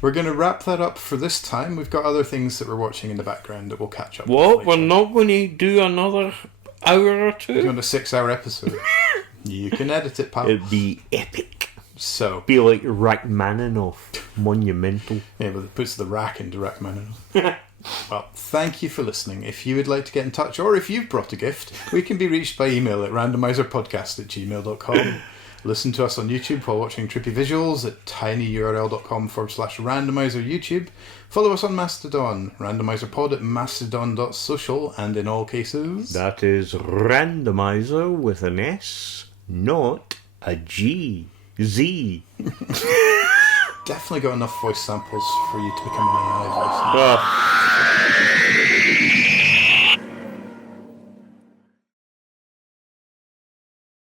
We're going to wrap that up for this time. We've got other things that we're watching in the background that we'll catch up with What? later. We're not going to do another hour or two? We're doing a 6-hour episode. You can edit it, pal. It'd be epic. So, Be like Rachmaninoff. Monumental. yeah, but it puts the rack into Rachmaninoff. Well, thank you for listening. If you would like to get in touch, or if you've brought a gift, we can be reached by email at randomizerpodcast@gmail.com. Listen to us on YouTube while watching trippy visuals at tinyurl.com/randomizeryoutube. Follow us on Mastodon, randomizerpod at mastodon.social, and in all cases... That is randomizer with an S, not a G. Z. Definitely got enough voice samples for you to become an AI voice. Oh.